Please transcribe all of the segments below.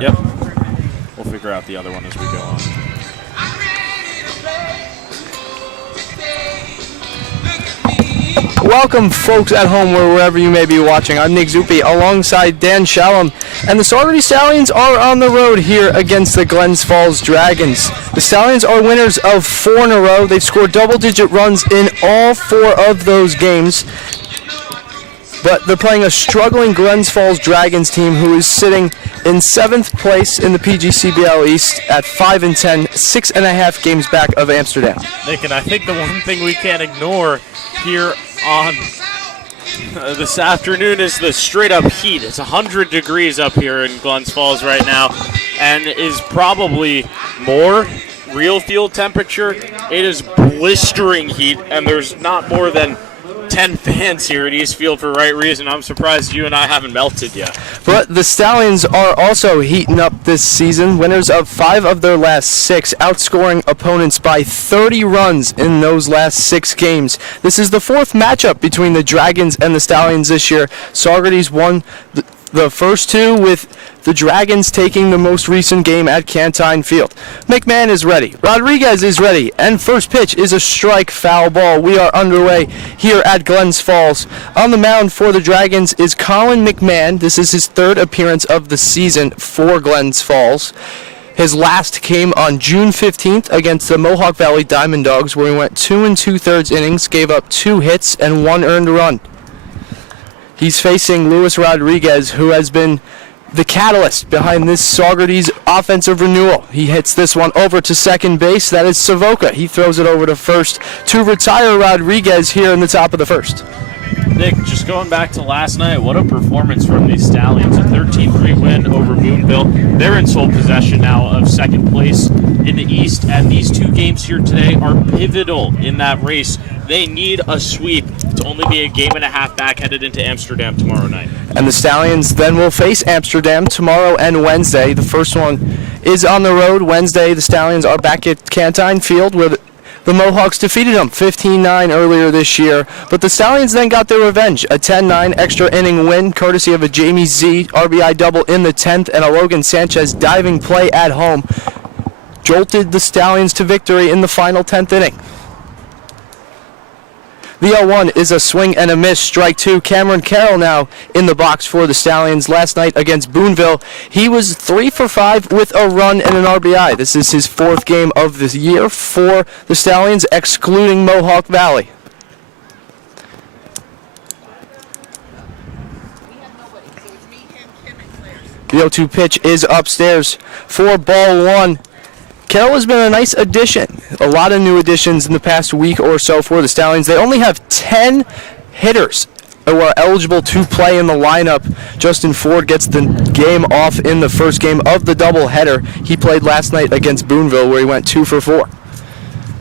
Yep. We'll figure out the other one as we go on. Welcome, folks at home or wherever you may be watching. I'm Nick Zuppi alongside Dan Shalom, and the Saugerties Stallions are on the road here against the Glens Falls Dragons. The Stallions are winners of 4 in a row. They've scored double-digit runs in all 4 of those games, but they're playing a struggling Glens Falls Dragons team who is sitting in 7th place in the PGCBL East at 5-10, 6.5 games back of Amsterdam. Nick, and I think the one thing we can't ignore here on this afternoon is the straight-up heat. It's 100 degrees up here in Glens Falls right now, and is probably more real field temperature. It is blistering heat, and there's not more than 10 fans here at East Field for right reason. I'm surprised you and I haven't melted yet. But the Stallions are also heating up this season, winners of 5 of their last 6, outscoring opponents by 30 runs in those last 6 games. This is the 4th matchup between the Dragons and the Stallions this year. Saugerties won the first 2, with the Dragons taking the most recent game at Cantine Field. McMahon is ready. Rodriguez is ready. And first pitch is a strike foul ball. We are underway here at Glens Falls. On the mound for the Dragons is Colin McMahon. This is his 3rd appearance of the season for Glens Falls. His last came on June 15th against the Mohawk Valley Diamond Dogs, where he went 2 2/3 innings, gave up 2 hits and 1 earned run. He's facing Luis Rodriguez, who has been the catalyst behind this Saugerties offensive renewal. He hits this one over to second base. That is Savoca. He throws it over to first to retire Rodriguez here in the top of the first. Nick, just going back to last night, what a performance from these Stallions. A 13-3 win over Boonville. They're in sole possession now of second place in the East, and these 2 games here today are pivotal in that race. They need a sweep to only be a game and a half back headed into Amsterdam tomorrow night. And the Stallions then will face Amsterdam tomorrow and Wednesday. The first one is on the road. Wednesday, the Stallions are back at Cantine Field, where the Mohawks defeated them 15-9 earlier this year. But the Stallions then got their revenge, a 10-9 extra inning win, courtesy of a Jamie Z RBI double in the 10th and a Logan Sanchez diving play at home. Jolted the Stallions to victory in the final 10th inning. The 0-1 is a swing and a miss, strike 2. Cameron Carroll now in the box for the Stallions. Last night against Boonville, he was 3 for 5 with a run and an RBI. This is his 4th game of the year for the Stallions, excluding Mohawk Valley. The 0-2 pitch is upstairs for ball 1. Carroll has been a nice addition. A lot of new additions in the past week or so for the Stallions. They only have 10 hitters who are eligible to play in the lineup. Justin Ford gets the game off in the first game of the doubleheader. He played last night against Boonville, where he went 2 for 4.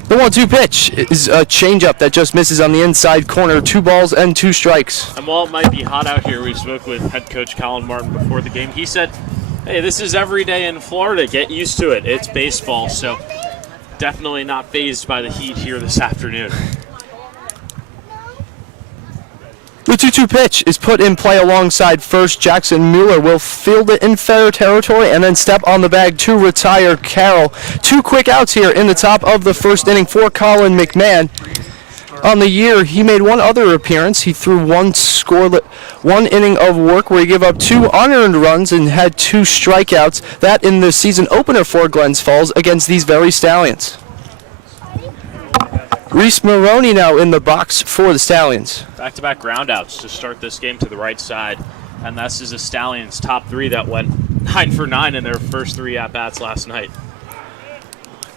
The 1-2 pitch is a changeup that just misses on the inside corner. 2 balls and 2 strikes. And while it might be hot out here, we spoke with head coach Colin Martin before the game. He said, hey, this is every day in Florida. Get used to it. It's baseball, so definitely not fazed by the heat here this afternoon. The 2-2 pitch is put in play alongside first. Jackson Mueller will field it in fair territory and then step on the bag to retire Carroll. 2 quick outs here in the top of the first inning for Colin McMahon. On the year, he made 1 other appearance. He threw 1 inning of work where he gave up 2 unearned runs and had 2 strikeouts. That in the season opener for Glens Falls against these very Stallions. Reese Maroney now in the box for the Stallions. Back-to-back groundouts to start this game to the right side. And this is a Stallions top 3 that went 9 for 9 in their first 3 at-bats last night.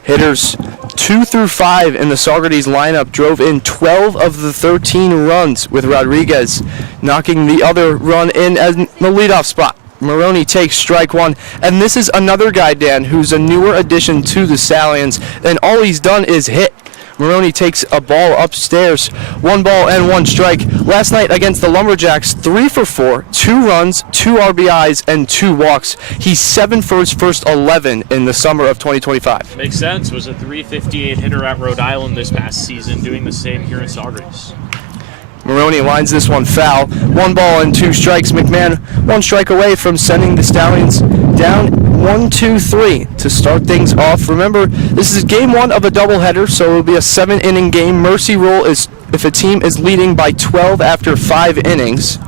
Hitters 2 through 5 in the Saugerties lineup drove in 12 of the 13 runs, with Rodriguez knocking the other run in as the leadoff spot. Maroney takes strike 1, and this is another guy, Dan, who's a newer addition to the Stallions, and all he's done is hit. Maroney takes a ball upstairs. 1 ball and 1 strike. Last night against the Lumberjacks, 3 for 4, 2 runs, 2 RBIs, and 2 walks. He's 7 for his first 11 in the summer of 2025. Makes sense. Was a .358 hitter at Rhode Island this past season, doing the same here in Saugerties. Maroney lines this one foul. 1 ball and 2 strikes. McMahon 1 strike away from sending the Stallions down 1-2-3 to start things off. Remember, this is game one of a doubleheader, so it will be a 7-inning game. Mercy rule is if a team is leading by 12 after 5 innings.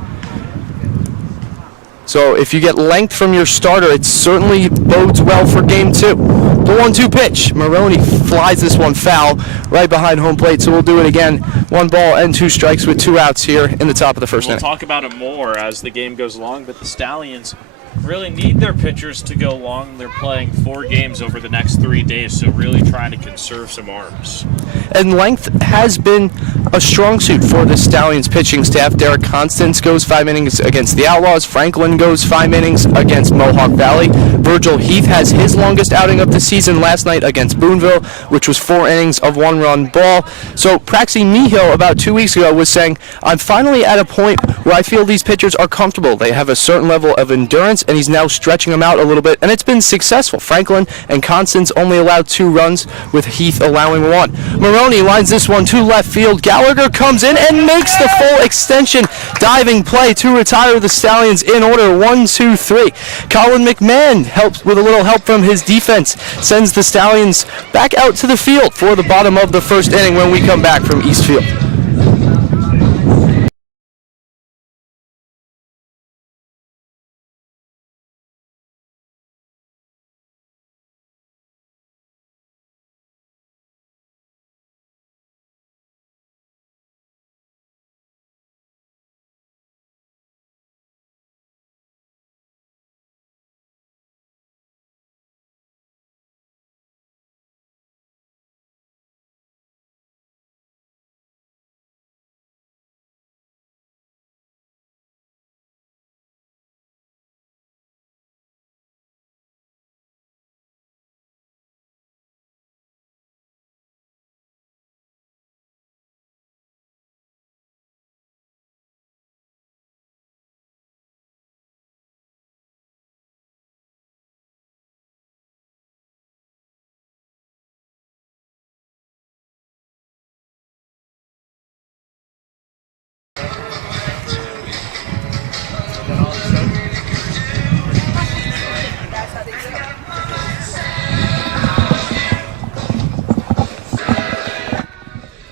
So if you get length from your starter, it certainly bodes well for game two. The 1-2 pitch. Maroney flies this one foul right behind home plate, so we'll do it again. 1 ball and 2 strikes with 2 outs here in the top of the first inning. We'll talk about it more as the game goes along, but the Stallions really need their pitchers to go long. They're playing 4 games over the next 3 days, so really trying to conserve some arms. And length has been a strong suit for the Stallions pitching staff. Derek Constance goes 5 innings against the Outlaws. Franklin goes 5 innings against Mohawk Valley. Virgil Heath has his longest outing of the season last night against Boonville, which was 4 innings of 1-run ball. So Praxi Nihil about 2 weeks ago was saying, I'm finally at a point where I feel these pitchers are comfortable. They have a certain level of endurance, and he's now stretching them out a little bit, and it's been successful. Franklin and Constance only allowed 2 runs, with Heath allowing 1. Maroney lines this one to left field. Gallagher comes in and makes the full extension diving play to retire the Stallions in order. 1-2-3. Colin McMahon helps with a little help from his defense, sends the Stallions back out to the field for the bottom of the first inning when we come back from Eastfield.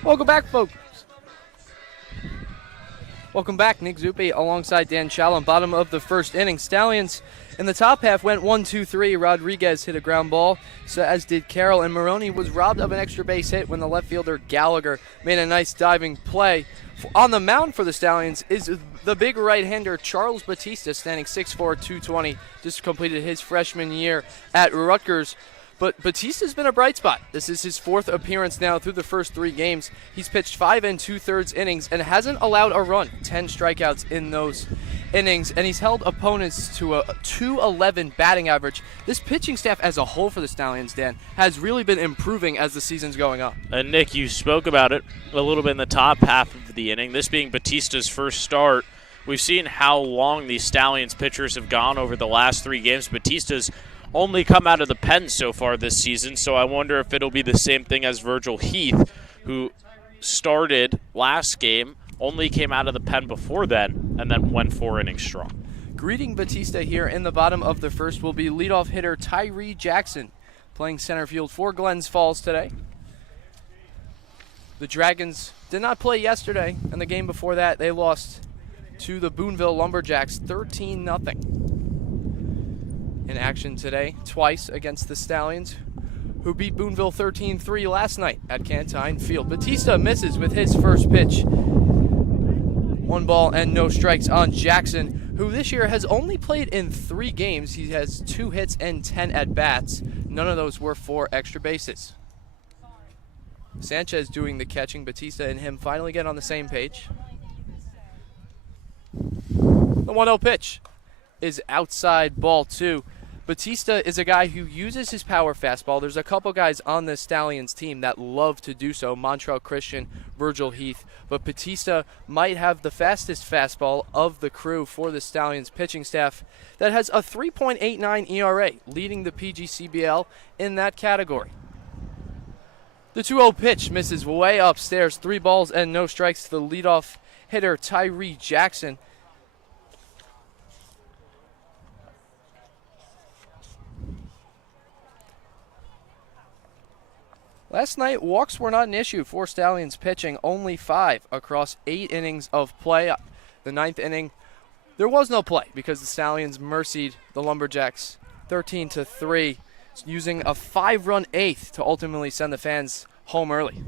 Welcome back, folks. Welcome back. Nick Zuppi alongside Dan Challen. Bottom of the first inning. Stallions in the top half went 1-2-3. Rodriguez hit a ground ball, so as did Carroll, and Maroney was robbed of an extra base hit when the left fielder Gallagher made a nice diving play. On the mound for the Stallions is the big right-hander Charles Batista, standing 6'4", 220, just completed his freshman year at Rutgers. But Batista's been a bright spot. This is his 4th appearance now through the first 3 games. He's pitched 5 2/3 innings and hasn't allowed a run. 10 strikeouts in those innings, and he's held opponents to a .211 batting average. This pitching staff as a whole for the Stallions, Dan, has really been improving as the season's going on. And Nick, you spoke about it a little bit in the top half of the inning. This being Batista's first start, we've seen how long these Stallions pitchers have gone over the last 3 games. Batista's only come out of the pen so far this season, so I wonder if it'll be the same thing as Virgil Heath, who started last game, only came out of the pen before then, and then went 4 innings strong. Greeting Batista here in the bottom of the first will be leadoff hitter Tyree Jackson, playing center field for Glens Falls today. The Dragons did not play yesterday, and the game before that they lost to the Boonville Lumberjacks 13-0. In action today, twice against the Stallions, who beat Boonville 13-3 last night at Cantine Field. Batista misses with his first pitch. 1 ball and no strikes on Jackson, who this year has only played in 3 games. He has 2 hits and 10 at-bats. None of those were for extra bases. Sanchez doing the catching. Batista and him finally get on the same page. The 1-0 pitch is outside ball 2. Batista is a guy who uses his power fastball. There's a couple guys on the Stallions team that love to do so, Montrell Christian, Virgil Heath, but Batista might have the fastest fastball of the crew for the Stallions pitching staff that has a 3.89 ERA, leading the PGCBL in that category. The 2-0 pitch misses way upstairs. 3 balls and no strikes to the leadoff hitter Tyree Jackson. Last night, walks were not an issue for Stallions pitching, only 5 across 8 innings of play. The 9th inning, there was no play because the Stallions mercied the Lumberjacks 13-3, using a 5-run 8th to ultimately send the fans home early.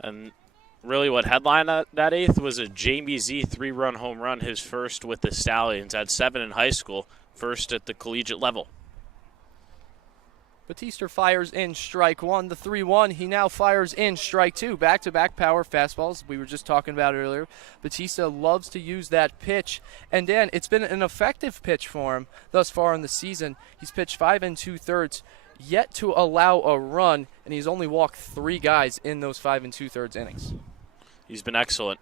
And really what headlined that 8th was a Jamie Z 3-run home run, his first with the Stallions. Had 7 in high school, first at the collegiate level. Batista fires in strike 1, the 3-1. He now fires in strike 2. Back-to-back power fastballs we were just talking about earlier. Batista loves to use that pitch. And Dan, it's been an effective pitch for him thus far in the season. He's pitched 5 2/3, yet to allow a run, and he's only walked 3 guys in those 5 2/3 innings. He's been excellent.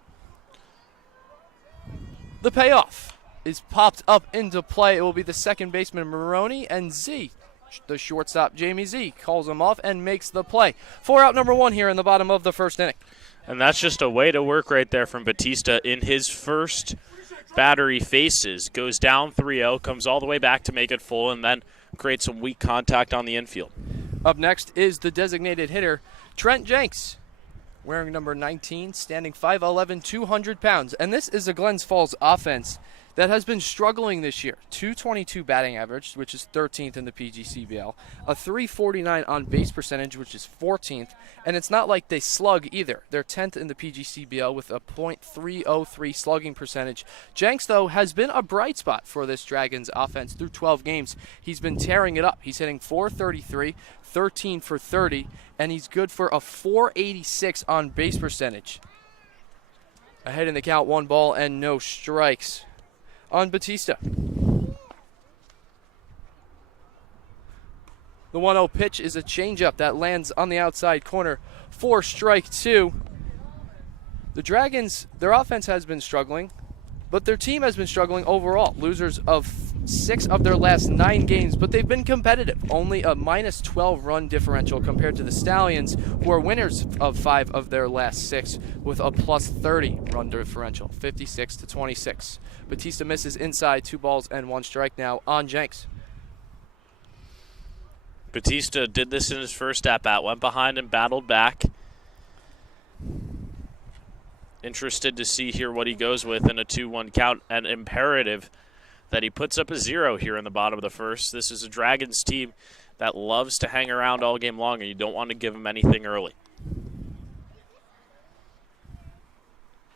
The payoff is popped up into play. It will be the second baseman Maroney, and Z, the shortstop Jamie Z, calls him off and makes the play. 4 out number 1 here in the bottom of the first inning. And that's just a way to work right there from Batista in his first battery faces. Goes down 3-0, comes all the way back to make it full, and then creates some weak contact on the infield. Up next is the designated hitter, Trent Jenks, wearing number 19, standing 5'11", 200 pounds. And this is a Glens Falls offense that has been struggling this year. 222 batting average, which is 13th in the PGCBL. A 349 on base percentage, which is 14th. And it's not like they slug either. They're 10th in the PGCBL with a .303 slugging percentage. Jenks, though, has been a bright spot for this Dragons offense through 12 games. He's been tearing it up. He's hitting .433, 13 for 30, and he's good for a .486 on base percentage. Ahead in the count, 1 ball and no strikes on Batista. The 1-0 pitch is a changeup that lands on the outside corner for strike 2. The Dragons, their offense has been struggling, but their team has been struggling overall. Losers of 6 of their last 9 games, but they've been competitive. Only a -12 run differential compared to the Stallions, who are winners of 5 of their last 6 with a +30 run differential, 56-26. Batista misses inside, 2 balls and 1 strike now on Jenks. Batista did this in his first at-bat, went behind and battled back. Interested to see here what he goes with in a 2-1 count, and imperative that he puts up a 0 here in the bottom of the first. This is a Dragons team that loves to hang around all game long, and you don't want to give them anything early.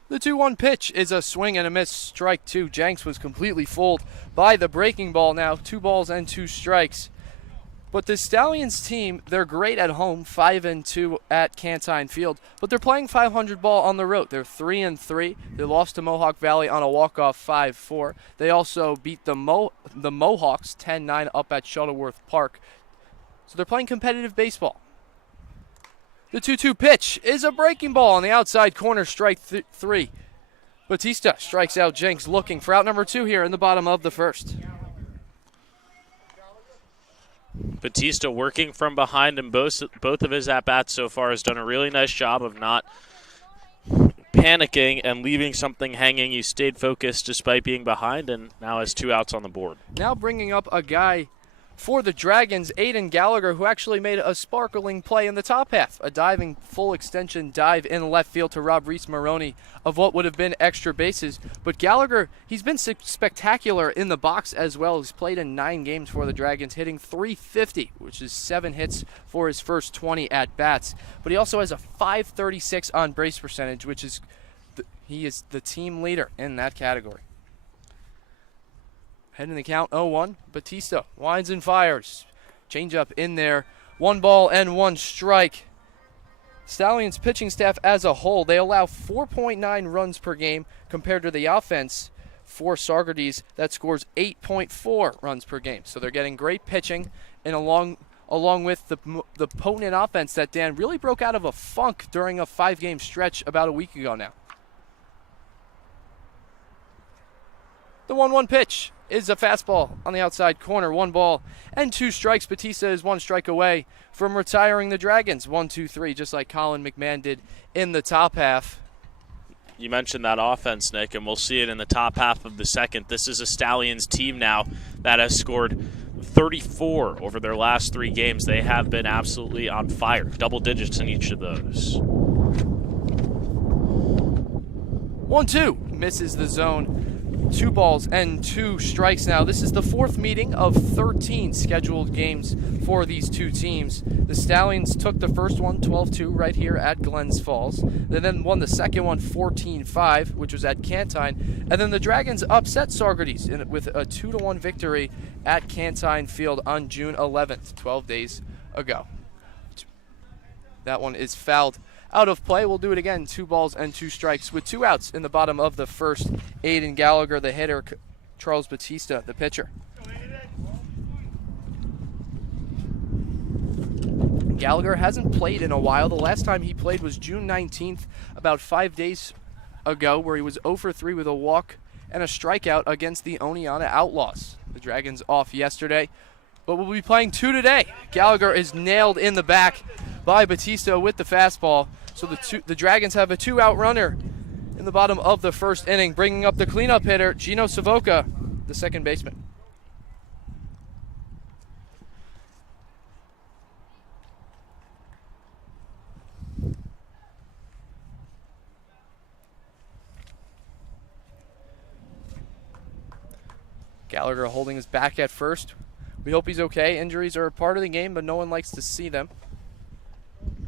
The 2-1 pitch is a swing and a miss, strike 2. Jenks was completely fooled by the breaking ball now, 2 balls and 2 strikes. But the Stallions team, they're great at home, 5-2 at Cantine Field, but they're playing 500 ball on the road. They're 3-3. They lost to Mohawk Valley on a walk-off 5-4. They also beat the Mohawks 10-9 up at Shuttleworth Park. So they're playing competitive baseball. The 2-2 pitch is a breaking ball on the outside corner, strike 3. Batista strikes out Jenks, looking for out number 2 here in the bottom of the first. Batista working from behind in both of his at-bats so far has done a really nice job of not panicking and leaving something hanging. He stayed focused despite being behind and now has 2 outs on the board. Now bringing up a guy for the Dragons, Aiden Gallagher, who actually made a sparkling play in the top half. A diving full extension dive in left field to rob Reese Maroney of what would have been extra bases. But Gallagher, he's been spectacular in the box as well. He's played in 9 games for the Dragons, hitting .350, which is 7 hits for his first 20 at-bats. But he also has a .536 on base percentage, which is he is the team leader in that category. Heading the count, 0-1. Batista winds and fires. Changeup in there. 1 ball and 1 strike. Stallions pitching staff as a whole, they allow 4.9 runs per game compared to the offense for Saugerties that scores 8.4 runs per game. So they're getting great pitching, and along with the potent offense that Dan really broke out of a funk during a 5-game stretch about a week ago now. The 1-1 pitch is a fastball on the outside corner. 1 ball and 2 strikes. Batista is 1 strike away from retiring the Dragons. 1-2-3, just like Colin McMahon did in the top half. You mentioned that offense, Nick, and we'll see it in the top half of the second. This is a Stallions team now that has scored 34 over their last 3 games. They have been absolutely on fire. Double digits in each of those. 1-2 misses the zone. 2 balls and 2 strikes now. This is the 4th meeting of 13 scheduled games for these two teams. The Stallions took the first one 12-2 right here at Glens Falls. They then won the second one 14-5, which was at Cantine. And then the Dragons upset Saugerties with a 2-1 victory at Cantine Field on June 11th, 12 days ago. That one is fouled out of play. We'll do it again. 2 balls and 2 strikes with 2 outs in the bottom of the first. Aiden Gallagher, the hitter. Charles Batista, the pitcher. Gallagher hasn't played in a while. The last time he played was June 19th, about 5 days ago, where he was 0 for 3 with a walk and a strikeout against the Oneonta Outlaws. The Dragons off yesterday, but we'll be playing 2 today. Gallagher is nailed in the back by Batista with the fastball. So the Dragons have a 2-out runner in the bottom of the first inning, bringing up the cleanup hitter, Gino Savoca, the second baseman. Gallagher holding his back at first. We hope he's okay. Injuries are a part of the game, but no one likes to see them.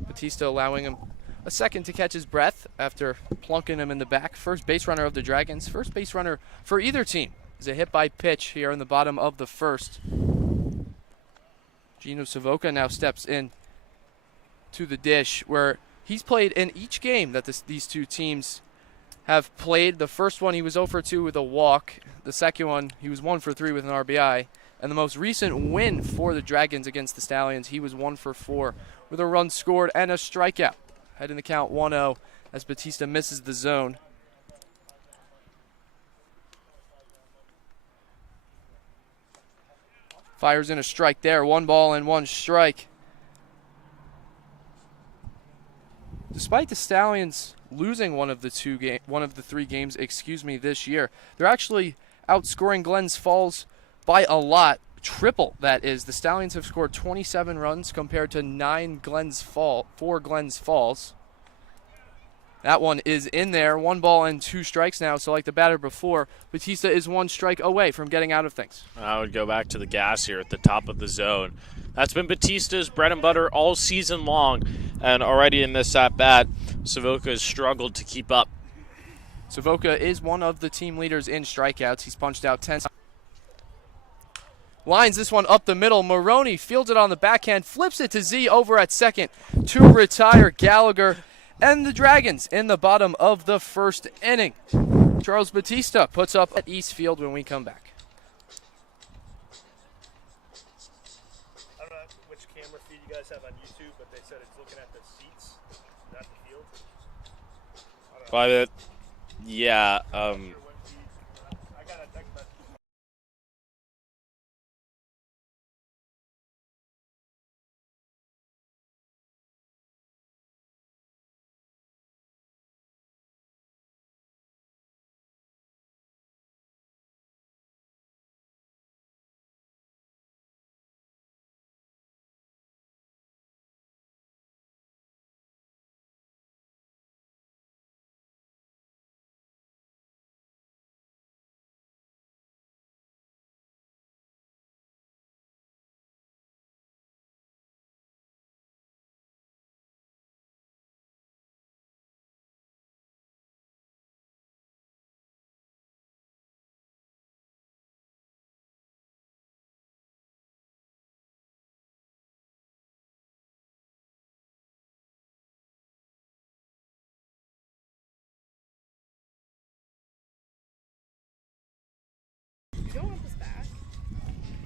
Batista allowing him a second to catch his breath after plunking him in the back. First base runner of the Dragons. First base runner for either team is a hit by pitch here in the bottom of the first. Gino Savoca now steps in to the dish, where he's played in each game that these two teams have played. The first one he was 0 for 2 with a walk. The second one he was 1 for 3 with an RBI. And the most recent win for the Dragons against the Stallions, he was 1 for 4 with a run scored and a strikeout. Head in the count 1-0 as Batista misses the zone. Fires in a strike there. 1 ball and 1 strike. Despite the Stallions losing one of the 3 games, this year, they're actually outscoring Glens Falls by a lot. Triple, that is. The Stallions have scored 27 runs compared to 4 Glens Falls. That one is in there. 1 ball and 2 strikes now. So like the batter before, Batista is 1 strike away from getting out of things. I would go back to the gas here at the top of the zone. That's been Batista's bread and butter all season long. And already in this at-bat, Savoca has struggled to keep up. Savoca is one of the team leaders in strikeouts. He's punched out 10. Lines this one up the middle. Maroney fields it on the backhand, flips it to Z over at second to retire Gallagher and the Dragons in the bottom of the first inning. Charles Batista puts up at East Field when we come back. I don't know which camera feed you guys have on YouTube, but they said it's looking at the seats, not the field. Yeah. I got a text message.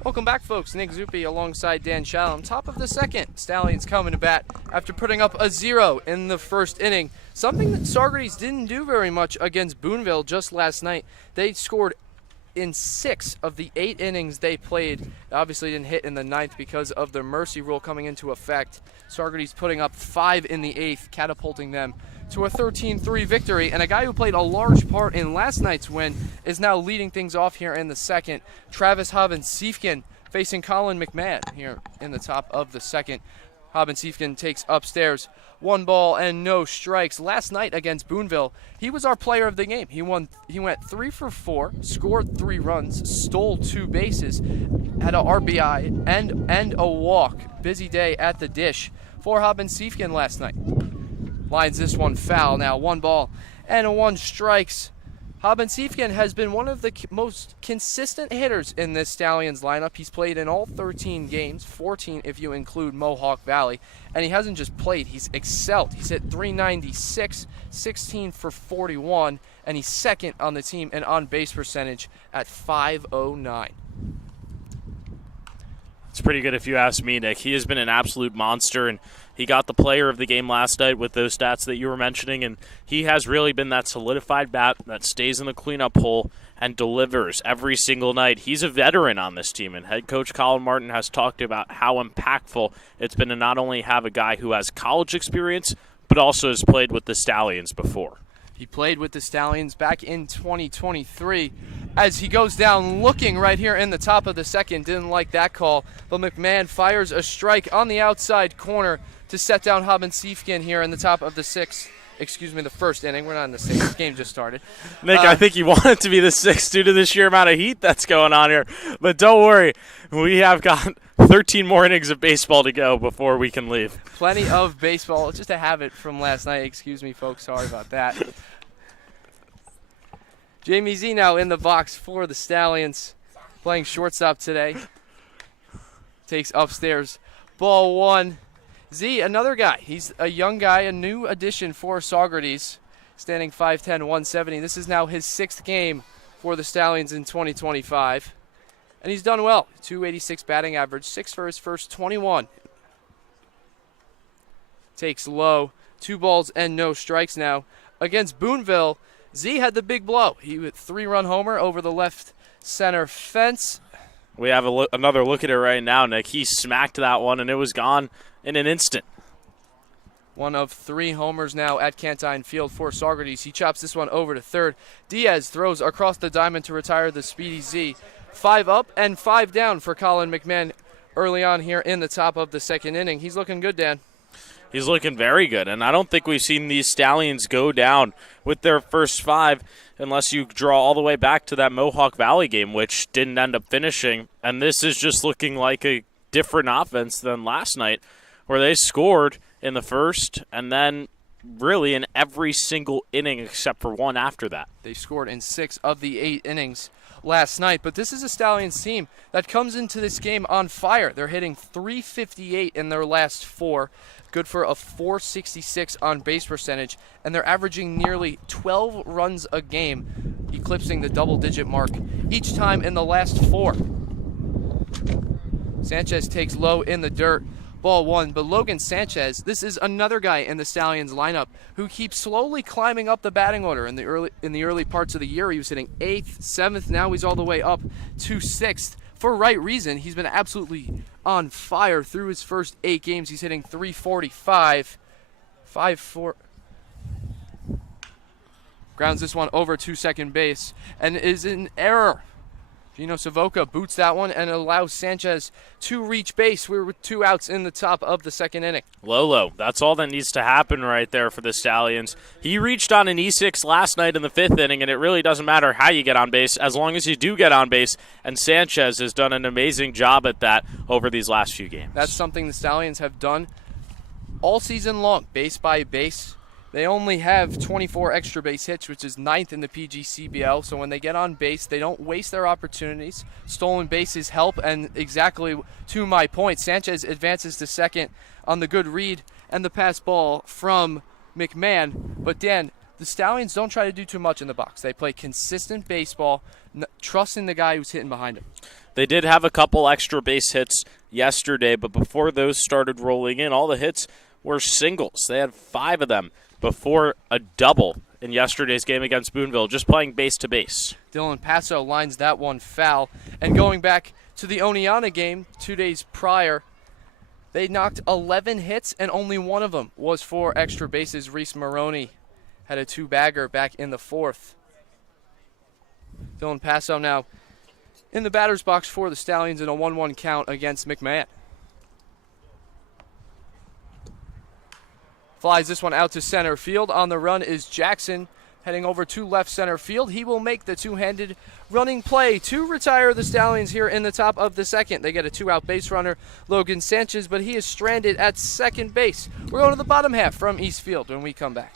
Welcome back, folks. Nick Zuppi alongside Dan Shalom. Top of the second. Stallions coming to bat after putting up a 0 in the first inning. Something that Saugerties didn't do very much against Boonville just last night. They scored in 6 of the 8 innings they played. They obviously didn't hit in the 9th because of the mercy rule coming into effect. Saugerties putting up 5 in the 8th, catapulting them to a 13-3 victory. And a guy who played a large part in last night's win is now leading things off here in the second. Travis Hobbins-Siefkin facing Colin McMahon here in the top of the second. Hobbin-Siefken takes upstairs. 1 ball and no strikes. Last night against Boonville, he was our player of the game. He went 3 for 4, scored 3 runs, stole 2 bases, had a RBI and a walk. Busy day at the dish for Hobbin-Siefken last night. Lines this one foul now. 1 ball and 1 strikes. Hobbin-Siefken has been one of the most consistent hitters in this Stallions lineup. He's played in all 13 games, 14 if you include Mohawk Valley. And he hasn't just played, he's excelled. He's hit .396, 16 for 41, and he's second on the team in on-base percentage at .509. It's pretty good if you ask me, Nick. He has been an absolute monster, and he got the player of the game last night with those stats that you were mentioning, and he has really been that solidified bat that stays in the cleanup hole and delivers every single night. He's a veteran on this team, and head coach Colin Martin has talked about how impactful it's been to not only have a guy who has college experience, but also has played with the Stallions before. He played with the Stallions back in 2023. As he goes down looking right here in the top of the second, didn't like that call, but McMahon fires a strike on the outside corner to set down Hobbin-Siefken here in the top of the first inning. We're not in the sixth. Game just started. Nick, I think you want it to be the sixth due to the sheer amount of heat that's going on here. But don't worry, we have got 13 more innings of baseball to go before we can leave. Plenty of baseball. Just a habit from last night. Excuse me, folks. Sorry about that. Jamie Z now in the box for the Stallions, playing shortstop today. Takes upstairs. Ball 1. Z, another guy. He's a young guy, a new addition for Saugerties, standing 5'10", 170. This is now his 6th game for the Stallions in 2025. And he's done well. 286 batting average, 6 for his first 21. Takes low. 2 balls and no strikes now. Against Boonville, Z had the big blow. He hit 3-run homer over the left center fence. We have another look at it right now, Nick. He smacked that one, and it was gone in an instant. One of 3 homers now at Cantine Field for Saugerties. He chops this one over to third. Diaz throws across the diamond to retire the speedy Z. 5 up and 5 down for Colin McMahon early on here in the top of the second inning. He's looking good, Dan. He's looking very good, and I don't think we've seen these Stallions go down with their first 5 unless you draw all the way back to that Mohawk Valley game, which didn't end up finishing. And this is just looking like a different offense than last night, where they scored in the first and then really in every single inning except for one after that. They scored in 6 of the 8 innings last night, but this is a Stallions team that comes into this game on fire. They're hitting .358 in their last 4. Good for a .466 on base percentage, and they're averaging nearly 12 runs a game, eclipsing the double-digit mark each time in the last 4. Sanchez takes low in the dirt. Ball 1, but Logan Sanchez, this is another guy in the Stallions lineup who keeps slowly climbing up the batting order. In the early parts of the year, he was hitting 8th, 7th. Now he's all the way up to 6th. For right reason, he's been absolutely on fire through his first 8 games. He's hitting .345, 5-4. Grounds this one over to second base and is in error. Gino Savoca boots that one and allows Sanchez to reach base. We're with 2 outs in the top of the second inning. Lolo, that's all that needs to happen right there for the Stallions. He reached on an E6 last night in the 5th inning, and it really doesn't matter how you get on base as long as you do get on base, and Sanchez has done an amazing job at that over these last few games. That's something the Stallions have done all season long, base by base. They only have 24 extra base hits, which is 9th in the PGCBL. So when they get on base, they don't waste their opportunities. Stolen bases help, and exactly to my point, Sanchez advances to second on the good read and the pass ball from McMahon. But Dan, the Stallions don't try to do too much in the box. They play consistent baseball, trusting the guy who's hitting behind him. They did have a couple extra base hits yesterday, but before those started rolling in, all the hits were singles. They had 5 of them before a double in yesterday's game against Boonville, just playing base to base. Dylan Passo lines that one foul. And going back to the Oneonta game 2 days prior, they knocked 11 hits, and only one of them was for extra bases. Reese Maroney had a 2-bagger back in the 4th. Dylan Passo now in the batter's box for the Stallions in a 1-1 count against McMahon. Flies this one out to center field. On the run is Jackson, heading over to left center field. He will make the two-handed running play to retire the Stallions here in the top of the second. They get a two-out base runner, Logan Sanchez, but he is stranded at second base. We're going to the bottom half from East Field when we come back.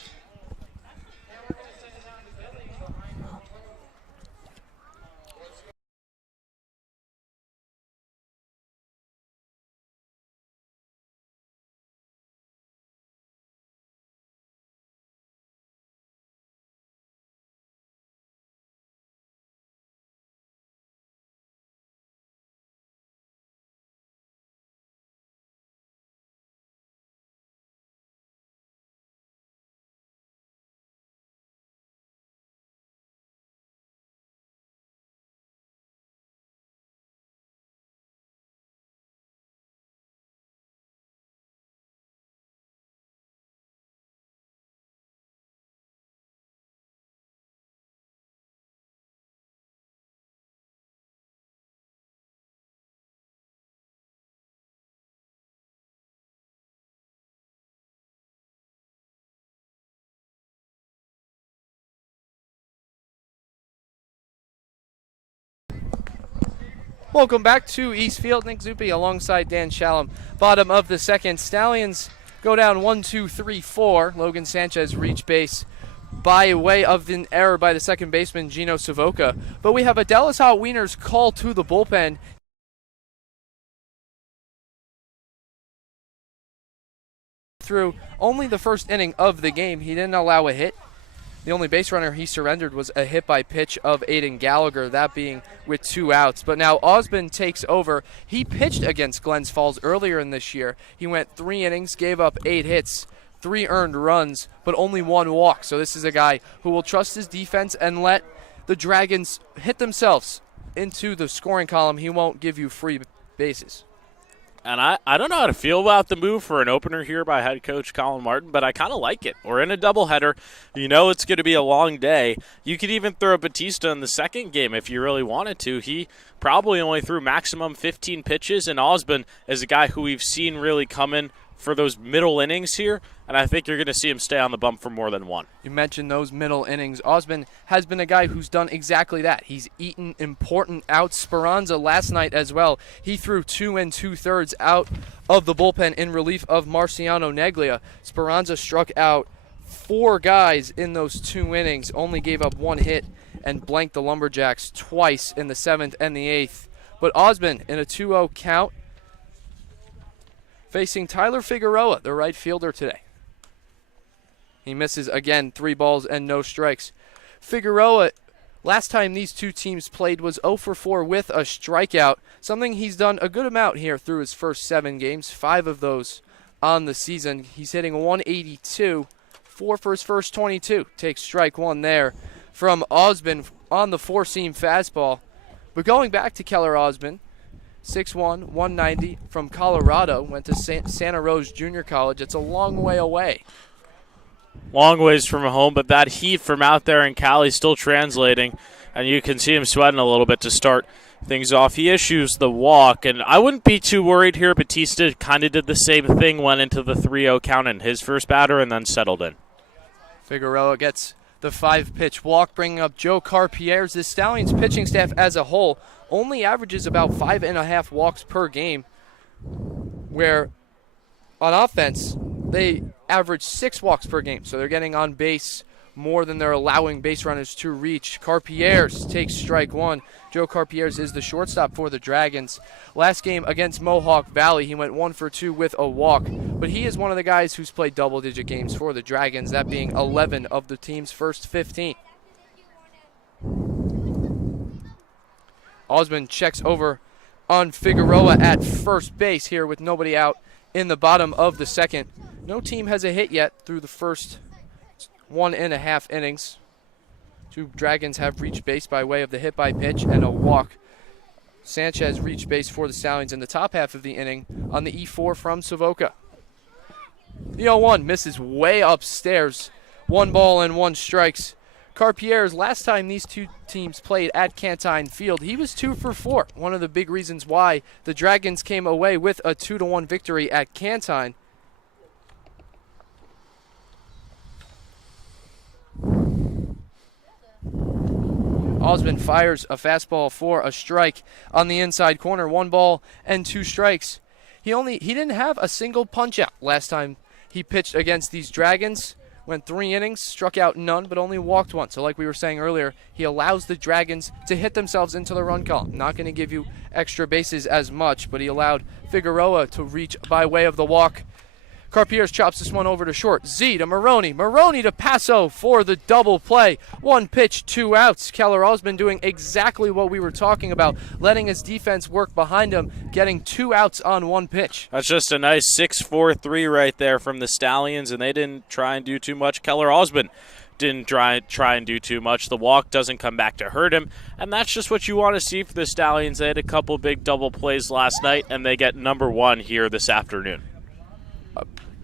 Welcome back to East Field. Nick Zuppi alongside Dan Shalom. Bottom of the second. Stallions go down 1-2-3-4. Logan Sanchez reach base by way of an error by the second baseman, Gino Savoca. But we have a Dallas Hot Wieners call to the bullpen. Through only the first inning of the game, he didn't allow a hit. The only base runner he surrendered was a hit by pitch of Aiden Gallagher, that being with 2 outs. But now Osmond takes over. He pitched against Glens Falls earlier in this year. He went 3 innings, gave up 8 hits, 3 earned runs, but only 1 walk. So this is a guy who will trust his defense and let the Dragons hit themselves into the scoring column. He won't give you free bases. And I don't know how to feel about the move for an opener here by head coach Colin Martin, but I kind of like it. We're in a doubleheader. You know it's going to be a long day. You could even throw Batista in the second game if you really wanted to. He probably only threw maximum 15 pitches, and Osmond is a guy who we've seen really come in for those middle innings here, and I think you're going to see him stay on the bump for more than 1. You mentioned those middle innings. Osmond has been a guy who's done exactly that. He's eaten important outs. Speranza last night as well. He threw 2 2/3 out of the bullpen in relief of Marciano Neglia. Speranza struck out 4 guys in those 2 innings, only gave up 1 hit, and blanked the Lumberjacks twice in the 7th and the 8th. But Osmond in a 2-0 count, facing Tyler Figueroa, the right fielder today. He misses again, 3 balls and no strikes. Figueroa, last time these two teams played, was 0 for 4 with a strikeout, something he's done a good amount here through his first 7 games, 5 of those on the season. He's hitting 182, 4 for his first 22. Takes strike 1 there from Osmond on the 4-seam fastball. But going back to Keller Osmond, 6'1", 190 from Colorado, went to Santa Rosa Junior College. It's a long way away. Long ways from home, but that heat from out there in Cali still translating, and you can see him sweating a little bit to start things off. He issues the walk, and I wouldn't be too worried here. Batista kind of did the same thing, went into the 3-0 count in his first batter, and then settled in. Figueroa gets the 5-pitch walk, bringing up Joe Carpierre. The Stallions pitching staff as a whole only averages about 5.5 walks per game, where on offense they average 6 walks per game. So they're getting on base more than they're allowing base runners to reach. Carpierre takes strike 1. Joe Carpierre is the shortstop for the Dragons. Last game against Mohawk Valley, he went 1 for 2 with a walk. But he is one of the guys who's played double-digit games for the Dragons, that being 11 of the team's first 15. Osmond checks over on Figueroa at first base here with nobody out in the bottom of the second. No team has a hit yet through the first 1.5 innings. 2 Dragons have reached base by way of the hit by pitch and a walk. Sanchez reached base for the Stallions in the top half of the inning on the E4 from Savoca. The 0-1 misses way upstairs. 1 ball and 1 strikes. Carpierre's last time these two teams played at Cantine Field, he was 2 for 4. One of the big reasons why the Dragons came away with a 2-1 victory at Cantine. Osmond fires a fastball for a strike on the inside corner. 1 ball and 2 strikes. He didn't have a single punch out last time he pitched against these Dragons. Went 3 innings, struck out none, but only walked 1. So like we were saying earlier, he allows the Dragons to hit themselves into the run column. Not going to give you extra bases as much, but he allowed Figueroa to reach by way of the walk. Carpierre chops this one over to short. Z to Maroney. Maroney to Passo for the double play. 1 pitch, 2 outs. Keller Osmond doing exactly what we were talking about, letting his defense work behind him, getting 2 outs on 1 pitch. That's just a nice 6-4-3 right there from the Stallions, and they didn't try and do too much. Keller Osmond didn't try and do too much. The walk doesn't come back to hurt him, and that's just what you want to see for the Stallions. They had a couple big double plays last night, and they get number 1 here this afternoon.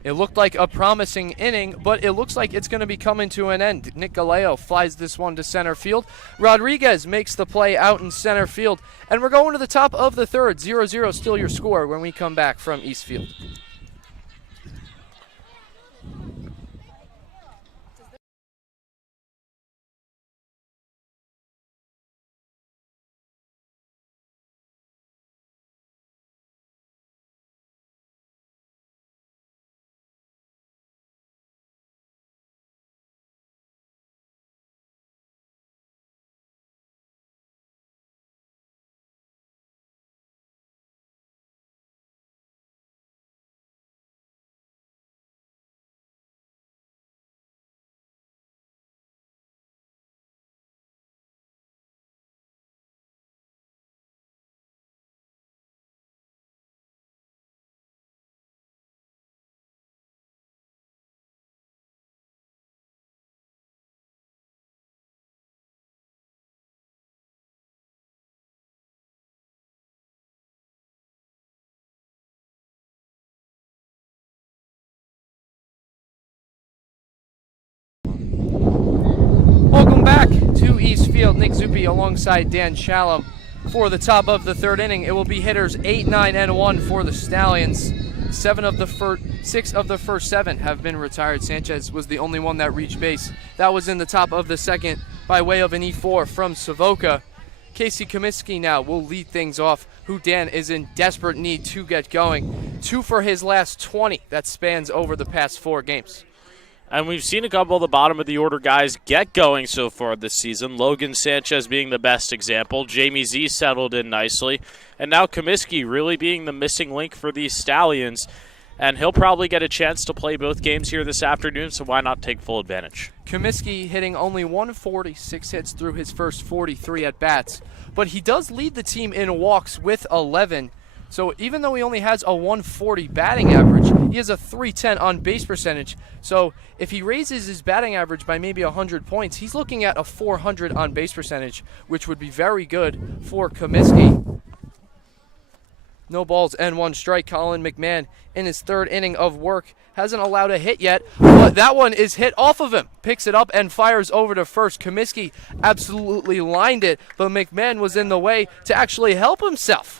It looked like a promising inning, but it looks like it's going to be coming to an end. Nick Galeo flies this one to center field. Rodriguez makes the play out in center field. And we're going to the top of the third. 0-0 still your score when we come back from Eastfield. Welcome back to Eastfield. Nick Zuppi alongside Dan Shalom for the top of the third inning. It will be hitters 8, 9, and 1 for the Stallions. 6 of the first 7 have been retired. Sanchez was the only one that reached base. That was in the top of the second by way of an E4 from Savoca. Casey Comiskey now will lead things off, who Dan is in desperate need to get going. 2 for his last 20. That spans over the past 4 games. And we've seen a couple of the bottom of the order guys get going so far this season. Logan Sanchez being the best example. Jamie Z settled in nicely. And now Comiskey really being the missing link for these Stallions. And he'll probably get a chance to play both games here this afternoon, so why not take full advantage? Comiskey hitting only 146 hits through his first 43 at-bats. But he does lead the team in walks with 11. So even though he only has a 140 batting average, he has a 310 on base percentage. So if he raises his batting average by maybe 100 points, he's looking at a 400 on base percentage, which would be very good for Comiskey. No balls and 1 strike. Colin McMahon in his 3rd inning of work hasn't allowed a hit yet, but that one is hit off of him. Picks it up and fires over to first. Comiskey absolutely lined it, but McMahon was in the way to actually help himself.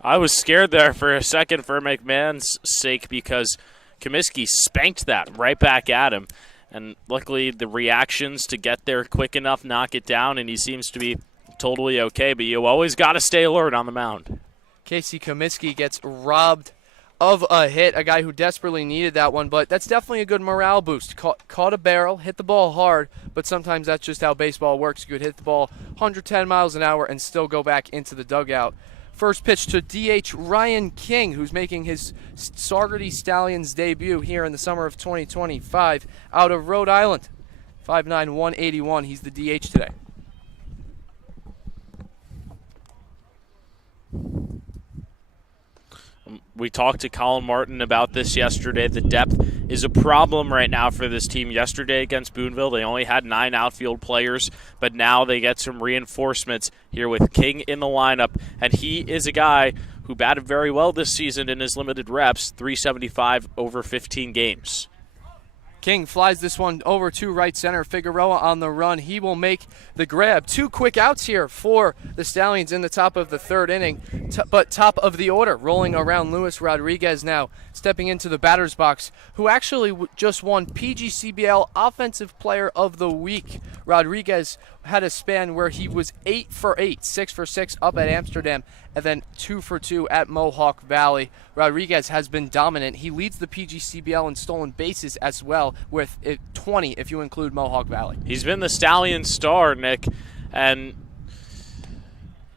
I was scared there for a second for McMahon's sake because Comiskey spanked that right back at him. And luckily the reactions to get there quick enough, knock it down, and he seems to be totally okay. But you always got to stay alert on the mound. Casey Comiskey gets robbed of a hit, a guy who desperately needed that one, but that's definitely a good morale boost. Caught a barrel, hit the ball hard, but sometimes that's just how baseball works. You could hit the ball 110 miles an hour and still go back into the dugout. First pitch to DH Ryan King, who's making his Saugerties Stallions debut here in the summer of 2025 out of Rhode Island. 5'9", 181. He's the DH today. We talked to Colin Martin about this yesterday. The depth is a problem right now for this team. Yesterday against Boonville, they only had 9 outfield players, but now they get some reinforcements here with King in the lineup, and he is a guy who batted very well this season in his limited reps, 375 over 15 games. King flies this one over to right center. Figueroa on the run. He will make the grab. 2 quick outs here for the Stallions in the top of the 3rd inning. But top of the order, rolling around Luis Rodriguez now, stepping into the batter's box, who actually just won PGCBL Offensive Player of the Week. Rodriguez had a span where he was 8 for 8, 6 for 6 up at Amsterdam, and then 2 for 2 at Mohawk Valley. Rodriguez has been dominant. He leads the PGCBL in stolen bases as well, with 20 if you include Mohawk Valley. He's been the Stallion star, Nick, and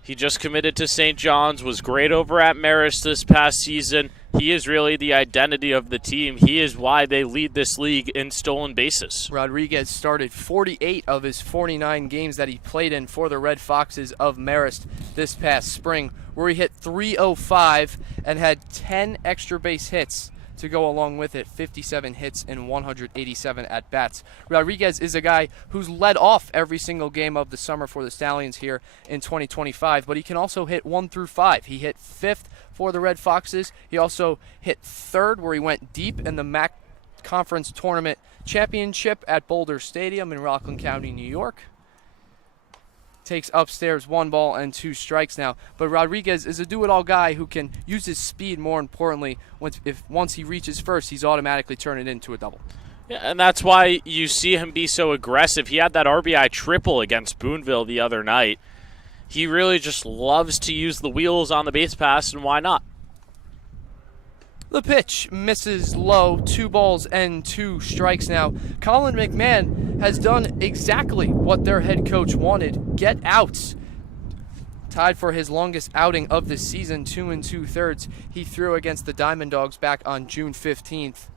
he just committed to St. John's, was great over at Marist this past season. He is really the identity of the team. He is why they lead this league in stolen bases. Rodriguez started 48 of his 49 games that he played in for the Red Foxes of Marist this past spring, where he hit .305 and had 10 extra base hits to go along with it, 57 hits and 187 at-bats. Rodriguez is a guy who's led off every single game of the summer for the Stallions here in 2025, but he can also hit 1 through 5. He hit 5th for the Red Foxes. He also hit 3rd, where he went deep in the MAC Conference Tournament Championship at Boulder Stadium in Rockland County, New York. Takes upstairs 1 ball and 2 strikes now. But Rodriguez is a do-it-all guy who can use his speed, more importantly. Once he reaches first, he's automatically turning it into a double. Yeah, and that's why you see him be so aggressive. He had that RBI triple against Boonville the other night. He really just loves to use the wheels on the base pass, and why not? The pitch misses low, 2 balls and 2 strikes now. Colin McMahon has done exactly what their head coach wanted. Get outs. Tied for his longest outing of the season, 2 2/3. He threw against the Diamond Dogs back on June 15th.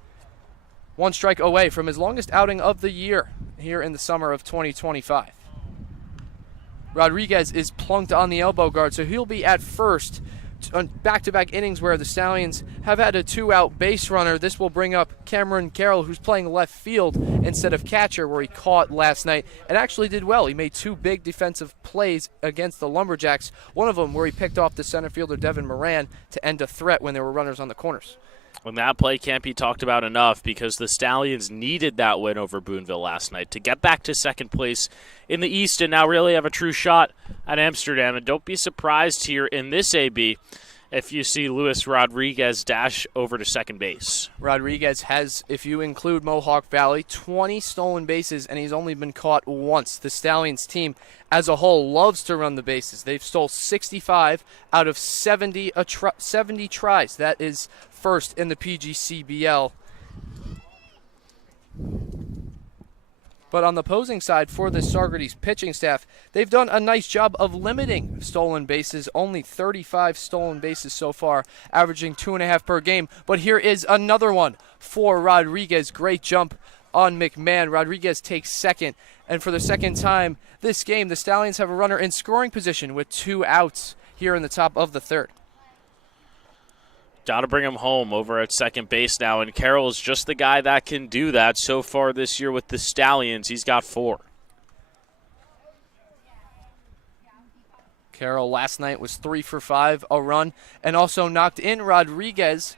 1 strike away from his longest outing of the year here in the summer of 2025. Rodriguez is plunked on the elbow guard, so he'll be at first on back-to-back innings where the Stallions have had a 2-out base runner. This will bring up Cameron Carroll, who's playing left field instead of catcher, where he caught last night and actually did well. He made 2 big defensive plays against the Lumberjacks, one of them where he picked off the center fielder Devin Moran to end a threat when there were runners on the corners. When that play can't be talked about enough, because the Stallions needed that win over Boonville last night to get back to second place in the East and now really have a true shot at Amsterdam. And don't be surprised here in this AB if you see Luis Rodriguez dash over to second base. Rodriguez has, if you include Mohawk Valley, 20 stolen bases, and he's only been caught once. The Stallions team as a whole loves to run the bases. They've stole 65 out of 70 tries. That is first in the PGCBL. But on the opposing side for the Saugerties pitching staff, they've done a nice job of limiting stolen bases. Only 35 stolen bases so far, averaging 2.5 per game. But here is another one for Rodriguez. Great jump on McMahon. Rodriguez takes second. And for the second time this game, the Stallions have a runner in scoring position with 2 outs here in the top of the 3rd. Got to bring him home over at second base now, and Carroll is just the guy that can do that so far this year with the Stallions. He's got 4. Carroll last night was 3 for 5, a run, and also knocked in Rodriguez.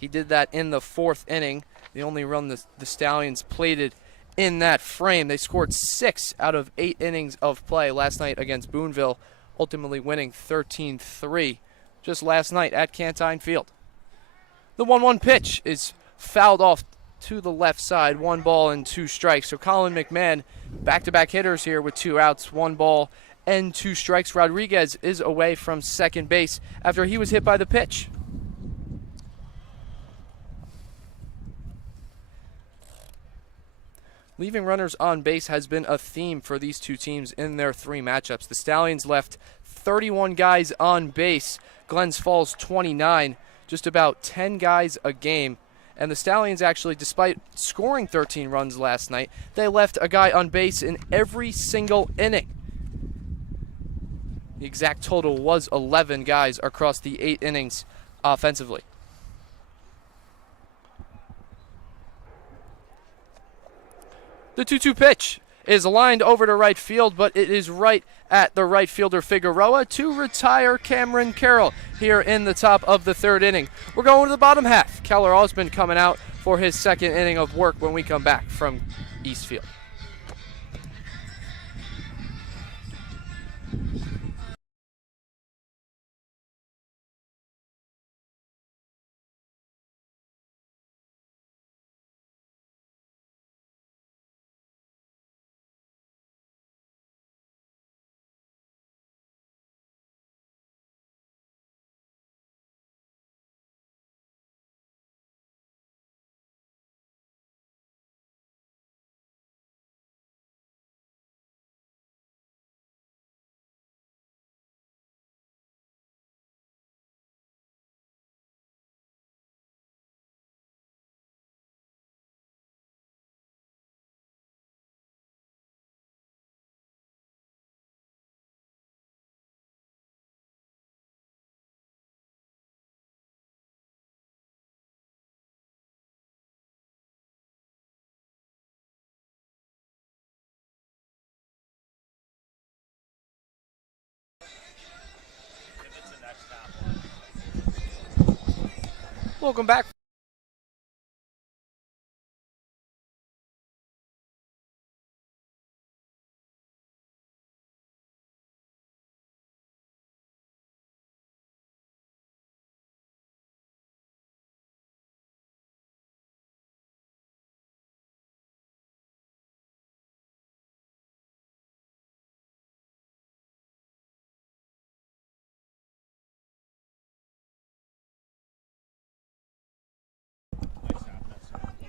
He did that in the 4th inning. The only run the Stallions plated in that frame. They scored 6 out of 8 innings of play last night against Boonville, ultimately winning 13-3 just last night at Cantine Field. The 1-1 pitch is fouled off to the left side, 1 ball and 2 strikes. So Colin McMahon, back-to-back hitters here with 2 outs, 1 ball and 2 strikes. Rodriguez is away from second base after he was hit by the pitch. Leaving runners on base has been a theme for these two teams in their 3 matchups. The Stallions left 31 guys on base. Glens Falls 29, just about 10 guys a game. And the Stallions actually, despite scoring 13 runs last night, they left a guy on base in every single inning. The exact total was 11 guys across the 8 innings offensively. The 2-2 pitch is lined over to right field, but it is right at the right fielder Figueroa to retire Cameron Carroll here in the top of the third inning. We're going to the bottom half. Keller Osmond coming out for his second inning of work when we come back from Eastfield. Welcome back.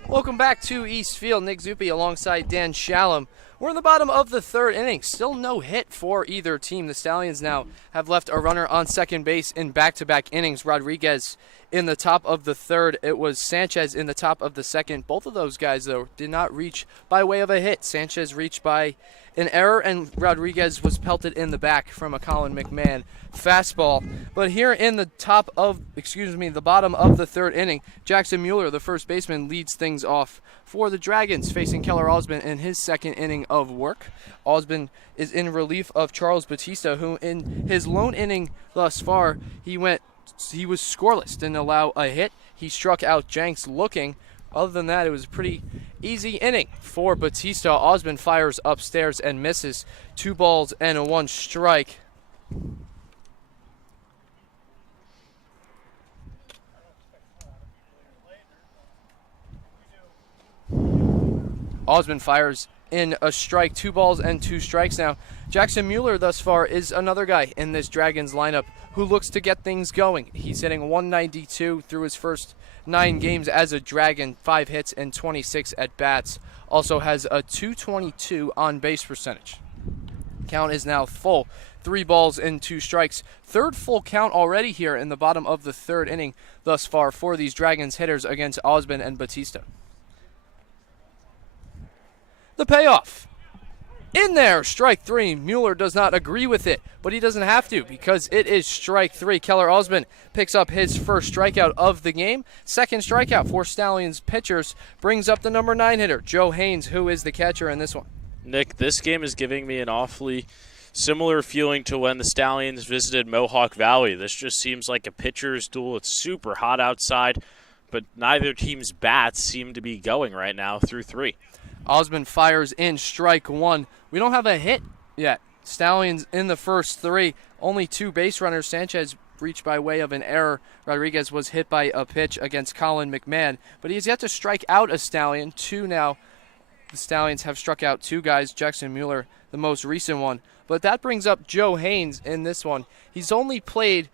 Welcome back to Eastfield. Nick Zuppi alongside Dan Shalom. We're in the bottom of the third inning. Still no hit for either team. The Stallions now have left a runner on second base in back-to-back innings. Rodriguez in the top of the third. It was Sanchez in the top of the second. Both of those guys, though, did not reach by way of a hit. Sanchez reached by an error, and Rodriguez was pelted in the back from a Colin McMahon fastball. But here in the the bottom of the third inning, Jackson Mueller, the first baseman, leads things off for the Dragons, facing Keller Osmond in his second inning of work. Osmond is in relief of Charles Batista, who in his lone inning thus far, he was scoreless, didn't allow a hit. He struck out Jenks looking. Other than that, it was a pretty easy inning for Batista. Osmond fires upstairs and misses. 2 balls and a 1 strike. Osmond fires in a strike. 2 balls and 2 strikes now. Jackson Mueller thus far is another guy in this Dragons lineup who looks to get things going. He's hitting 192 through his first 9 games as a Dragon, 5 hits and 26 at-bats. Also has a .222 on-base percentage. Count is now full. 3 balls and 2 strikes. Third full count already here in the bottom of the third inning thus far for these Dragons hitters against Osmond and Batista. The payoff. In there, strike 3. Mueller does not agree with it, but he doesn't have to because it is strike 3. Keller Osmond picks up his first strikeout of the game. Second strikeout for Stallions pitchers brings up the number 9 hitter, Joe Haynes, who is the catcher in this one. Nick, this game is giving me an awfully similar feeling to when the Stallions visited Mohawk Valley. This just seems like a pitcher's duel. It's super hot outside, but neither team's bats seem to be going right now through 3. Osmond fires in strike 1. We don't have a hit yet. Stallions in the first 3. Only 2 base runners. Sanchez reached by way of an error. Rodriguez was hit by a pitch against Colin McMahon, but he's yet to strike out a Stallion. 2 now. The Stallions have struck out 2 guys. Jackson Mueller, the most recent one. But that brings up Joe Haynes in this one. He's only played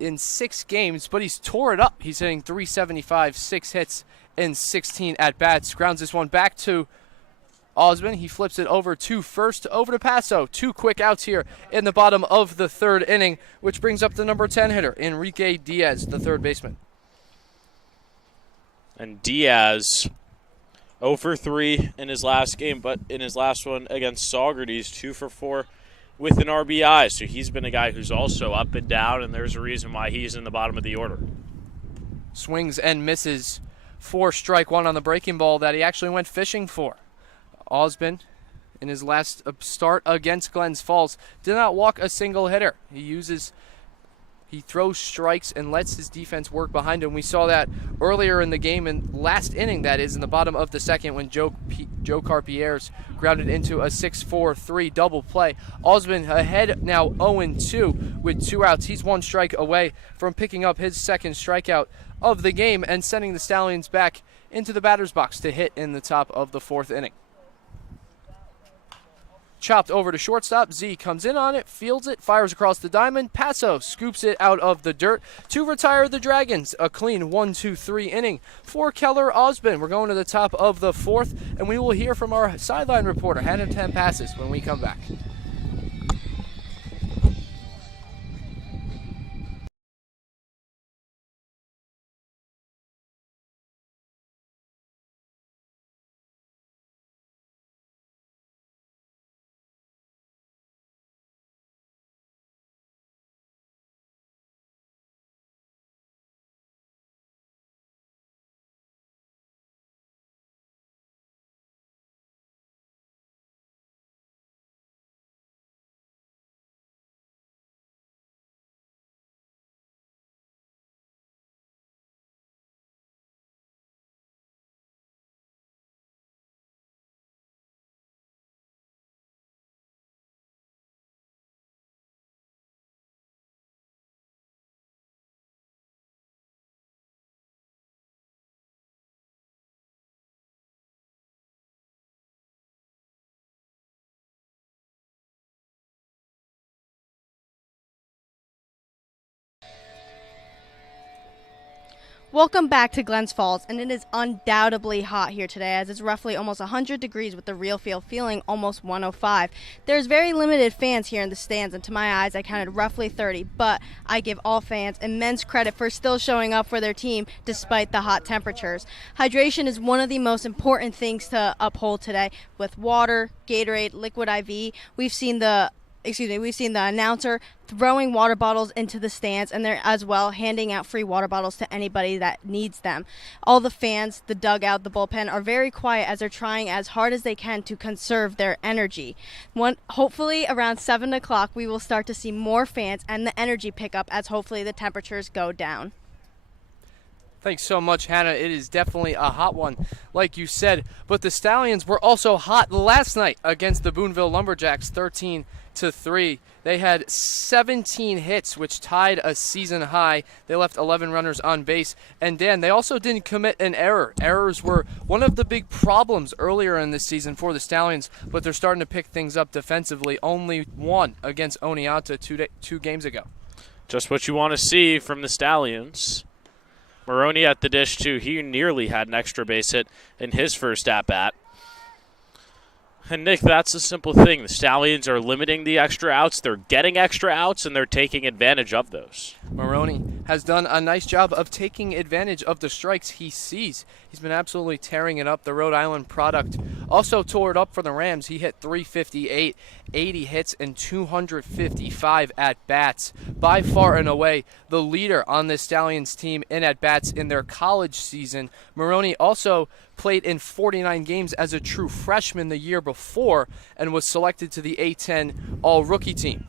in 6 games, but he's tore it up. He's hitting .375, 6 hits, and 16 at-bats. Grounds this one back to Osmond. He flips it over to first, over to Paso. 2 quick outs here in the bottom of the third inning, which brings up the number 10 hitter, Enrique Diaz, the third baseman. And Diaz 0 for 3 in his last game, but in his last one against Saugerties, 2 for 4 with an RBI. So he's been a guy who's also up and down, and there's a reason why he's in the bottom of the order. Swings and misses for strike 1 on the breaking ball that he actually went fishing for. Osmond in his last start against Glens Falls, did not walk a single hitter. He throws strikes and lets his defense work behind him. We saw that earlier in the game, in last inning, that is, in the bottom of the second, when Joe Carpier's grounded into a 6-4-3 double play. Osmond ahead now 0-2 with 2 outs. He's 1 strike away from picking up his second strikeout of the game and sending the Stallions back into the batter's box to hit in the top of the 4th inning. Chopped over to shortstop. Z comes in on it, fields it, fires across the diamond. Passo scoops it out of the dirt to retire the Dragons. A clean 1-2-3 inning for Keller Osmond. We're going to the top of the 4th, and we will hear from our sideline reporter, Hannah Tempasses, when we come back. Welcome back to Glens Falls, and it is undoubtedly hot here today, as it's roughly almost 100 degrees with the real feel feeling almost 105. There's very limited fans here in the stands, and to my eyes I counted roughly 30, but I give all fans immense credit for still showing up for their team despite the hot temperatures. Hydration is one of the most important things to uphold today. With water, Gatorade, Liquid IV, we've seen the announcer throwing water bottles into the stands, and they're as well handing out free water bottles to anybody that needs them. All the fans, the dugout, the bullpen are very quiet as they're trying as hard as they can to conserve their energy. Hopefully around 7 o'clock we will start to see more fans and the energy pick up as hopefully the temperatures go down. Thanks so much, Hannah. It is definitely a hot one, like you said. But the Stallions were also hot last night against the Boonville Lumberjacks, 13-3. They had 17 hits, which tied a season high. They left 11 runners on base. And Dan, they also didn't commit an error. Errors were one of the big problems earlier in this season for the Stallions, but they're starting to pick things up defensively. Only one against Oneonta two games ago. Just what you want to see from the Stallions. Maroney at the dish, too. He nearly had an extra base hit in his first at-bat. And, Nick, that's a simple thing. The Stallions are limiting the extra outs. They're getting extra outs, and they're taking advantage of those. Maroney has done a nice job of taking advantage of the strikes he sees. He's been absolutely tearing it up. The Rhode Island product also tore it up for the Rams. He hit .358, 80 hits, and 255 at-bats. By far and away, the leader on the Stallions team in at-bats in their college season. Maroney also played in 49 games as a true freshman the year before and was selected to the A-10 All-Rookie team.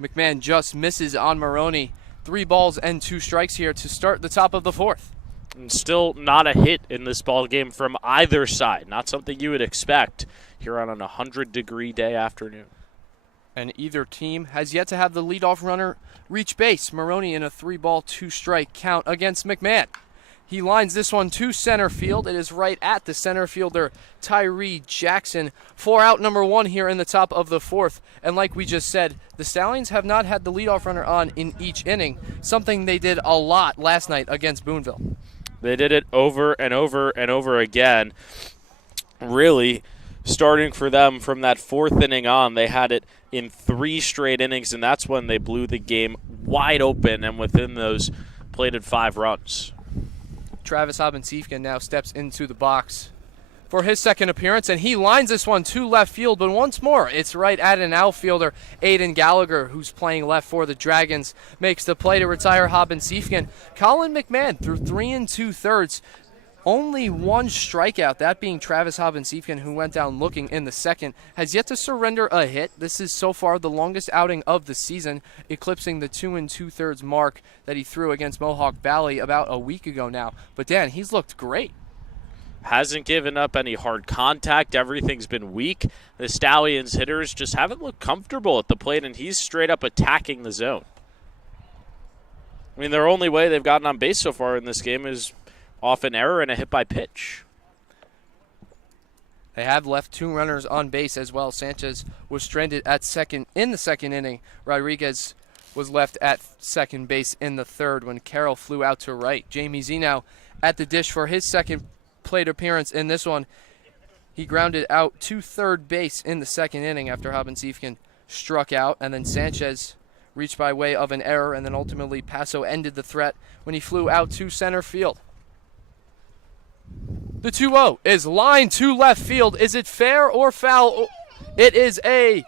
McMahon just misses on Maroney. 3 balls and 2 strikes here to start the top of the 4th. And still not a hit in this ball game from either side. Not something you would expect here on an 100-degree day afternoon. And either team has yet to have the leadoff runner reach base. Maroney in a 3-ball, 2-strike count against McMahon. He lines this one to center field. It is right at the center fielder, Tyree Jackson, for out number 1 here in the top of the 4th. And like we just said, the Stallions have not had the leadoff runner on in each inning, something they did a lot last night against Boonville. They did it over and over and over again. Really, starting for them from that 4th inning on, they had it in 3 straight innings, and that's when they blew the game wide open, and within those plated 5 runs. Travis Hobbins-Siefken now steps into the box for his second appearance, and he lines this one to left field, but once more, it's right at an outfielder. Aiden Gallagher, who's playing left for the Dragons, makes the play to retire Hobbins-Siefken. Colin McMahon, through 3 2/3, only one strikeout, that being Travis Hobbins-Siefken, who went down looking in the second, has yet to surrender a hit. This is so far the longest outing of the season, eclipsing the 2 2/3 mark that he threw against Mohawk Valley about a week ago now. But Dan, he's looked great. Hasn't given up any hard contact. Everything's been weak. The Stallions hitters just haven't looked comfortable at the plate, and he's straight up attacking the zone. I mean, their only way they've gotten on base so far in this game is off an error and a hit by pitch. They have left 2 runners on base as well. Sanchez was stranded at second in the second inning. Rodriguez was left at second base in the third when Carroll flew out to right. Jamie Z now at the dish for his second plate appearance in this one. He grounded out to third base in the second inning after Hobbins-Siefken struck out, and then Sanchez reached by way of an error, and then ultimately Paso ended the threat when he flew out to center field. The 2-0 is lined to left field. Is it fair or foul? It is a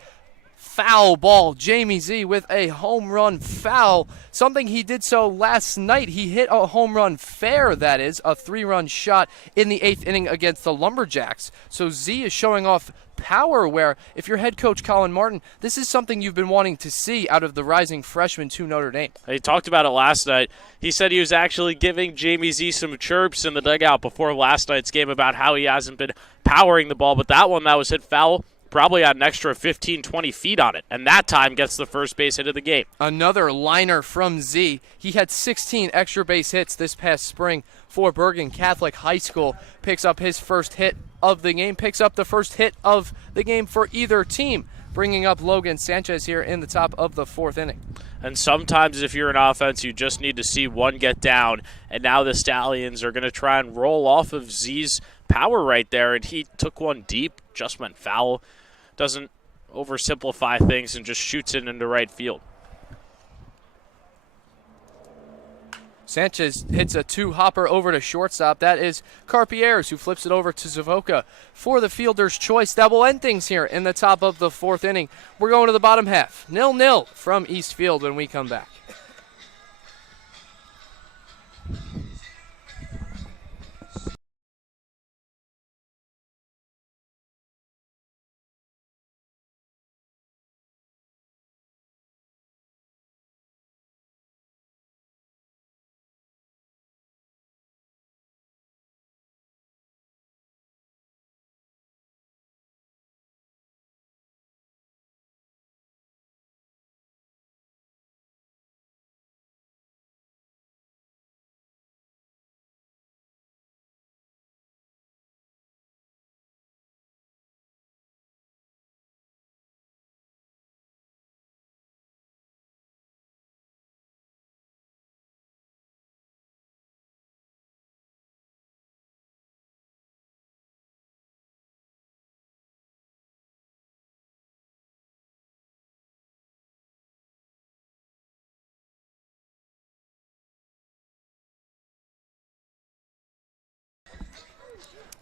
foul ball. Jamie Z with a home run foul. Something he did so last night. He hit a home run fair, that is, a 3-run shot in the 8th inning against the Lumberjacks. So Z is showing off power where, if you're head coach Colin Martin, this is something you've been wanting to see out of the rising freshman to Notre Dame. He talked about it last night. He said he was actually giving Jamie Z some chirps in the dugout before last night's game about how he hasn't been powering the ball, but that one that was hit foul probably had an extra 15, 20 feet on it, and that time gets the first base hit of the game. Another liner from Z. He had 16 extra base hits this past spring for Bergen Catholic High School. Picks up his first hit of the game, picks up the first hit of the game for either team, bringing up Logan Sanchez here in the top of the 4th inning. And sometimes if you're an offense, you just need to see one get down, and now the Stallions are going to try and roll off of Z's power right there, and he took one deep, just went foul. Doesn't oversimplify things and just shoots it into right field. Sanchez hits a 2-hopper over to shortstop. That is Carpieres, who flips it over to Zavoca for the fielder's choice. That will end things here in the top of the 4th inning. We're going to the bottom half. 0-0 from East Field when we come back.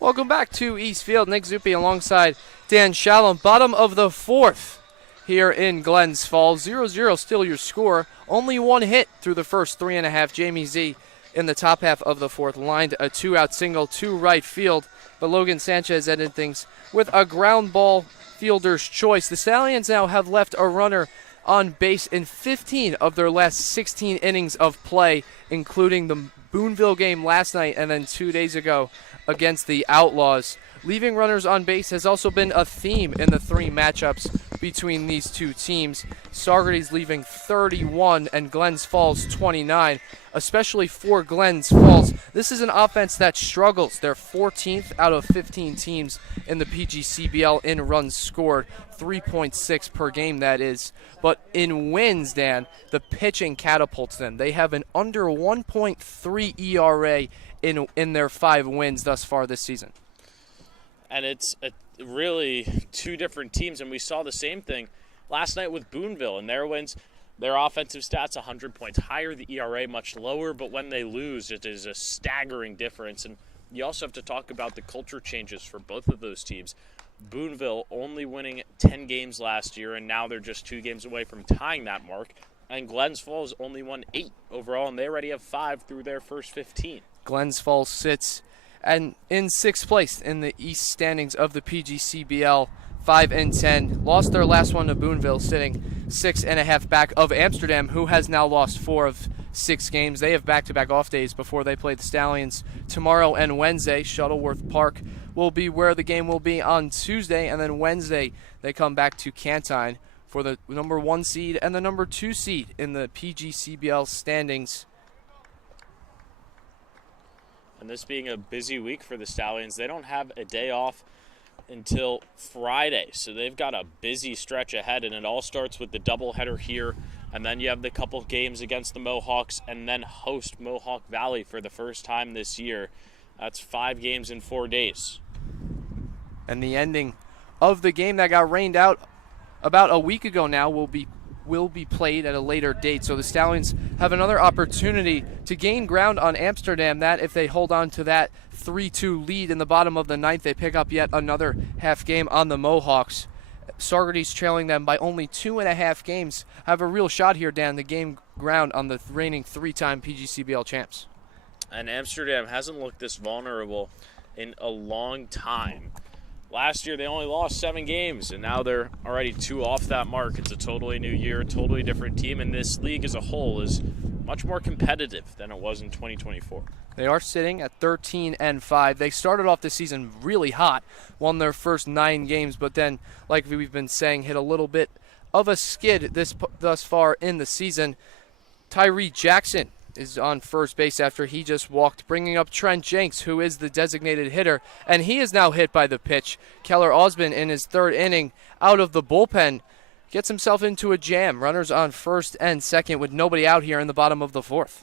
Welcome back to East Field. Nick Zuppi alongside Dan Shalom. Bottom of the 4th here in Glens Falls. 0-0 still your score. Only one hit through the first 3.5. Jamie Z in the top half of the 4th lined a 2-out single to right field. But Logan Sanchez ended things with a ground ball fielder's choice. The Stallions now have left a runner on base in 15 of their last 16 innings of play, including the Boonville game last night and then 2 days ago against the Outlaws. Leaving runners on base has also been a theme in the 3 matchups between these 2 teams. Saugerties leaving 31 and Glens Falls 29, especially for Glens Falls. This is an offense that struggles. They're 14th out of 15 teams in the PGCBL in runs scored, 3.6 per game that is. But in wins, Dan, the pitching catapults them. They have an under 1.3 ERA in their 5 wins thus far this season. And it's really 2 different teams, and we saw the same thing last night with Boonville. And their wins, their offensive stats 100 points higher, the ERA much lower, but when they lose, it is a staggering difference. And you also have to talk about the culture changes for both of those teams. Boonville only winning 10 games last year, and now they're just 2 games away from tying that mark. And Glens Falls only won 8 overall, and they already have 5 through their first 15. Glens Falls sits and in 6th place in the East standings of the PGCBL, 5-10. Lost their last one to Boonville, sitting 6.5 back of Amsterdam, who has now lost 4 of 6 games. They have back-to-back off days before they play the Stallions tomorrow and Wednesday. Shuttleworth Park will be where the game will be on Tuesday, and then Wednesday they come back to Cantine for the number 1 seed and the number 2 seed in the PGCBL standings. And this being a busy week for the Stallions, they don't have a day off until Friday. So they've got a busy stretch ahead, and it all starts with the doubleheader here. And then you have the couple games against the Mohawks and then host Mohawk Valley for the first time this year. That's 5 games in 4 days. And the ending of the game that got rained out about a week ago now will be played at a later date. So the Stallions have another opportunity to gain ground on Amsterdam, that if they hold on to that 3-2 lead in the bottom of the 9th, they pick up yet another half game on the Mohawks. Saugerties trailing them by only 2.5 games have a real shot here, Dan, to gain ground on the reigning 3-time PGCBL champs. And Amsterdam hasn't looked this vulnerable in a long time. Last year, they only lost 7 games, and now they're already 2 off that mark. It's a totally new year, totally different team, and this league as a whole is much more competitive than it was in 2024. They are sitting at 13-5. They started off the season really hot, won their first 9 games, but then, like we've been saying, hit a little bit of a skid thus far in the season. Tyree Jackson is on first base after he just walked, bringing up Trent Jenks, who is the designated hitter, and he is now hit by the pitch. Keller Osmond in his 3rd inning out of the bullpen gets himself into a jam. Runners on first and second with nobody out here in the bottom of the 4th.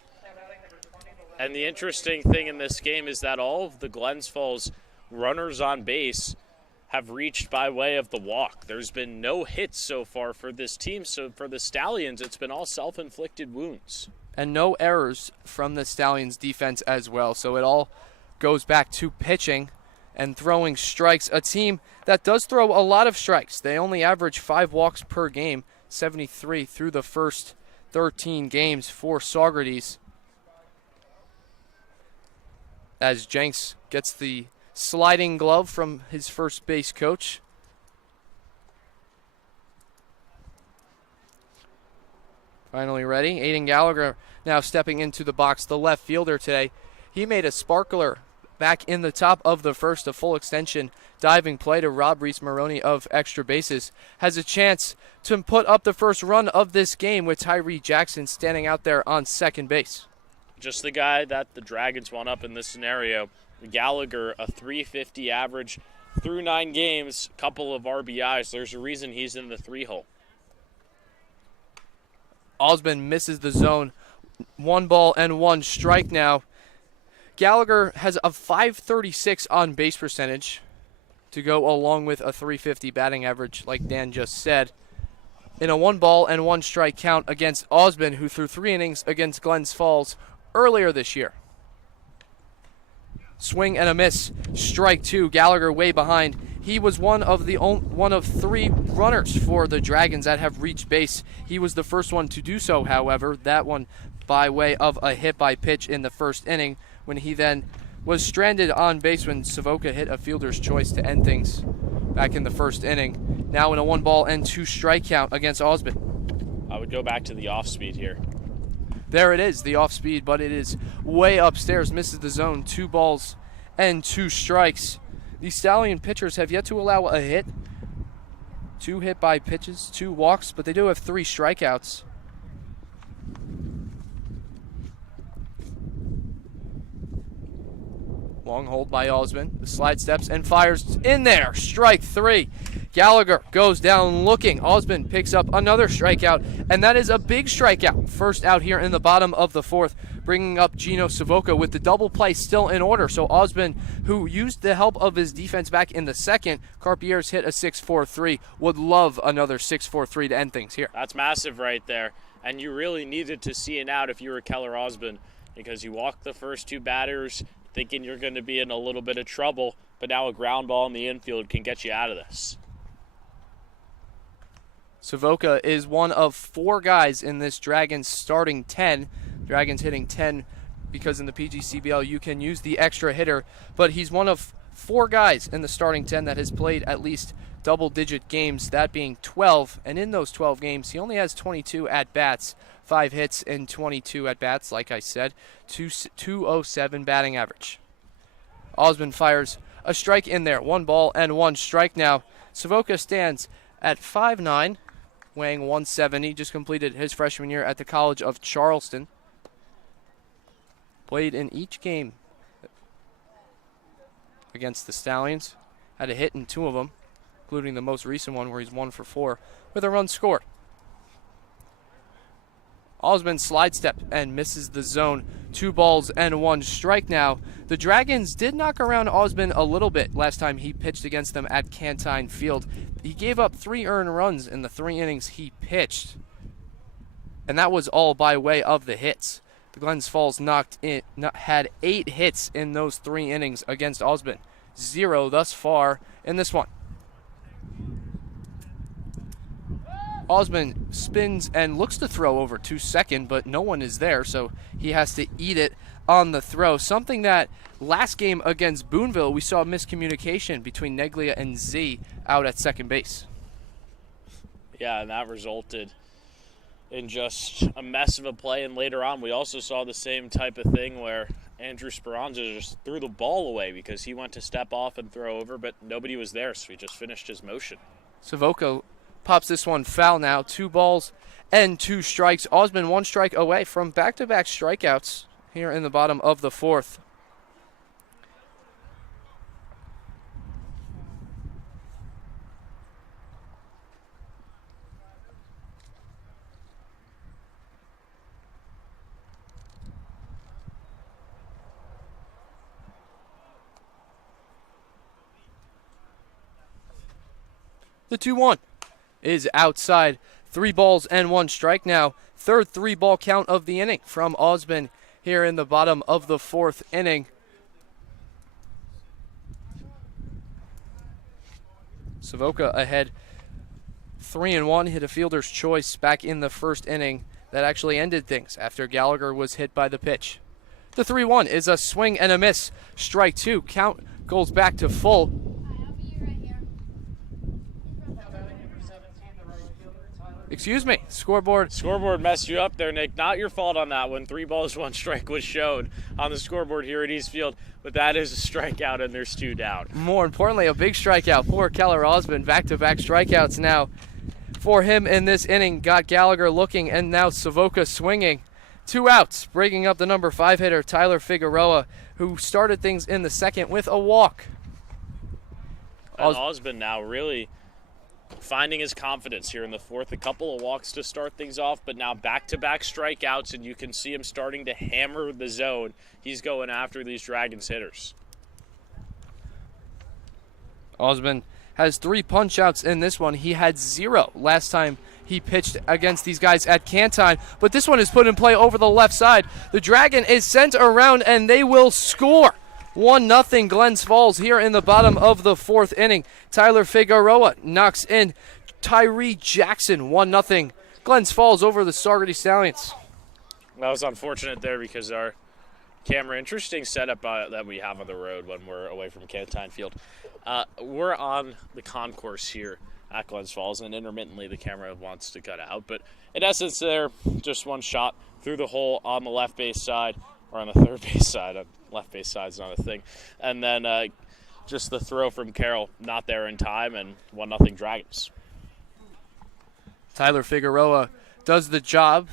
And the interesting thing in this game is that all of the Glens Falls runners on base have reached by way of the walk. There's been no hits so far for this team, so for the Stallions, it's been all self-inflicted wounds. And no errors from the Stallions defense as well. So it all goes back to pitching and throwing strikes. A team that does throw a lot of strikes. They only average 5 walks per game, 73 through the first 13 games for Saugerties. As Jenks gets the sliding glove from his first base coach. Finally ready. Aiden Gallagher now stepping into the box, the left fielder today. He made a sparkler back in the top of the first, a full extension diving play to rob Reese Maroney of extra bases. Has a chance to put up the first run of this game with Tyree Jackson standing out there on second base. Just the guy that the Dragons want up in this scenario. Gallagher, a .350 average through 9 games, couple of RBIs. There's a reason he's in the 3-hole. Osmond misses the zone. 1 ball and 1 strike now. Gallagher has a .536 on base percentage to go along with a .350 batting average, like Dan just said. In a 1 ball and 1 strike count against Osmond, who threw 3 innings against Glens Falls earlier this year. Swing and a miss. Strike 2. Gallagher way behind. He was one of 3 runners for the Dragons that have reached base. He was the first one to do so, however. That one by way of a hit by pitch in the first inning, when he then was stranded on base when Savoca hit a fielder's choice to end things back in the first inning. Now in a 1 ball and 2 strike count against Osmond. I would go back to the off speed here. There it is, the off speed, but it is way upstairs, misses the zone. 2 balls and 2 strikes. The Stallion pitchers have yet to allow a hit. 2 hit by pitches, 2 walks, but they do have 3 strikeouts. Long hold by Osmond. The slide steps and fires in there. Strike 3. Gallagher goes down looking. Osmond picks up another strikeout, and that is a big strikeout. First out here in the bottom of the 4th, bringing up Gino Savoca with the double play still in order. So Osmond, who used the help of his defense back in the 2nd, Carpier's hit a 6.43, would love another 6.43 to end things here. That's massive right there, and you really needed to see it out if you were Keller Osmond, because you walked the first 2 batters thinking you're going to be in a little bit of trouble, but now a ground ball in the infield can get you out of this. Savoca is one of 4 guys in this Dragons starting 10. Dragons hitting 10 because in the PGCBL you can use the extra hitter, but he's one of 4 guys in the starting 10 that has played at least double-digit games, that being 12, and in those 12 games he only has 22 at-bats, 5 hits and 22 at-bats, like I said, 207 batting average. Osmond fires a strike in there, 1 ball and 1 strike now. Savoca stands at 5'9", weighing 170, just completed his freshman year at the College of Charleston. Played in each game against the Stallions, had a hit in 2 of them, including the most recent one where he's 1 for 4 with a run scored. Osmond slide step and misses the zone. 2 balls and 1 strike now. The Dragons did knock around Osmond a little bit last time he pitched against them at Cantine Field. He gave up 3 earned runs in the 3 innings he pitched, and that was all by way of the hits. The Glens Falls had 8 hits in those 3 innings against Osmond. 0 thus far in this one. Osmond spins and looks to throw over to second, but no one is there, so he has to eat it on the throw. Something that last game against Boonville, we saw miscommunication between Neglia and Z out at second base. Yeah, and that resulted in just a mess of a play, and later on we also saw the same type of thing where Andrew Speranza just threw the ball away because he went to step off and throw over, but nobody was there, so he just finished his motion. Savoca pops this one foul now. 2 balls and 2 strikes. Osmond 1 strike away from back-to-back strikeouts here in the bottom of the 4th. The 2-1 is outside. 3 balls and 1 strike now. 3rd 3-ball count of the inning from Osmond here in the bottom of the 4th inning. Savoca ahead 3-1, hit a fielder's choice back in the 1st inning that actually ended things after Gallagher was hit by the pitch. The 3-1 is a swing and a miss. Strike 2. Count goes back to full. Excuse me, scoreboard. Scoreboard messed you up there, Nick. Not your fault on that one. 3 balls, 1 strike was shown on the scoreboard here at Eastfield, but that is a strikeout and there's 2 down. More importantly, a big strikeout for Keller Osmond. Back-to-back strikeouts now for him in this inning. Got Gallagher looking and now Savoca swinging. 2 outs, breaking up the number 5 hitter, Tyler Figueroa, who started things in the 2nd with a walk. And Osmond now really finding his confidence here in the 4th. A couple of walks to start things off, but now back-to-back strikeouts, and you can see him starting to hammer the zone. He's going after these Dragons hitters. Osmond has 3 punch-outs in this one. He had 0 last time he pitched against these guys at Cantine, but this one is put in play over the left side. The Dragon is sent around, and they will score. 1-0 Glens Falls here in the bottom of the 4th inning. Tyler Figueroa knocks in Tyree Jackson. 1-0 Glens Falls over the Saugerties Stallions. That was unfortunate there because our camera, interesting setup that we have on the road when we're away from Cantine Field. We're on the concourse here at Glens Falls, and intermittently the camera wants to cut out. But in essence there, just 1 shot through the hole on the left base side, or on the 3rd base side. Left base side's not a thing. And then just the throw from Carroll, not there in time, and 1-0 Dragons. Tyler Figueroa does the job.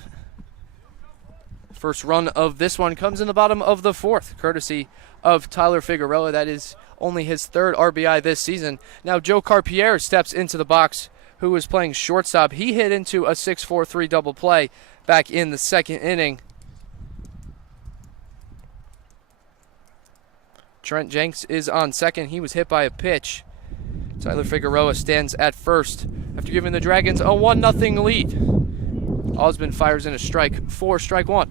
First run of this one comes in the bottom of the 4th, courtesy of Tyler Figueroa. That is only his 3rd RBI this season. Now Joe Carpierre steps into the box, who is playing shortstop. He hit into a 6-4-3 double play back in the 2nd inning. Trent Jenks is on second. He was hit by a pitch. Tyler Figueroa stands at first after giving the Dragons a 1-0 lead. Osmond fires in a strike for strike 1.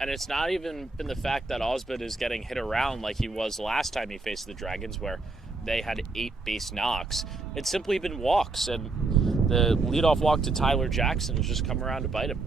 And it's not even been the fact that Osmond is getting hit around like he was last time he faced the Dragons, where they had 8 base knocks. It's simply been walks, and the leadoff walk to Tyler Jackson has just come around to bite him.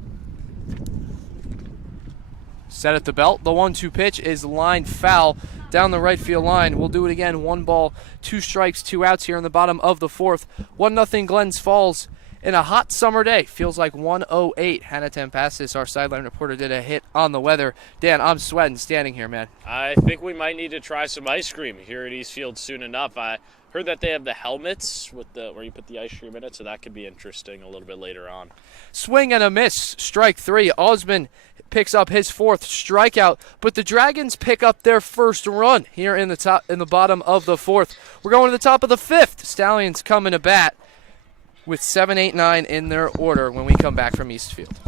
Set at the belt. The 1-2 pitch is lined foul down the right field line. We'll do it again. 1 ball, 2 strikes, 2 outs here in the bottom of the 4th. 1-0 Glens Falls in a hot summer day. Feels like 108. Hannah Tampassis, our sideline reporter, did a hit on the weather. Dan, I'm sweating standing here, man. I think we might need to try some ice cream here at Eastfield soon enough. I heard that they have the helmets with where you put the ice cream in it, so that could be interesting a little bit later on. Swing and a miss. Strike 3. Osman picks up his 4th strikeout, but the Dragons pick up their first run here in the bottom of the 4th. We're going to the top of the 5th. Stallions coming to bat with 7, 8, 9 in their order when we come back from Eastfield.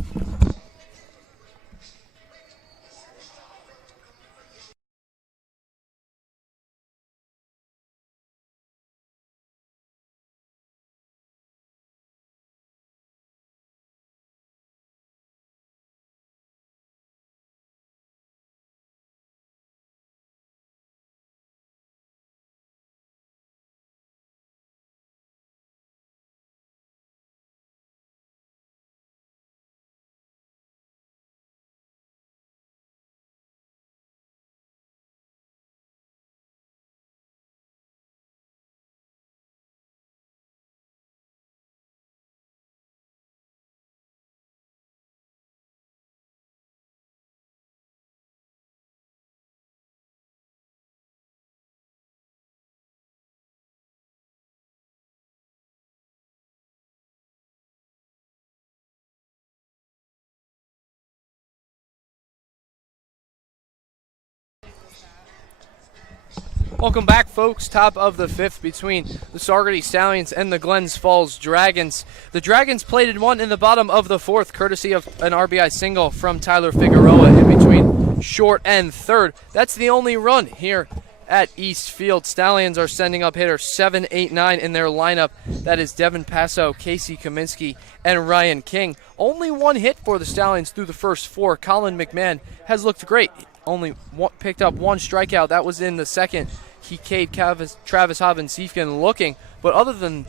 Welcome back, folks. Top of the 5th between the Saugerties Stallions and the Glens Falls Dragons. The Dragons plated one in the bottom of the 4th, courtesy of an RBI single from Tyler Figueroa in between short and third. That's the only run here at Eastfield. Stallions are sending up hitters 7, 8, 9 in their lineup. That is Devin Passo, Casey Kaminsky, and Ryan King. Only 1 hit for the Stallions through the first 4. Colin McMahon has looked great. Only picked up 1 strikeout. That was in the 2nd. He Cade Travis Haven-Siefken looking, but other than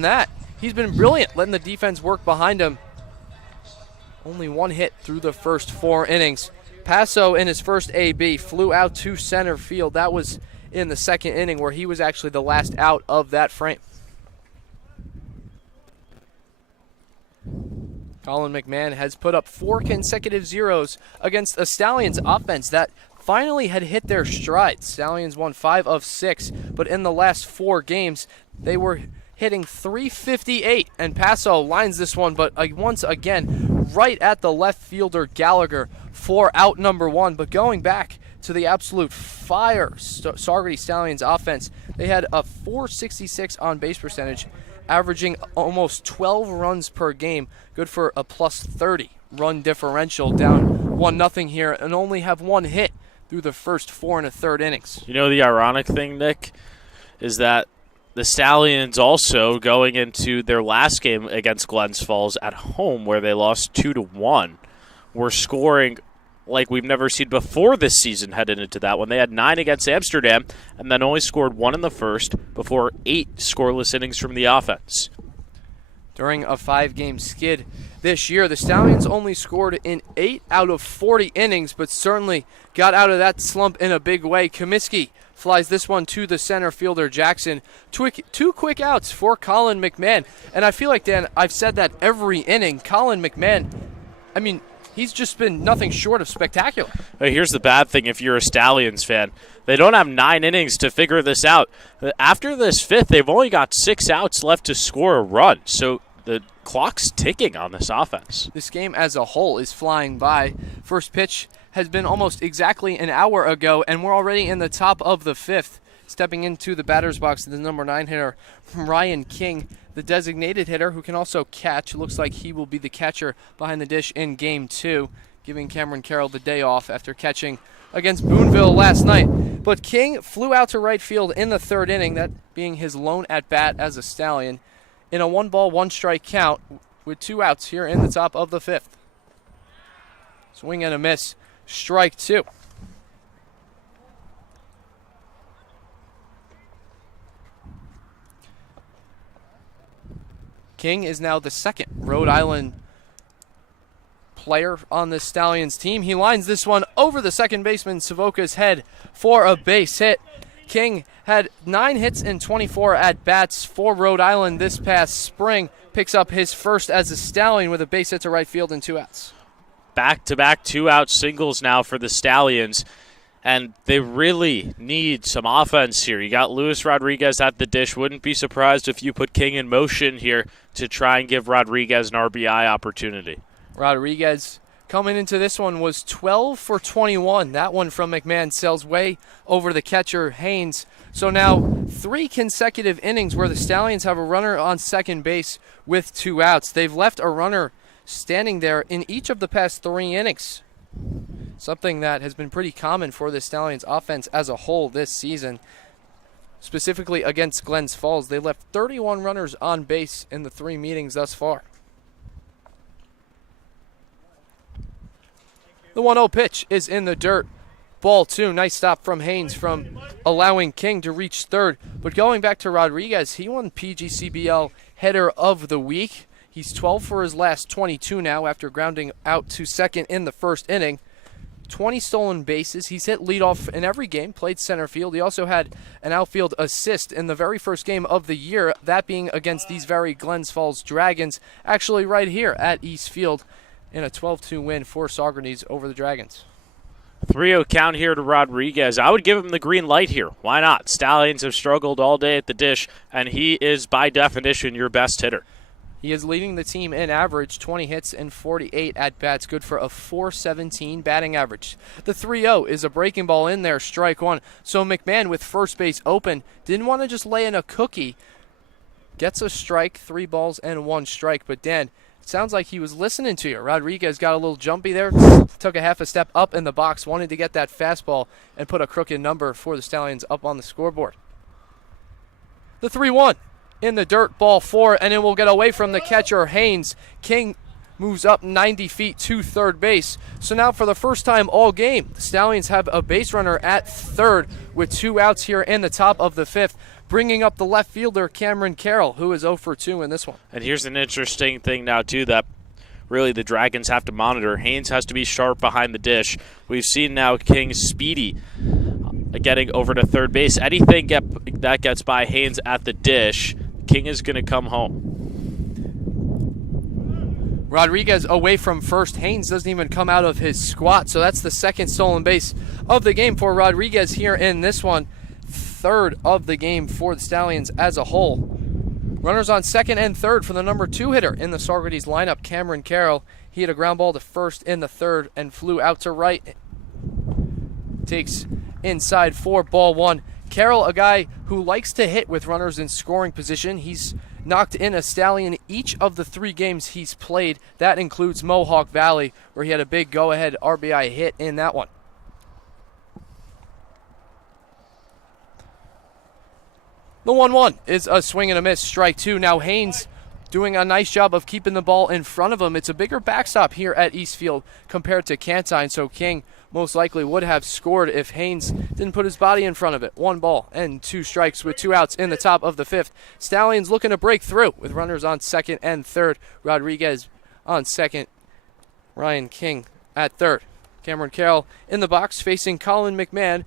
that, he's been brilliant, letting the defense work behind him. Only 1 hit through the first 4 innings. Passo in his first AB flew out to center field. That was in the 2nd inning, where he was actually the last out of that frame. Colin McMahon has put up 4 consecutive zeros against a Stallions offense that finally had hit their stride. Stallions won 5 of 6, but in the last 4 games, they were hitting .358, and Passo lines this one, but once again, right at the left fielder Gallagher for out number 1. But going back to the absolute fire Saugerties Stallions offense, they had a .466 on-base percentage, averaging almost 12 runs per game, good for a +30 run differential, down 1-0 here, and only have 1 hit through the first 4 1/3 innings. You know, the ironic thing, Nick, is that the Stallions also going into their last game against Glens Falls at home, where they lost 2-1, were scoring like we've never seen before this season headed into that one. They had 9 against Amsterdam and then only scored 1 in the first before 8 scoreless innings from the offense. During a 5-game skid this year, the Stallions only scored in 8 out of 40 innings, but certainly got out of that slump in a big way. Kaminsky flies this one to the center fielder Jackson. 2 quick outs for Colin McMahon. And I feel like, Dan, I've said that every inning. Colin McMahon, I mean, he's just been nothing short of spectacular. Here's the bad thing if you're a Stallions fan. They don't have 9 innings to figure this out. After this 5th, they've only got 6 outs left to score a run. So the clock's ticking on this offense. This game as a whole is flying by. First pitch has been almost exactly an hour ago, and we're already in the top of the 5th. Stepping into the batter's box, the number 9 hitter, Ryan King, the designated hitter who can also catch. Looks like he will be the catcher behind the dish in Game 2, giving Cameron Carroll the day off after catching against Boonville last night. But King flew out to right field in the 3rd inning, that being his lone at-bat as a Stallion, in a 1-ball, 1-strike count with 2 outs here in the top of the 5th. Swing and a miss. Strike 2. King is now the 2nd Rhode Island player on the Stallions team. He lines this one over the second baseman Savoca's head for a base hit. King had 9 hits and 24 at-bats for Rhode Island this past spring. Picks up his first as a Stallion with a base hit to right field and 2 outs. Back-to-back 2-out singles now for the Stallions, and they really need some offense here. You got Luis Rodriguez at the dish. Wouldn't be surprised if you put King in motion here to try and give Rodriguez an RBI opportunity. Rodriguez coming into this one was 12 for 21. That one from McMahon sails way over the catcher, Haynes. So now 3 consecutive innings where the Stallions have a runner on second base with 2 outs. They've left a runner standing there in each of the past 3 innings. Something that has been pretty common for the Stallions offense as a whole this season. Specifically against Glens Falls, they left 31 runners on base in the 3 meetings thus far. The 1-0 pitch is in the dirt. Ball 2. Nice stop from Haynes from allowing King to reach third. But going back to Rodriguez, he won PGCBL Hitter of the Week. He's 12 for his last 22 now after grounding out to second in the first inning. 20 stolen bases. He's hit leadoff in every game, played center field. He also had an outfield assist in the very first game of the year, that being against these very Glens Falls Dragons, actually right here at East Field in a 12-2 win for Saugerties over the Dragons. 3-0 count here to Rodriguez. I would give him the green light here. Why not? Stallions have struggled all day at the dish, and he is, by definition, your best hitter. He is leading the team in average, 20 hits and 48 at-bats, good for a .417 batting average. The 3-0 is a breaking ball in there, strike 1. So McMahon with first base open, didn't want to just lay in a cookie. Gets a strike, 3 balls and 1 strike. But Dan, it sounds like he was listening to you. Rodriguez got a little jumpy there, took a half a step up in the box, wanted to get that fastball and put a crooked number for the Stallions up on the scoreboard. The 3-1. In the dirt, ball 4, and it will get away from the catcher, Haynes. King moves up 90 feet to third base. So now for the first time all game, the Stallions have a base runner at third with 2 outs here in the top of the 5th, bringing up the left fielder, Cameron Carroll, who is 0 for 2 in this one. And here's an interesting thing now, too, that really the Dragons have to monitor. Haynes has to be sharp behind the dish. We've seen now King speedy getting over to third base. Anything that gets by Haynes at the dish, King is going to come home. Rodriguez away from first. Haynes doesn't even come out of his squat, so that's the second stolen base of the game for Rodriguez here in this one. Third of the game for the Stallions as a whole. Runners on second and third for the number 2 hitter in the Saugerties lineup, Cameron Carroll. He hit a ground ball to first in the third and flew out to right. Takes inside for ball 1. Carroll, a guy who likes to hit with runners in scoring position. He's knocked in a Stallion each of the 3 games he's played. That includes Mohawk Valley, where he had a big go-ahead RBI hit in that one. The 1-1 is a swing and a miss, strike 2. Now Haynes doing a nice job of keeping the ball in front of him. It's a bigger backstop here at Eastfield compared to Cantine, so King most likely would have scored if Haynes didn't put his body in front of it. 1 ball and 2 strikes with 2 outs in the top of the 5th. Stallions looking to break through with runners on second and third. Rodriguez on second. Ryan King at third. Cameron Carroll in the box facing Colin McMahon.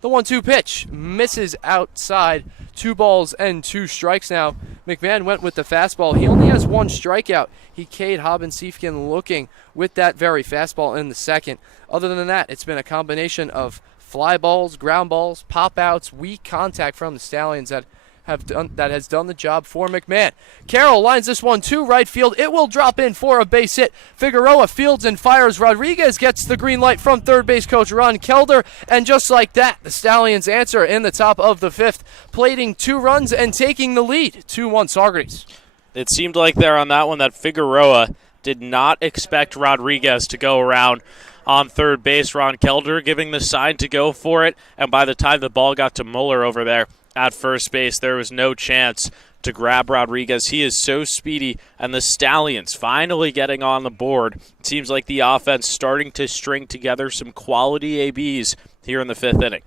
The 1-2 pitch misses outside. 2 balls and 2 strikes now. McMahon went with the fastball. He only has 1 strikeout. He K'd Hobbin Siefkin looking with that very fastball in the second. Other than that, it's been a combination of fly balls, ground balls, pop outs, weak contact from the Stallions that has done the job for McMahon. Carroll lines this one to right field. It will drop in for a base hit. Figueroa fields and fires. Rodriguez gets the green light from third base coach Ron Kelder, and just like that, the Stallions answer in the top of the 5th, plating 2 runs and taking the lead. 2-1 Saugerties. It seemed like there on that one that Figueroa did not expect Rodriguez to go around on third base. Ron Kelder giving the sign to go for it, and by the time the ball got to Mueller over there at first base, there was no chance to grab Rodriguez. He is so speedy, and the Stallions finally getting on the board. It seems like the offense starting to string together some quality ABs here in the 5th inning.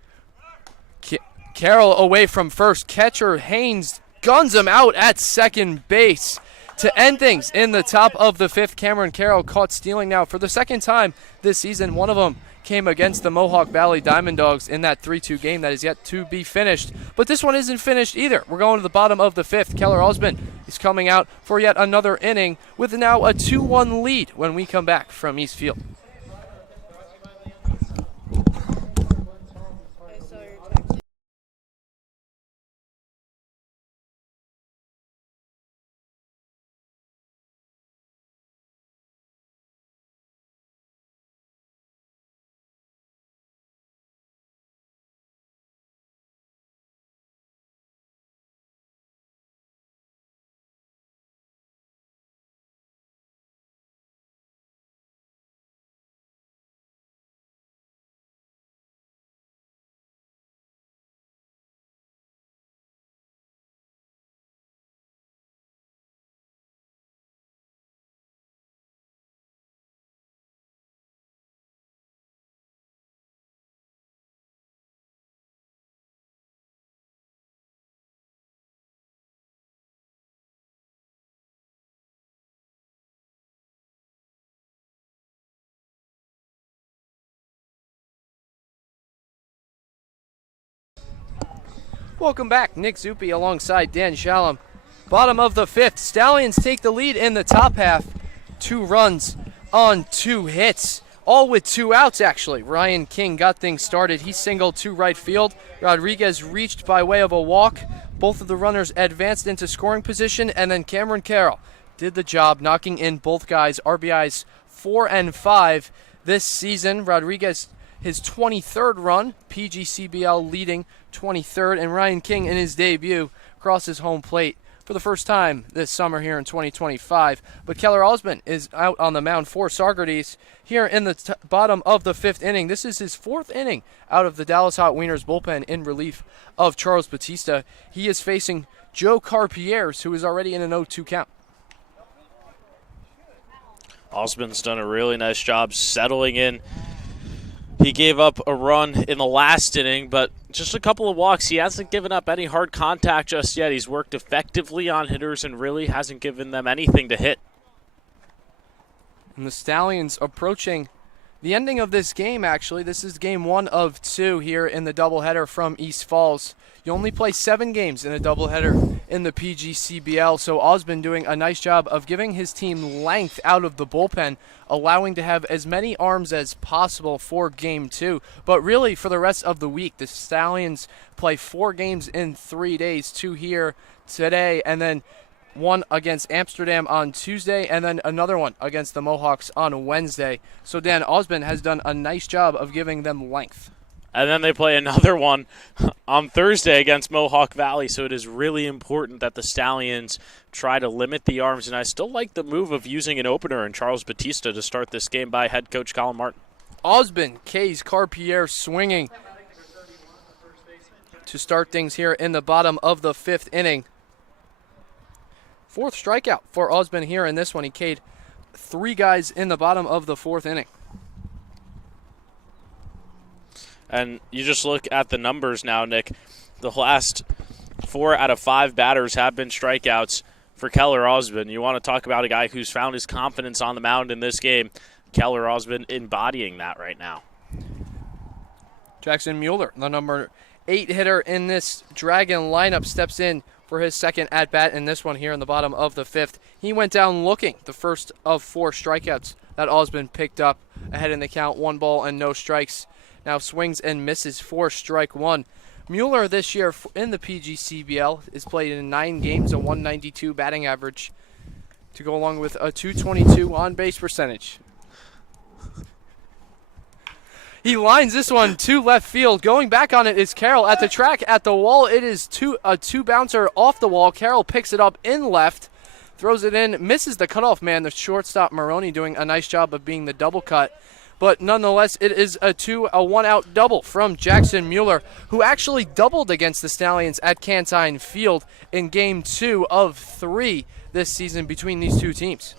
Carroll away from first. Catcher Haynes guns him out at second base. To end things in the top of the fifth, Cameron Carroll caught stealing now for the second time this season. One of them came against the Mohawk Valley Diamond Dogs in that 3-2 game that is yet to be finished. But this one isn't finished either. We're going to the bottom of the fifth. Keller Osmond is coming out for yet another inning with now a 2-1 lead when we come back from East Field. Welcome back. Nick Zuppi alongside Dan Shalom. Bottom of the fifth. Stallions take the lead in the top half. 2 runs on 2 hits. All with 2 outs, actually. Ryan King got things started. He singled to right field. Rodriguez reached by way of a walk. Both of the runners advanced into scoring position, and then Cameron Carroll did the job, knocking in both guys. RBIs 4 and 5 this season. Rodriguez, his 23rd run, PGCBL leading 23rd, and Ryan King in his debut crosses home plate for the first time this summer here in 2025. But Keller Osmond is out on the mound for Saugerties here in the bottom of the 5th inning. This is his 4th inning out of the Dallas Hot Wieners bullpen in relief of Charles Batista. He is facing Joe Carpierre, who is already in an 0-2 count. Osmond's done a really nice job settling in. He gave up a run in the last inning, but just a couple of walks. He hasn't given up any hard contact just yet. He's worked effectively on hitters and really hasn't given them anything to hit. And the Stallions approaching the ending of this game, actually. This is game 1 of 2 here in the doubleheader from East Falls. You only play 7 games in a doubleheader in the PGCBL, so Osmond doing a nice job of giving his team length out of the bullpen, allowing to have as many arms as possible for game 2. But really, for the rest of the week, the Stallions play 4 games in 3 days, 2 here today, and then 1 against Amsterdam on Tuesday, and then another one against the Mohawks on Wednesday. So Dan, Osmond has done a nice job of giving them length. And then they play another one on Thursday against Mohawk Valley, so it is really important that the Stallions try to limit the arms. And I still like the move of using an opener in Charles Batista to start this game by head coach Colin Martin. Osmond, K's Carpierre swinging to start things here in the bottom of the 5th inning. 4th strikeout for Osmond here in this one. He K'd 3 guys in the bottom of the 4th inning. And you just look at the numbers now, Nick. The last 4 out of 5 batters have been strikeouts for Keller Osmond. You want to talk about a guy who's found his confidence on the mound in this game. Keller Osmond embodying that right now. Jackson Mueller, the number 8 hitter in this Dragon lineup, steps in for his 2nd at-bat in this one here in the bottom of the 5th. He went down looking, the first of 4 strikeouts that Osmond picked up ahead in the count, 1 ball and no strikes. Now swings and misses for strike 1. Mueller this year in the PGCBL is played in 9 games, a 192 batting average to go along with a 222 on-base percentage. He lines this one to left field. Going back on it is Carroll at the track, at the wall. It is a 2-bouncer off the wall. Carroll picks it up in left, throws it in, misses the cutoff man. The shortstop Maroney doing a nice job of being the double cut. But nonetheless, it is a 1-out double from Jackson Mueller, who actually doubled against the Stallions at Cantine Field in game 2 of 3 this season between these 2 teams.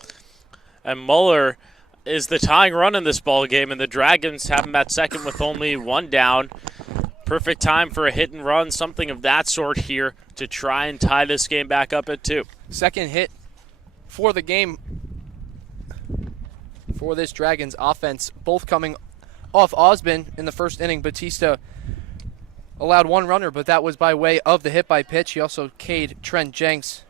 And Mueller is the tying run in this ball game, and the Dragons have him at second with only 1 down. Perfect time for a hit and run, something of that sort here to try and tie this game back up at 2. Second hit for the game for this Dragons offense, both coming off Osbin in the first inning. Batista allowed one runner, but that was by way of the hit by pitch. He also K'd Trent Jenks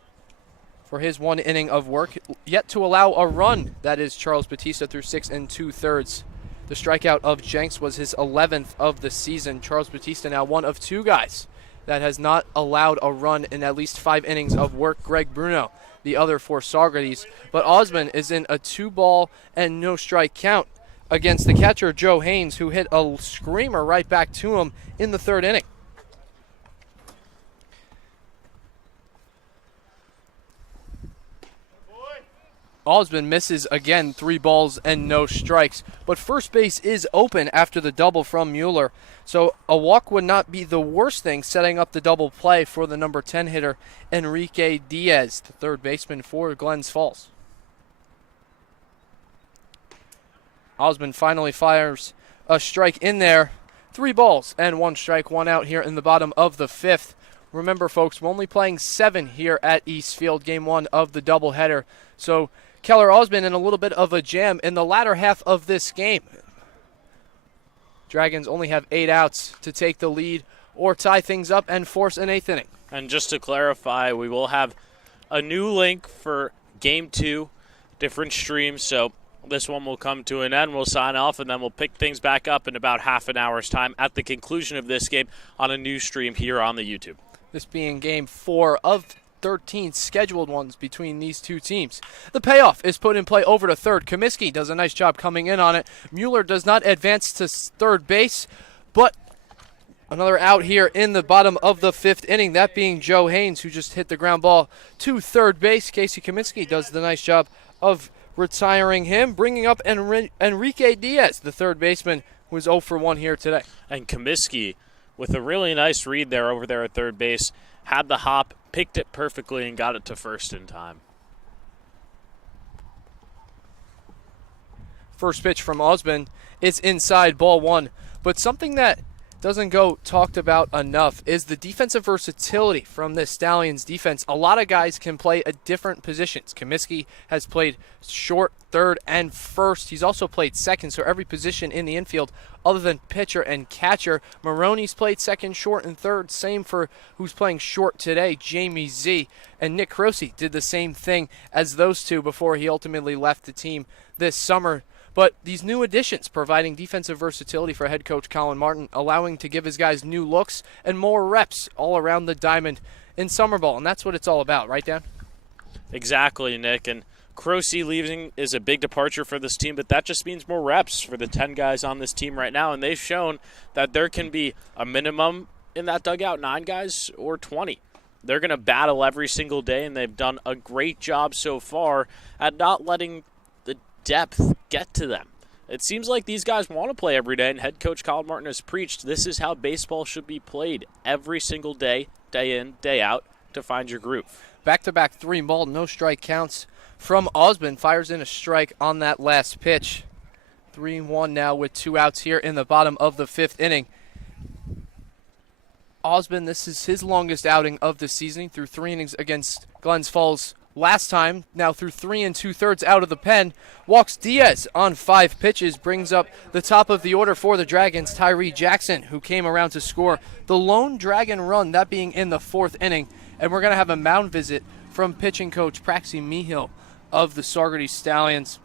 for his 1 inning of work, yet to allow a run. That is Charles Batista through 6 2/3. The strikeout of Jenks was his 11th of the season. Charles Batista now one of 2 guys that has not allowed a run in at least 5 innings of work. Greg Bruno, the other for Saugerties. But Osman is in a 2-ball and no strike count against the catcher, Joe Haynes, who hit a screamer right back to him in the 3rd inning. Osman misses again, 3 balls and no strikes. But first base is open after the double from Mueller. So a walk would not be the worst thing, setting up the double play for the number 10 hitter, Enrique Diaz, the 3rd baseman for Glens Falls. Osman finally fires a strike in there. 3 balls and 1 strike, 1 out here in the bottom of the 5th. Remember, folks, we're only playing 7 here at Eastfield, game 1 of the doubleheader. So Keller Osman in a little bit of a jam in the latter half of this game. Dragons only have 8 outs to take the lead or tie things up and force an 8th inning. And just to clarify, we will have a new link for Game 2, different streams, so this one will come to an end. We'll sign off, and then we'll pick things back up in about half an hour's time at the conclusion of this game on a new stream here on the YouTube. This being Game 4 of 13 scheduled ones between these 2 teams. The payoff is put in play over to 3rd. Comiskey does a nice job coming in on it. Mueller does not advance to 3rd base, but another out here in the bottom of the 5th inning, that being Joe Haynes, who just hit the ground ball to 3rd base. Casey Comiskey does the nice job of retiring him, bringing up Enrique Diaz, the 3rd baseman, who is 0 for 1 here today. And Comiskey, with a really nice read there over there at 3rd base, had the hop, picked it perfectly, and got it to 1st in time. First pitch from Osman, it's inside, ball 1. But something that doesn't go talked about enough is the defensive versatility from this Stallions defense. A lot of guys can play at different positions. Comiskey has played short, 3rd, and 1st. He's also played 2nd, so every position in the infield other than pitcher and catcher. Maroney's played 2nd, short, and 3rd. Same for who's playing short today, Jamie Z. And Nick Crosey did the same thing as those 2 before he ultimately left the team this summer. But these new additions providing defensive versatility for head coach Colin Martin, allowing to give his guys new looks and more reps all around the diamond in summer ball. And that's what it's all about, right, Dan? Exactly, Nick. And Crosey leaving is a big departure for this team, but that just means more reps for the 10 guys on this team right now. And they've shown that there can be a minimum in that dugout, 9 guys or 20. They're going to battle every single day, and they've done a great job so far at not letting the depth get to them. It seems like these guys want to play every day, and head coach Colin Martin has preached this is how baseball should be played every single day, day in, day out, to find your groove. Back-to-back 3-ball, no strike counts from Osman. Fires in a strike on that last pitch. 3-1 now with 2 outs here in the bottom of the 5th inning. Osman, this is his longest outing of the season through 3 innings against Glens Falls last time. Now through 3 2/3 out of the pen. Walks Diaz on 5 pitches. Brings up the top of the order for the Dragons, Tyree Jackson, who came around to score the lone Dragon run, that being in the 4th inning. And we're going to have a mound visit from pitching coach Praxi Mihil of the Saugerties Stallions.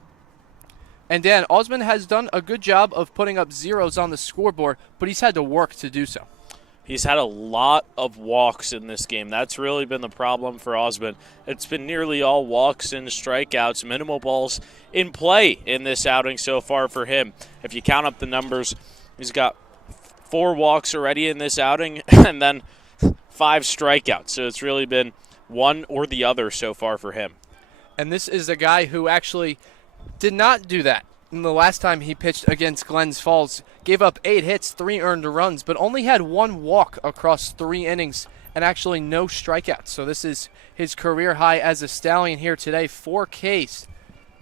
And Dan, Osman has done a good job of putting up zeros on the scoreboard, but he's had to work to do so. He's had a lot of walks in this game. That's really been the problem for Osman. It's been nearly all walks and strikeouts, minimal balls in play in this outing so far for him. If you count up the numbers, he's got 4 walks already in this outing and then 5 strikeouts. So it's really been one or the other so far for him. And this is a guy who actually did not do that. In the last time he pitched against Glens Falls, gave up 8 hits, 3 earned runs, but only had 1 walk across 3 innings and actually no strikeouts. So this is his career high as a Stallion here today. 4 Ks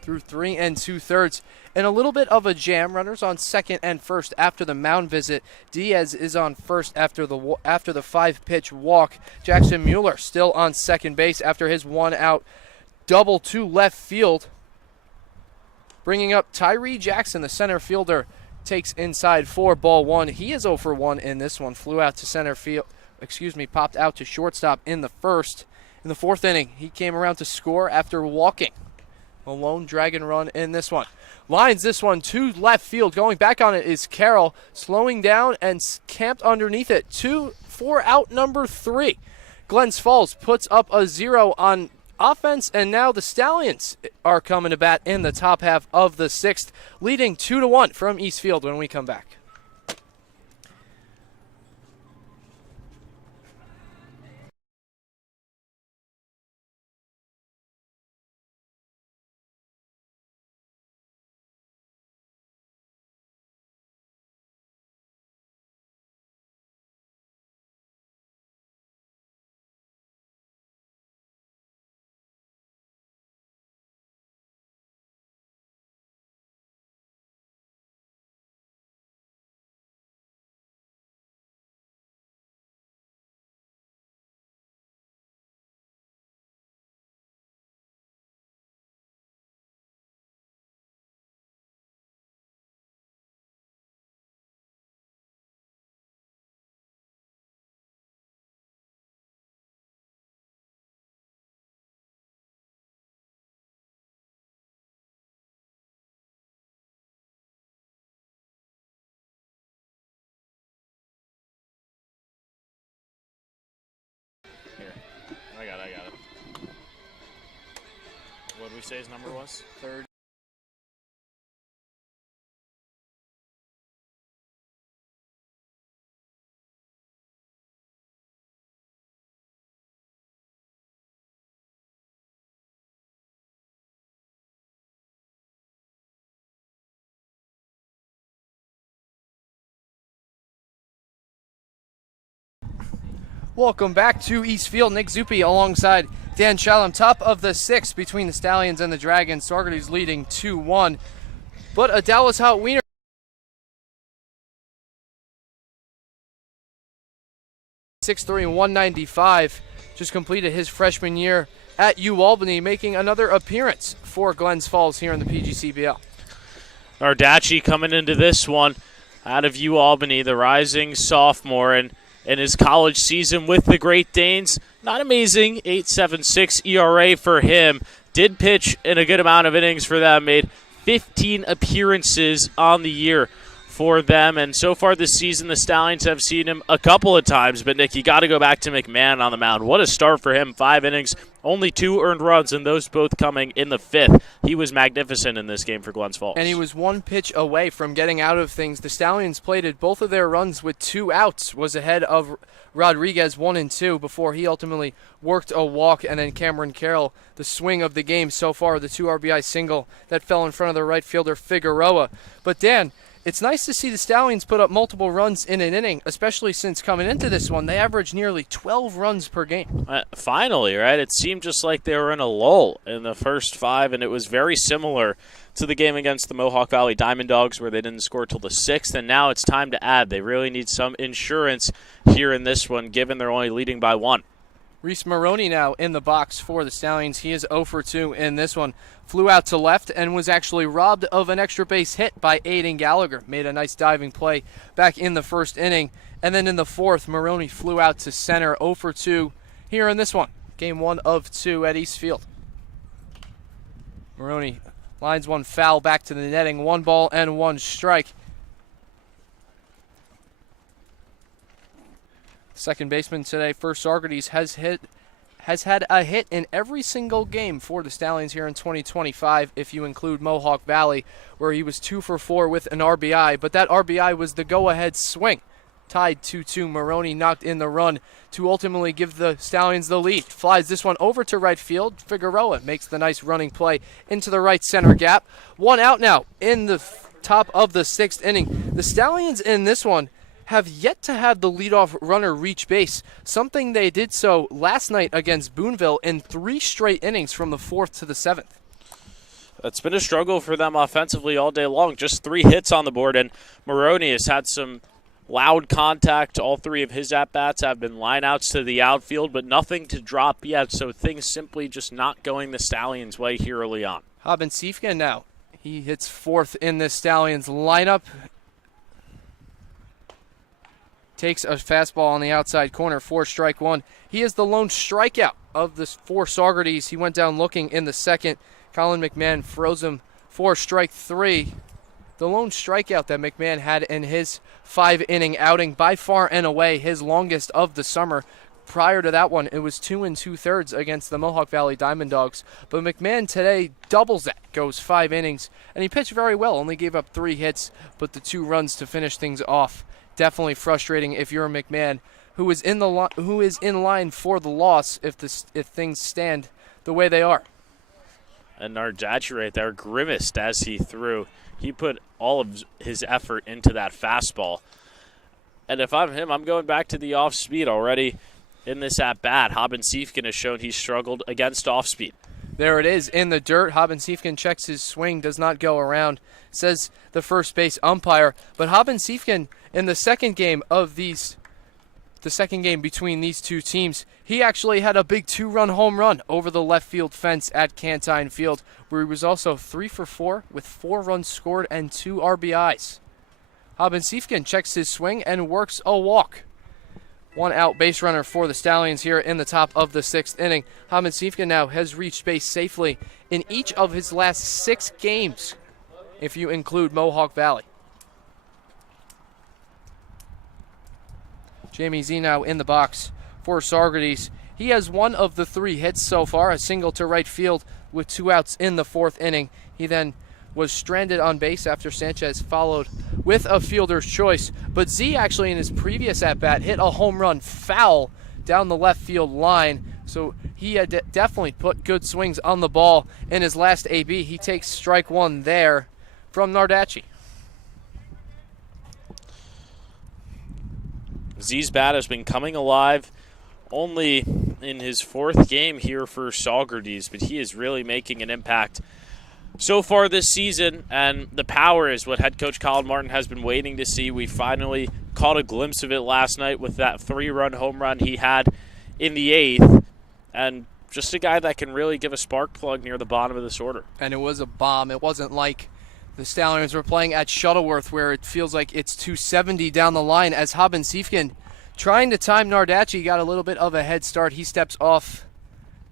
through 3 2/3. And a little bit of a jam. Runners on 2nd and 1st after the mound visit. Diaz is on 1st after the 5-pitch walk. Jackson Mueller still on 2nd base after his 1-out double to left field, bringing up Tyree Jackson, the center fielder, takes inside for ball one. He is 0 for 1 in this one. Flew out to center field, popped out to shortstop in the first. In the fourth inning, he came around to score after walking. A lone Dragon run in this one. Lines this one to left field. Going back on it is Carroll, slowing down and camped underneath it. 2 for out number 3. Glens Falls puts up a 0 on offense, and now the Stallions are coming to bat in the top half of the 6th, leading 2-1 from East Field when we come back. I got it. What did we say his number was? 30. Welcome back to East Field. Nick Zuppi alongside Dan Shalom, top of the 6th between the Stallions and the Dragons. Saugerties leading 2-1. But a Dallas Hot Wiener 6'3" and 195 just completed his freshman year at UAlbany, making another appearance for Glens Falls here in the PGCBL. Ardacci coming into this one out of UAlbany, the rising sophomore, and in his college season with the Great Danes. Not amazing, 8.76 ERA for him. Did pitch in a good amount of innings for them, made 15 appearances on the year for them. And so far this season, the Stallions have seen him a couple of times. But, Nick, you got to go back to McMahon on the mound. What a start for him. 5 innings, only 2 earned runs, and those both coming in the 5th. He was magnificent in this game for Glens Falls. And he was 1 pitch away from getting out of things. The Stallions plated both of their runs with 2 outs, was ahead of Rodriguez 1 and 2 before he ultimately worked a walk, and then Cameron Carroll, the swing of the game so far, the 2 RBI single that fell in front of the right fielder Figueroa. But Dan, it's nice to see the Stallions put up multiple runs in an inning, especially since coming into this one, they averaged nearly 12 runs per game. Finally, right? It seemed just like they were in a lull in the first 5, and it was very similar to the game against the Mohawk Valley Diamond Dogs where they didn't score till the 6th, and now it's time to add. They really need some insurance here in this one, given they're only leading by 1. Reese Maroney now in the box for the Stallions. He is 0 for 2 in this one. Flew out to left and was actually robbed of an extra base hit by Aiden Gallagher. Made a nice diving play back in the first inning. And then in the 4th, Maroney flew out to center, 0 for 2 here in this one. Game 1 of 2 at East Field. Maroney lines one foul back to the netting. 1 ball and 1 strike. Second baseman today for Saugerties has had a hit in every single game for the Stallions here in 2025, if you include Mohawk Valley, where he was 2 for 4 with an RBI, but that RBI was the go-ahead swing. Tied 2-2, Maroney knocked in the run to ultimately give the Stallions the lead. Flies this one over to right field. Figueroa makes the nice running play into the right center gap. 1 out now in the top of the 6th inning. The Stallions in this one have yet to have the leadoff runner reach base, something they did so last night against Boonville in 3 straight innings from the 4th to the 7th. It's been a struggle for them offensively all day long. Just 3 hits on the board, and Maroney has had some loud contact. All three of his at-bats have been lineouts to the outfield, but nothing to drop yet, so things simply just not going the Stallions' way here early on. Hobbin-Siefken now. He hits fourth in the Stallions lineup. Takes a fastball on the outside corner for strike one. He is the lone strikeout of the four Saugerties. He went down looking in the second. Colin McMahon froze him for strike three. The lone strikeout that McMahon had in his 5-inning outing, by far and away his longest of the summer. Prior to that one, it was 2 2/3 against the Mohawk Valley Diamond Dogs. But McMahon today doubles that, goes 5 innings, and he pitched very well. Only gave up 3 hits, but the 2 runs to finish things off. Definitely frustrating if you're a McMahon who is in line for the loss if things stand the way they are. And Nardacci right there grimaced as he threw. He put all of his effort into that fastball. And if I'm him, I'm going back to the off-speed already in this at-bat. Hobbin-Siefken has shown he's struggled against off-speed. There it is in the dirt. Hobbin-Siefken checks his swing, does not go around, says the first base umpire. But Hobbin-Siefken in the second game between these two teams, he actually had a big 2-run home run over the left field fence at Cantine Field, where he was also 3 for 4 with 4 runs scored and 2 RBIs. Hobbin-Siefken checks his swing and works a walk. 1 out base runner for the Stallions here in the top of the 6th inning. Hobbin-Siefken now has reached base safely in each of his last 6 games, if you include Mohawk Valley. Jamie Z now in the box for Saugerties. He has 1 of the 3 hits so far, a single to right field with 2 outs in the 4th inning. He then was stranded on base after Sanchez followed with a fielder's choice. But Z actually in his previous at-bat hit a home run foul down the left field line. So he had definitely put good swings on the ball in his last AB. He takes strike 1 there from Nardacci. Z's bat has been coming alive only in his 4th game here for Saugerties, but he is really making an impact so far this season, and the power is what head coach Colin Martin has been waiting to see. We finally caught a glimpse of it last night with that 3-run home run he had in the 8th, and just a guy that can really give a spark plug near the bottom of this order. And it was a bomb. It wasn't like the Stallions were playing at Shuttleworth where it feels like it's 270 down the line as Hobbin-Siefken trying to time Nardacci got a little bit of a head start. He steps off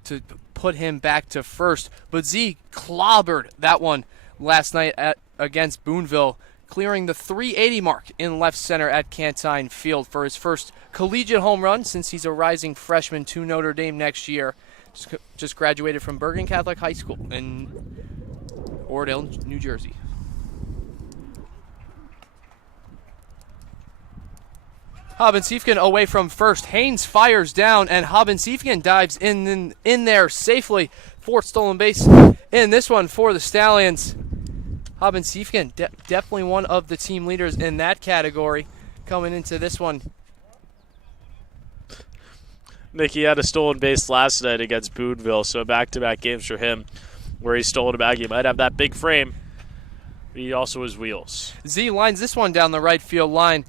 to put him back to first. But Z clobbered that one last night against Boonville, clearing the 380 mark in left center at Cantine Field for his first collegiate home run since he's a rising freshman to Notre Dame next year. Just graduated from Bergen Catholic High School in Oradell, New Jersey. Hobbin-Siefken away from first. Haynes fires down, and Hobbin-Siefken dives in there safely. 4th stolen base in this one for the Stallions. Hobbin-Siefken definitely one of the team leaders in that category coming into this one. Nicky had a stolen base last night against Boonville, so back-to-back games for him where he's stolen a bag. He might have that big frame, but he also has wheels. Z lines this one down the right field line.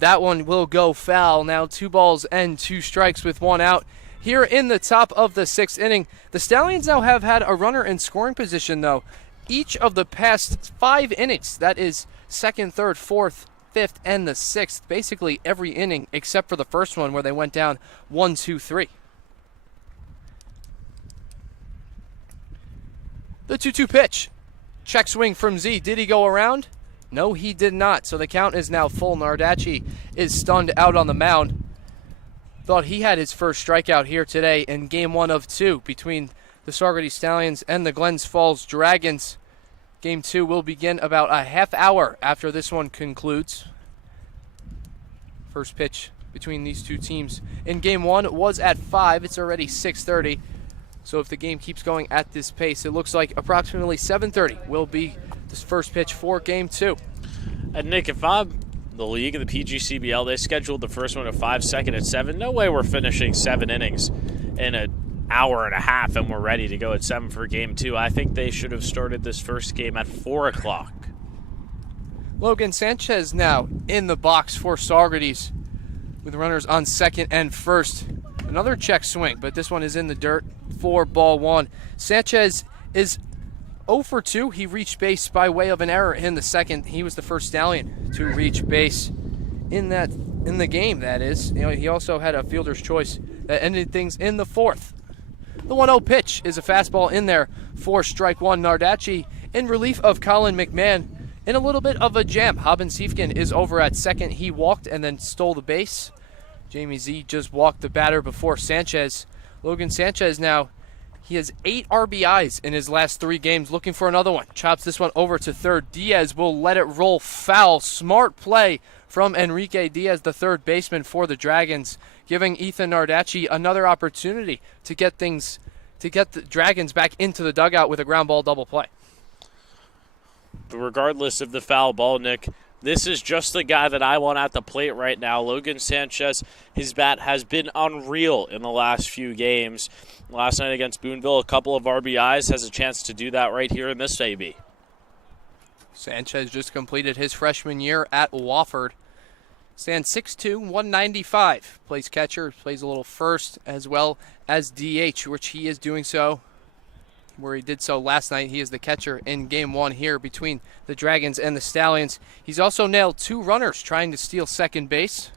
That one will go foul. Now 2 balls and 2 strikes with 1 out. Here in the top of the 6th inning, the Stallions now have had a runner in scoring position, though. Each of the past 5 innings, that is 2nd, 3rd, 4th, 5th, and the 6th, basically every inning except for the first one where they went down 1-2-3. The 2-2 pitch. Check swing from Z. Did he go around? No, he did not. So the count is now full. Nardacci is stunned out on the mound. Thought he had his first strikeout here today in game 1 of 2 between the Saugerties Stallions and the Glens Falls Dragons. Game 2 will begin about a half hour after this one concludes. First pitch between these two teams in game 1 was at 5. It's already 6:30. So if the game keeps going at this pace, it looks like approximately 7:30 will be this first pitch for game 2. And Nick, if I'm the league and the PGCBL, they scheduled the first one at 5, second at 7. No way we're finishing 7 innings in an hour and a half and we're ready to go at 7 for game 2. I think they should have started this first game at 4 o'clock. Logan Sanchez now in the box for Saugerties with runners on second and first. Another check swing, but this one is in the dirt for ball one. Sanchez is 0 for 2. He reached base by way of an error in the second. He was the first Stallion to reach base in the game, that is. He also had a fielder's choice that ended things in the fourth. The 1-0 pitch is a fastball in there for strike one. Nardacci in relief of Colin McMahon in a little bit of a jam. Haben Siefkin is over at second. He walked and then stole the base. Jamie Z just walked the batter before Sanchez. Logan Sanchez now, he has 8 RBIs in his last 3 games, looking for another one. Chops this one over to third. Diaz will let it roll foul. Smart play from Enrique Diaz, the third baseman for the Dragons, giving Ethan Nardacci another opportunity to get the Dragons back into the dugout with a ground ball double play. But regardless of the foul ball, Nick, this is just the guy that I want at the plate right now. Logan Sanchez, his bat has been unreal in the last few games. Last night against Boonville, a couple of RBIs, has a chance to do that right here in this AB. Sanchez just completed his freshman year at Wofford. Stands 6'2", 195. Plays catcher, plays a little first as well as DH, which he is doing so where he did so last night. He is the catcher in game one here between the Dragons and the Stallions. He's also nailed 2 runners trying to steal second base.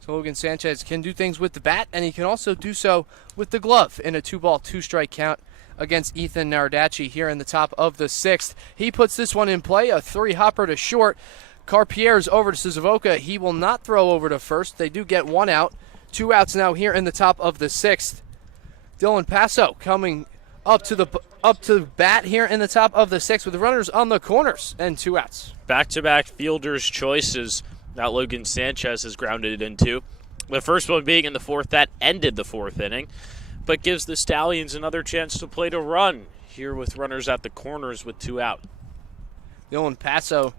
So Logan Sanchez can do things with the bat, and he can also do so with the glove in a 2-ball, 2-strike count against Ethan Nardacci here in the top of the 6th. He puts this one in play, a 3-hopper to short. Carpierre's over to Savoca. He will not throw over to first. They do get 1 out. 2 outs now here in the top of the 6th. Dylan Passo coming up to bat here in the top of the 6th with runners on the corners and 2 outs. Back-to-back fielder's choices that Logan Sanchez has grounded into. The first one being in the 4th, that ended the 4th inning, but gives the Stallions another chance to play to run here with runners at the corners with 2 out. Dylan Passo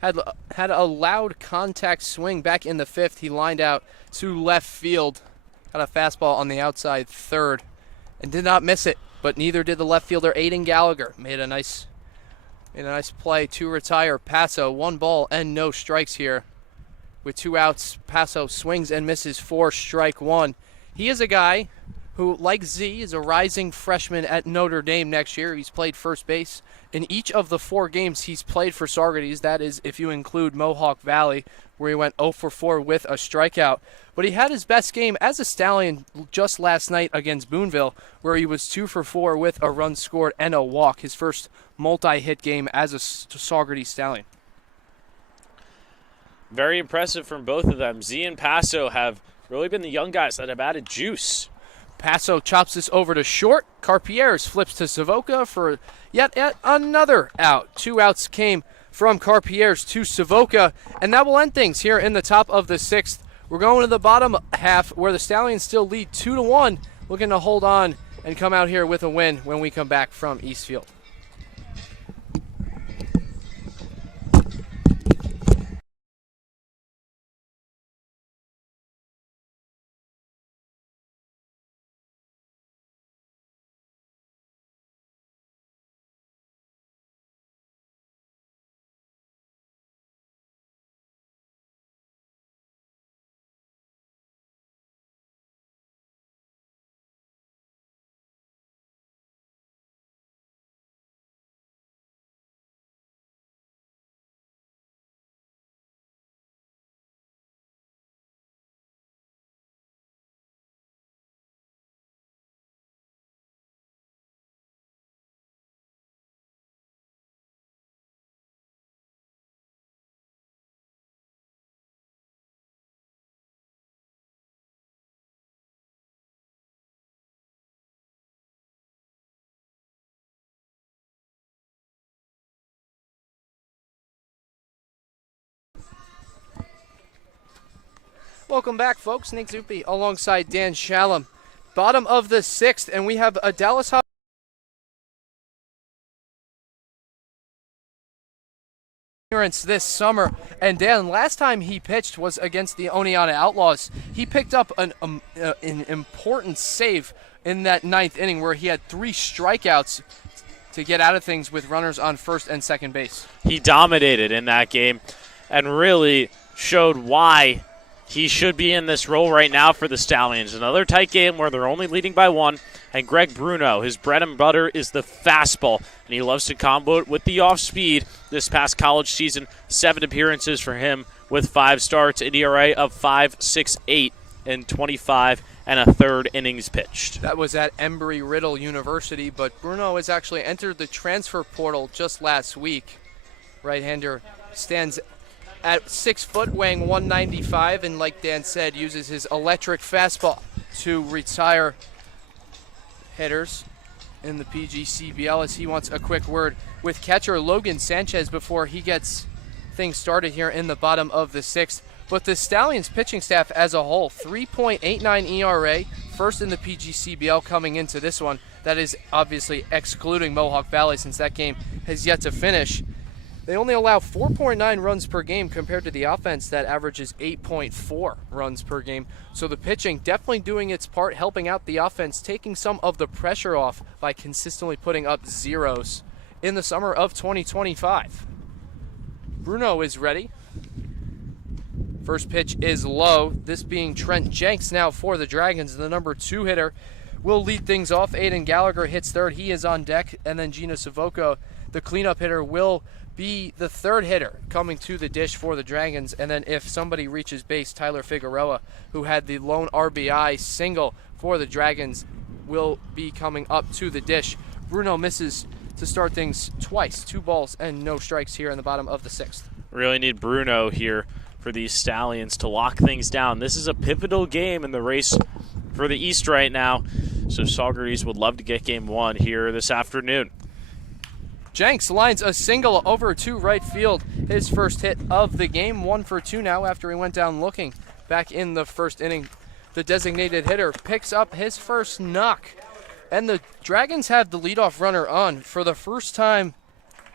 had a loud contact swing back in the 5th. He lined out to left field, got a fastball on the outside third, and did not miss it. But neither did the left fielder Aiden Gallagher. Made a nice play to retire Passo. 1 ball and no strikes here. With 2 outs, Passo swings and misses for strike 1. He is a guy who, like Z, is a rising freshman at Notre Dame next year. He's played first base in each of the 4 games he's played for Saugerties. That is, if you include Mohawk Valley, where he went 0 for 4 with a strikeout. But he had his best game as a Stallion just last night against Boonville, where he was 2 for 4 with a run scored and a walk. His first multi-hit game as a Saugerties Stallion. Very impressive from both of them. Z and Passo have really been the young guys that have added juice. Passo chops this over to short. Carpierres flips to Savoca for yet another out. 2 outs came from Carpierres to Savoca, and that will end things here in the top of the 6th. We're going to the bottom half where the Stallions still lead 2-1, looking to hold on and come out here with a win when we come back from Eastfield. Welcome back, folks. Nick Zuppi alongside Dan Shalom. Bottom of the 6th, and we have a Dallas Hub appearance this summer. And Dan, last time he pitched was against the Oneonta Outlaws. He picked up an important save in that 9th inning where he had 3 strikeouts to get out of things with runners on first and second base. He dominated in that game. and really showed why he should be in this role right now for the Stallions. Another tight game where they're only leading by one, and Greg Bruno, his bread and butter is the fastball, and he loves to combo it with the off-speed. This past college season, 7 appearances for him with 5 starts, an ERA of 5.68 in 25 and a third innings pitched. That was at Embry-Riddle University, but Bruno has actually entered the transfer portal just last week. Right-hander stands at 6 foot, weighing 195, and like Dan said, uses his electric fastball to retire hitters in the PGCBL, as he wants a quick word with catcher Logan Sanchez before he gets things started here in the bottom of the 6th. But the Stallions pitching staff as a whole, 3.89 ERA, first in the PGCBL coming into this one. That is obviously excluding Mohawk Valley, since that game has yet to finish. They only allow 4.9 runs per game compared to the offense that averages 8.4 runs per game. So the pitching definitely doing its part, helping out the offense, taking some of the pressure off by consistently putting up zeros in the summer of 2025. Bruno is ready. First pitch is low, this being Trent Jenks now for the Dragons. The number 2 hitter will lead things off. Aiden Gallagher hits third, he is on deck, and then Gino Savoca, the cleanup hitter, will be the 3rd hitter coming to the dish for the Dragons. And then if somebody reaches base, Tyler Figueroa, who had the lone RBI single for the Dragons, will be coming up to the dish. Bruno misses to start things twice, 2 balls and no strikes here in the bottom of the 6th. Really need Bruno here for these Stallions to lock things down. This is a pivotal game in the race for the East right now, so Saugerties would love to get game 1 here this afternoon. Jenks lines a single over to right field. His first hit of the game, 1 for 2 now after he went down looking back in the first inning. The designated hitter picks up his first knock, and the Dragons have the leadoff runner on for the first time.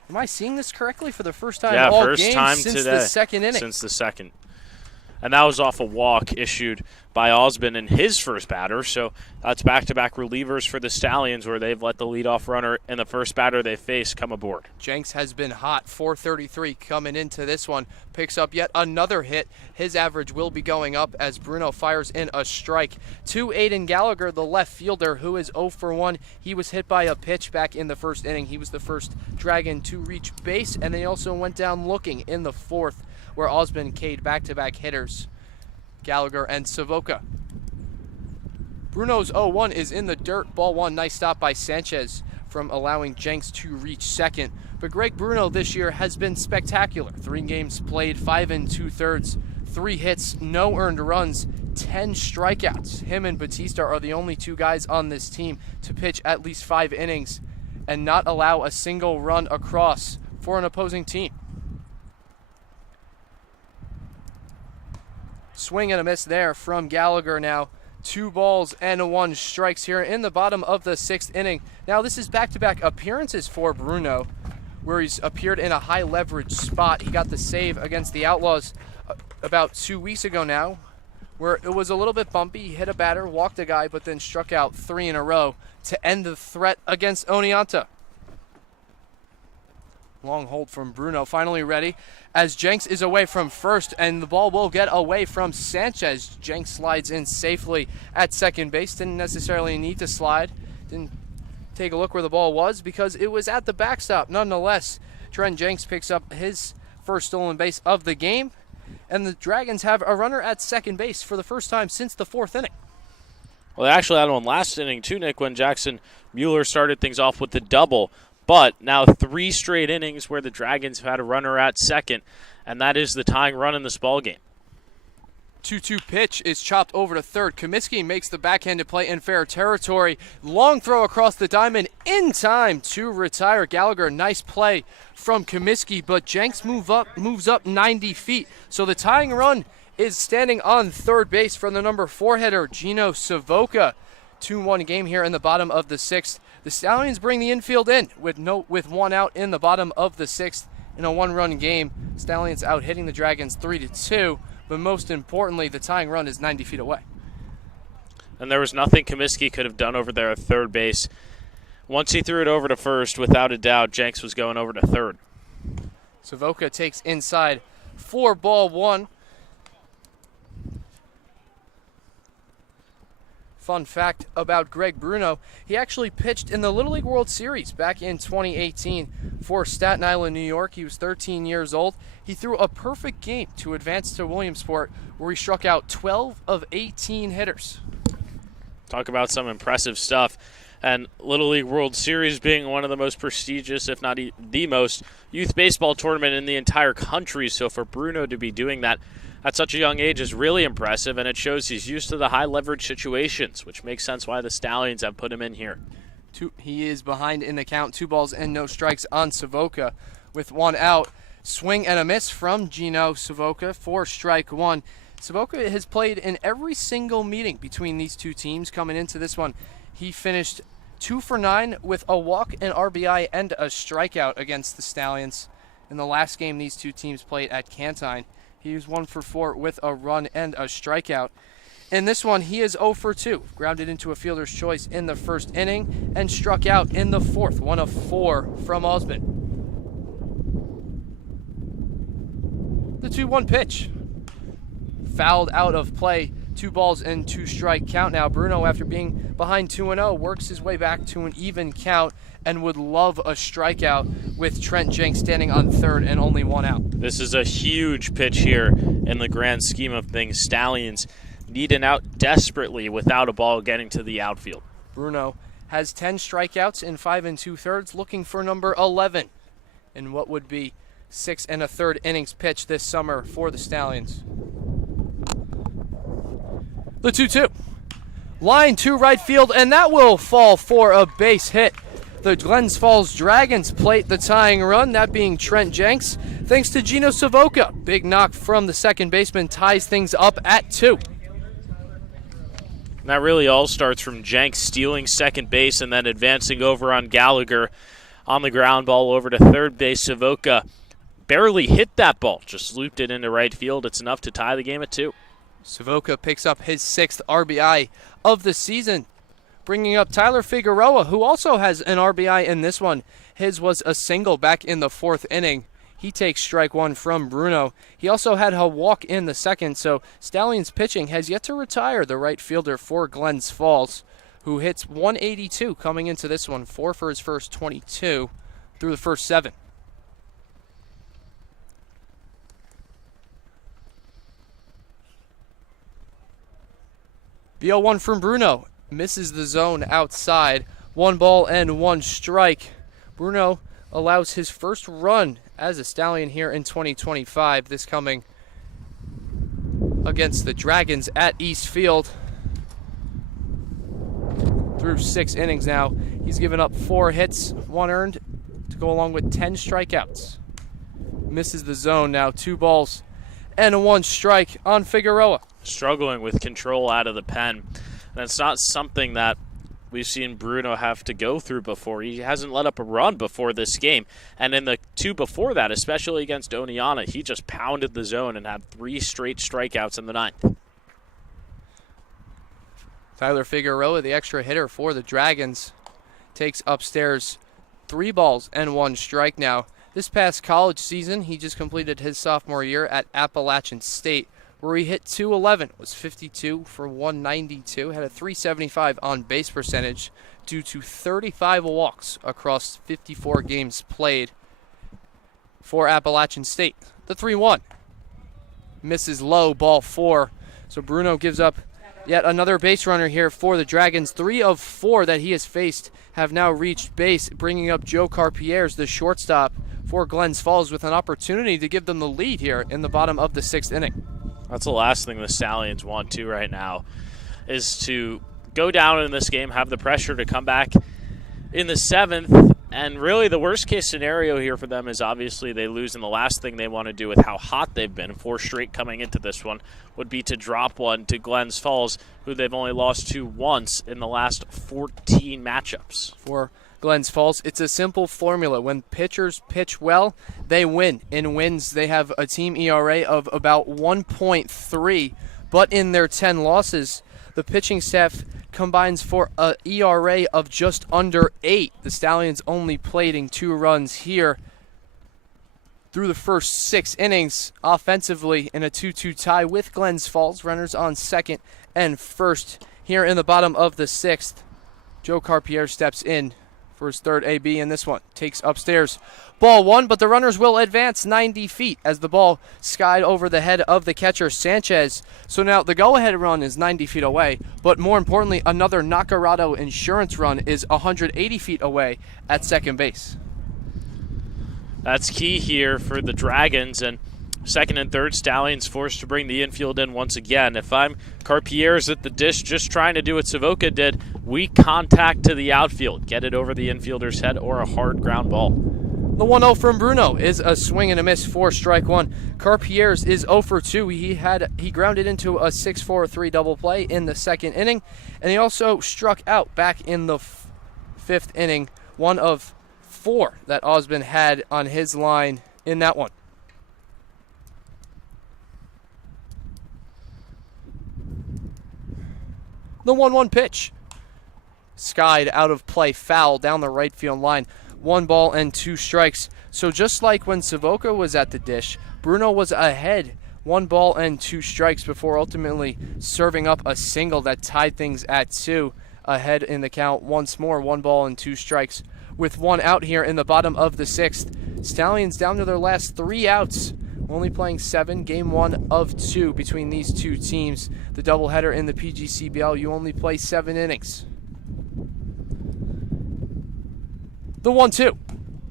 Am I seeing this correctly? For the first time all first game time since today, the second inning. Since the second. And that was off a walk issued by Osmond in his first batter. So that's back-to-back relievers for the Stallions, where they've let the leadoff runner and the first batter they face come aboard. Jenks has been hot, 433 coming into this one. Picks up yet another hit. His average will be going up as Bruno fires in a strike. To Aiden Gallagher, the left fielder, who is 0 for 1. He was hit by a pitch back in the first inning. He was the first Dragon to reach base, and they also went down looking in the 4th, where Osmond Cade back-to-back hitters, Gallagher and Savoca. Bruno's 0-1 is in the dirt. Ball 1, nice stop by Sanchez from allowing Jenks to reach second. But Greg Bruno this year has been spectacular. 3 games played, 5 2/3, 3 hits, no earned runs, 10 strikeouts. Him and Batista are the only 2 guys on this team to pitch at least 5 innings and not allow a single run across for an opposing team. Swing and a miss there from Gallagher now. 2 balls and 1 strikes here in the bottom of the 6th inning. Now this is back-to-back appearances for Bruno, where he's appeared in a high leverage spot. He got the save against the Outlaws about 2 weeks ago now, where it was a little bit bumpy. He hit a batter, walked a guy, but then struck out 3 in a row to end the threat against Oneonta. Long hold from Bruno, finally ready, as Jenks is away from first, and the ball will get away from Sanchez. Jenks slides in safely at second base. Didn't necessarily need to slide. Didn't take a look where the ball was because it was at the backstop. Nonetheless, Trent Jenks picks up his first stolen base of the game, and the Dragons have a runner at second base for the first time since the 4th inning. Well, they actually had one last inning too, Nick, when Jackson Mueller started things off with the double. But now 3 straight innings where the Dragons have had a runner at second, and that is the tying run in this ballgame. 2-2 pitch is chopped over to third. Comiskey makes the backhanded play in fair territory. Long throw across the diamond in time to retire Gallagher. Nice play from Comiskey, but Jenks moves up 90 feet. So the tying run is standing on third base from the number 4 hitter, Gino Savoca. 2-1 game here in the bottom of the 6th. The Stallions bring the infield in with 1 out in the bottom of the 6th in a 1-run game. Stallions out hitting the Dragons 3-2, but most importantly, the tying run is 90 feet away. And there was nothing Comiskey could have done over there at third base. Once he threw it over to first, without a doubt, Jenks was going over to third. Savoca takes inside for ball one. Fun fact about Greg Bruno, he actually pitched in the Little League World Series back in 2018 for Staten Island, New York. He was 13 years old. He threw a perfect game to advance to Williamsport, where he struck out 12 of 18 hitters. Talk about some impressive stuff. And Little League World Series being one of the most prestigious, if not the most, youth baseball tournament in the entire country. So for Bruno to be doing that at such a young age is really impressive, and it shows he's used to the high leverage situations, which makes sense why the Stallions have put him in here. He is behind in the count, 2 balls and no strikes on Savoca with 1 out. Swing and a miss from Gino Savoca for strike 1. Savoca has played in every single meeting between these two teams coming into this one. He finished 2 for 9 with a walk, an RBI, and a strikeout against the Stallions. In the last game these two teams played at Cantine, he was 1 for 4 with a run and a strikeout. In this one, he is 0 for 2, grounded into a fielder's choice in the first inning and struck out in the fourth, 1 of 4 from Osmond. The 2-1 pitch. Fouled out of play, 2 balls and 2 strike count now. Bruno, after being behind 2-0, works his way back to an even count and would love a strikeout with Trent Jenks standing on third and only 1 out. This is a huge pitch here in the grand scheme of things. Stallions need an out desperately without a ball getting to the outfield. Bruno has 10 strikeouts in 5 2/3, looking for number 11 in what would be 6 1/3 innings pitched this summer for the Stallions. The 2-2. Line to right field, and that will fall for a base hit. The Glens Falls Dragons plate the tying run, that being Trent Jenks, thanks to Gino Savoca. Big knock from the second baseman ties things up at 2. And that really all starts from Jenks stealing second base and then advancing over on Gallagher on the ground ball over to third base. Savoca barely hit that ball, just looped it into right field. It's enough to tie the game at 2. Savoca picks up his 6th RBI of the season, bringing up Tyler Figueroa, who also has an RBI in this one. His was a single back in the 4th inning. He takes strike 1 from Bruno. He also had a walk in the second, so Stallions pitching has yet to retire the right fielder for Glens Falls, who hits 182 coming into this one, 4 for his first 22 through the first 7. The 0-1 from Bruno misses the zone outside. 1 ball and 1 strike. Bruno allows his first run as a Stallion here in 2025, this coming against the Dragons at East Field. Through 6 innings now, he's given up 4 hits, 1 earned, to go along with 10 strikeouts. Misses the zone now, 2 balls and 1 strike on Figueroa. Struggling with control out of the pen. And it's not something that we've seen Bruno have to go through before. He hasn't let up a run before this game. And in the 2 before that, especially against Oneonta, he just pounded the zone and had 3 straight strikeouts in the 9th. Tyler Figueroa, the extra hitter for the Dragons, takes upstairs 3 balls and 1 strike now. This past college season, he just completed his sophomore year at Appalachian State, where he hit .211, was 52 for 192, had a .375 on base percentage due to 35 walks across 54 games played for Appalachian State. The 3-1 misses low, ball 4. So Bruno gives up yet another base runner here for the Dragons. 3 of 4 that he has faced have now reached base, bringing up Joe Carpierre, the shortstop for Glens Falls, with an opportunity to give them the lead here in the bottom of the 6th inning. That's the last thing the Stallions want to right now, is to go down in this game, have the pressure to come back in the 7th. And really the worst case scenario here for them is obviously they lose, and the last thing they want to do with how hot they've been, 4 straight coming into this one, would be to drop one to Glens Falls, who they've only lost to once in the last 14 matchups. For Glens Falls, it's a simple formula. When pitchers pitch well, they win. In wins, they have a team ERA of about 1.3, but in their 10 losses, the pitching staff combines for an ERA of just under 8. The Stallions only plating 2 runs here through the first 6 innings offensively in a 2-2 tie with Glens Falls. Runners on second and first here in the bottom of the 6th. Joe Carpierre steps in for his third AB in this one. Takes upstairs. Ball 1, but the runners will advance 90 feet as the ball skied over the head of the catcher, Sanchez. So now the go-ahead run is 90 feet away, but more importantly, another Nacarado insurance run is 180 feet away at second base. That's key here for the Dragons, and second and third, Stallions forced to bring the infield in once again. If I'm Carpierre's at the dish just trying to do what Savoca did, weak contact to the outfield. Get it over the infielder's head or a hard ground ball. The 1-0 from Bruno is a swing and a miss for strike one. Carpierre's is 0 for 2. He grounded into a 6-4-3 double play in the second inning, and he also struck out back in the fifth inning, one of 4 that Osmond had on his line in that one. The 1-1 pitch. Skied out of play, foul down the right field line. 1 ball and 2 strikes. So just like when Savoca was at the dish, Bruno was ahead 1 ball and 2 strikes before ultimately serving up a single that tied things at 2. Ahead in the count once more, 1 ball and 2 strikes. With 1 out here in the bottom of the 6th. Stallions down to their last 3 outs. Only playing 7, game 1 of 2 between these two teams. The doubleheader in the PGCBL, you only play 7 innings. The 1-2.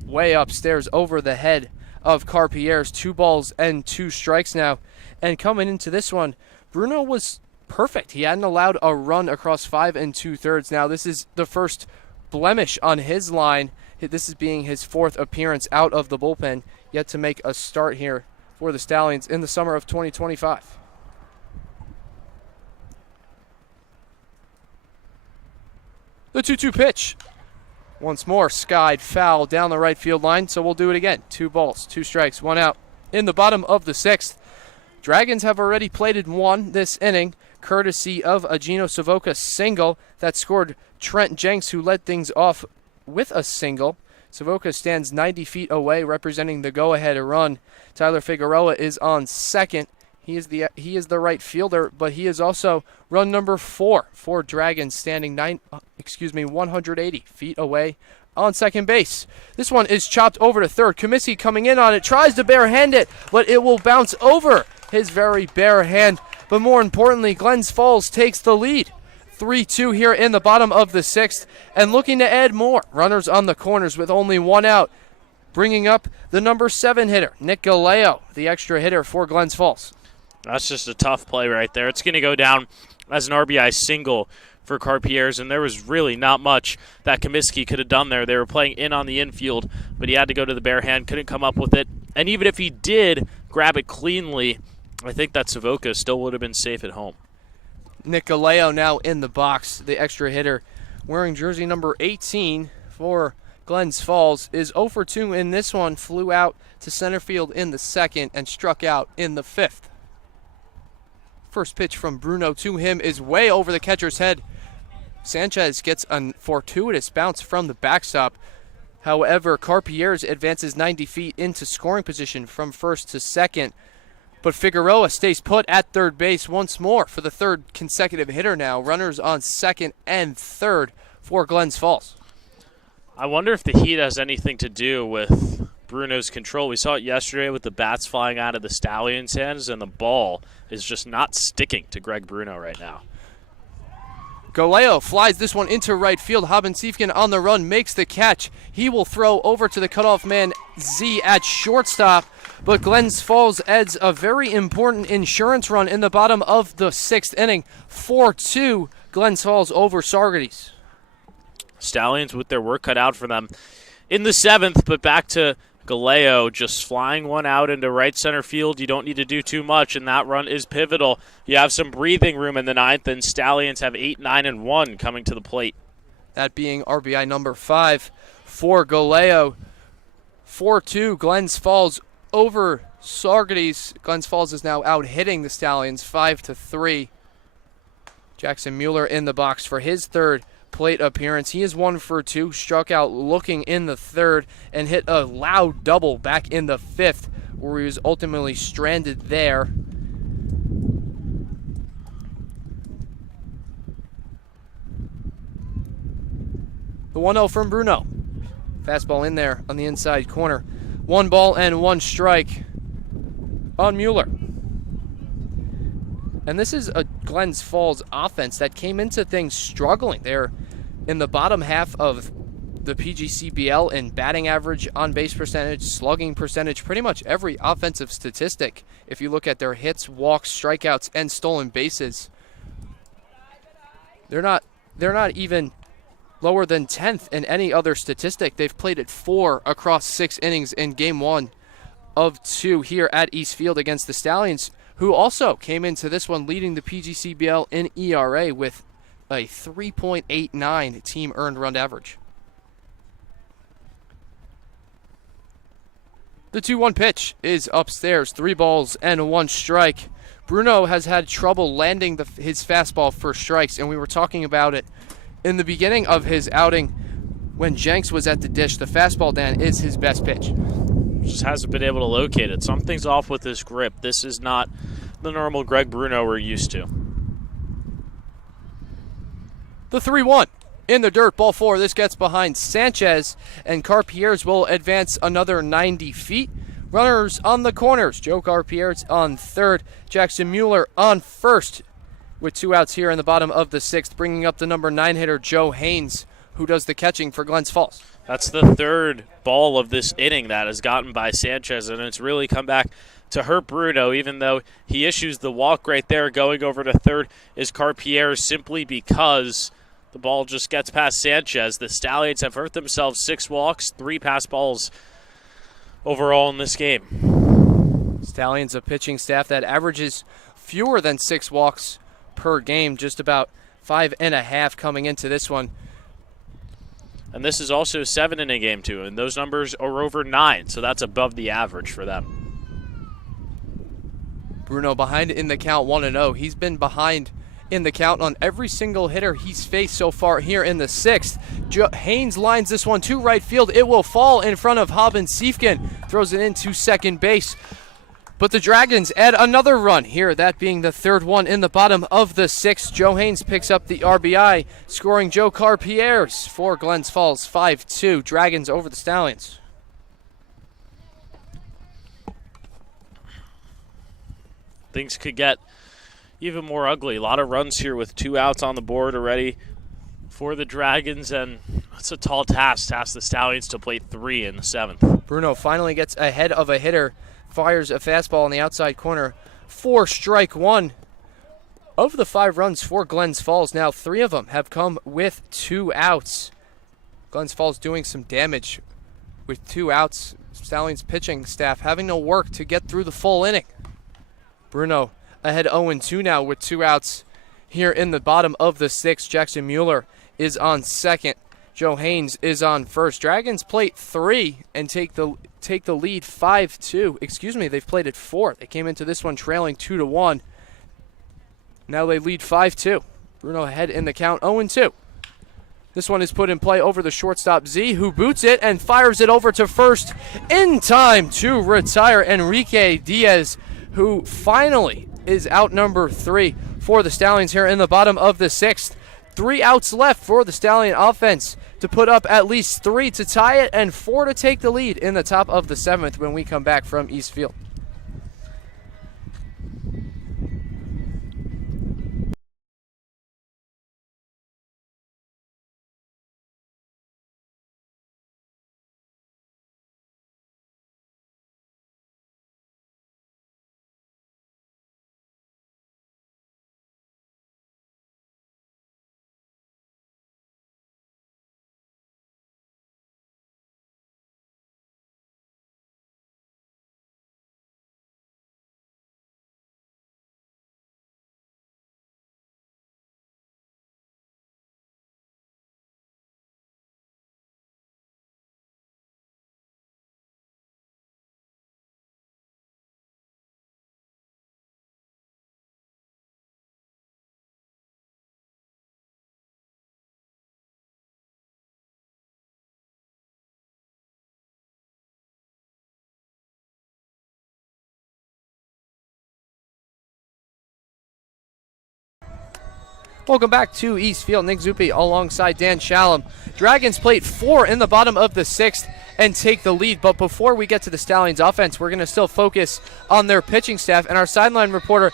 Way upstairs over the head of Carpierre's. 2 balls and 2 strikes now. And coming into this one, Bruno was perfect. He hadn't allowed a run across 5 2/3. Now this is the first blemish on his line. This is being his 4th appearance out of the bullpen, yet to make a start here for the Stallions in the summer of 2025. The 2-2 pitch. Once more, skied foul down the right field line, so we'll do it again. 2 balls, 2 strikes, 1 out. In the bottom of the 6th, Dragons have already plated 1 this inning, courtesy of a Gino Savoca single that scored Trent Jenks, who led things off with a single. Savoca stands 90 feet away, representing the go-ahead run. Tyler Figueroa is on second. He is the right fielder, but he is also run number 4 for Dragons, standing 180 feet away on second base. This one is chopped over to third. Comiskey coming in on it, tries to barehand it, but it will bounce over his very bare hand. But more importantly, Glens Falls takes the lead. 3-2 here in the bottom of the 6th, and looking to add more. Runners on the corners with only 1 out. Bringing up the number 7 hitter, Nick Galeo, the extra hitter for Glens Falls. That's just a tough play right there. It's going to go down as an RBI single for Carpierre's, and there was really not much that Comiskey could have done there. They were playing in on the infield, but he had to go to the bare hand, couldn't come up with it. And even if he did grab it cleanly, I think that Savoca still would have been safe at home. Nick Galeo now in the box, the extra hitter, wearing jersey number 18 for Glens Falls, is 0 for 2 in this one, flew out to center field in the 2nd and struck out in the 5th. First pitch from Bruno to him is way over the catcher's head. Sanchez gets a fortuitous bounce from the backstop. However, Carpierre's advances 90 feet into scoring position from first to second. But Figueroa stays put at third base once more for the 3rd consecutive hitter now. Runners on 2nd and 3rd for Glens Falls. I wonder if the heat has anything to do with Bruno's control. We saw it yesterday with the bats flying out of the Stallions' hands, and the ball is just not sticking to Greg Bruno right now. Galeo flies this one into right field. Haben Siefken on the run makes the catch. He will throw over to the cutoff man Z at shortstop, but Glens Falls adds a very important insurance run in the bottom of the 6th inning. 4-2, Glens Falls over Saugerties. Stallions with their work cut out for them in the 7th, but back to Galeo just flying one out into right center field. You don't need to do too much, and that run is pivotal. You have some breathing room in the 9th, and Stallions have 8, 9, and 1 coming to the plate. That being RBI number 5 for Galeo. 4-2, Glens Falls over Saugerties. Glens Falls is now out hitting the Stallions 5-3. Jackson Mueller in the box for his 3rd plate appearance. He is 1 for 2, struck out looking in the third, and hit a loud double back in the fifth, where he was ultimately stranded there. The 1-0 from Bruno. Fastball in there on the inside corner. 1 ball and 1 strike on Mueller. And this is a Glens Falls offense that came into things struggling. They're in the bottom half of the PGCBL in batting average, on-base percentage, slugging percentage, pretty much every offensive statistic. If you look at their hits, walks, strikeouts, and stolen bases, they're not even lower than 10th in any other statistic. They've played at 4 across 6 innings in Game 1 of 2 here at East Field against the Stallions, who also came into this one leading the PGCBL in ERA with a 3.89 team earned run average. The 2-1 pitch is upstairs, 3 balls and 1 strike. Bruno has had trouble landing his fastball for strikes, and we were talking about it in the beginning of his outing when Jenks was at the dish. The fastball, Dan, is his best pitch. Just hasn't been able to locate it. Something's off with his grip. This is not the normal Greg Bruno we're used to. The 3-1 in the dirt, ball 4. This gets behind Sanchez, and Carpier's will advance another 90 feet. Runners on the corners. Joe Carpier's on third. Jackson Mueller on first, with 2 outs here in the bottom of the 6th, bringing up the number 9 hitter, Joe Haynes, who does the catching for Glens Falls. That's the third ball of this inning that has gotten by Sanchez, and it's really come back to hurt Bruno, even though he issues the walk right there. Going over to third is Carpier, simply because the ball just gets past Sanchez. The Stallions have hurt themselves 6 walks, 3 pass balls overall in this game. Stallions, a pitching staff that averages fewer than 6 walks per game, just about 5.5 coming into this one. And this is also 7 in a game too, and those numbers are over 9, so that's above the average for them. Bruno behind in the count, 1-0. He's been behind in the count on every single hitter he's faced so far here in the 6th. Haynes lines this one to right field. It will fall in front of Haben Siefken. Throws it into second base. But the Dragons add another run here, that being the 3rd one in the bottom of the 6th. Joe Haynes picks up the RBI, scoring Joe Carpier's for Glens Falls, 5-2. Dragons over the Stallions. Things could get even more ugly. A lot of runs here with 2 outs on the board already for the Dragons, and it's a tall task to ask the Stallions to play 3 in the 7th. Bruno finally gets ahead of a hitter, fires a fastball on the outside corner for strike 1. Of the 5 runs for Glens Falls, now 3 of them have come with 2 outs. Glens Falls doing some damage with 2 outs. Stallions pitching staff having to work to get through the full inning. Bruno ahead 0-2 now with 2 outs here in the bottom of the 6th. Jackson Mueller is on second. Joe Haynes is on first. Dragons plate 3 and take the lead 5-2. Excuse me, they've played it 4. They came into this one trailing 2-1. Now they lead 5-2. Bruno ahead in the count, 0-2. This one is put in play over the shortstop Z, who boots it and fires it over to first in time to retire Enrique Diaz, who finally is out number 3 for the Stallions here in the bottom of the 6th. 3 outs left for the Stallion offense to put up at least 3 to tie it and 4 to take the lead in the top of the 7th when we come back from East Field. Welcome back to East Field. Nick Zuppi alongside Dan Shalom. Dragons plate 4 in the bottom of the 6th and take the lead. But before we get to the Stallions offense, we're going to still focus on their pitching staff. And our sideline reporter,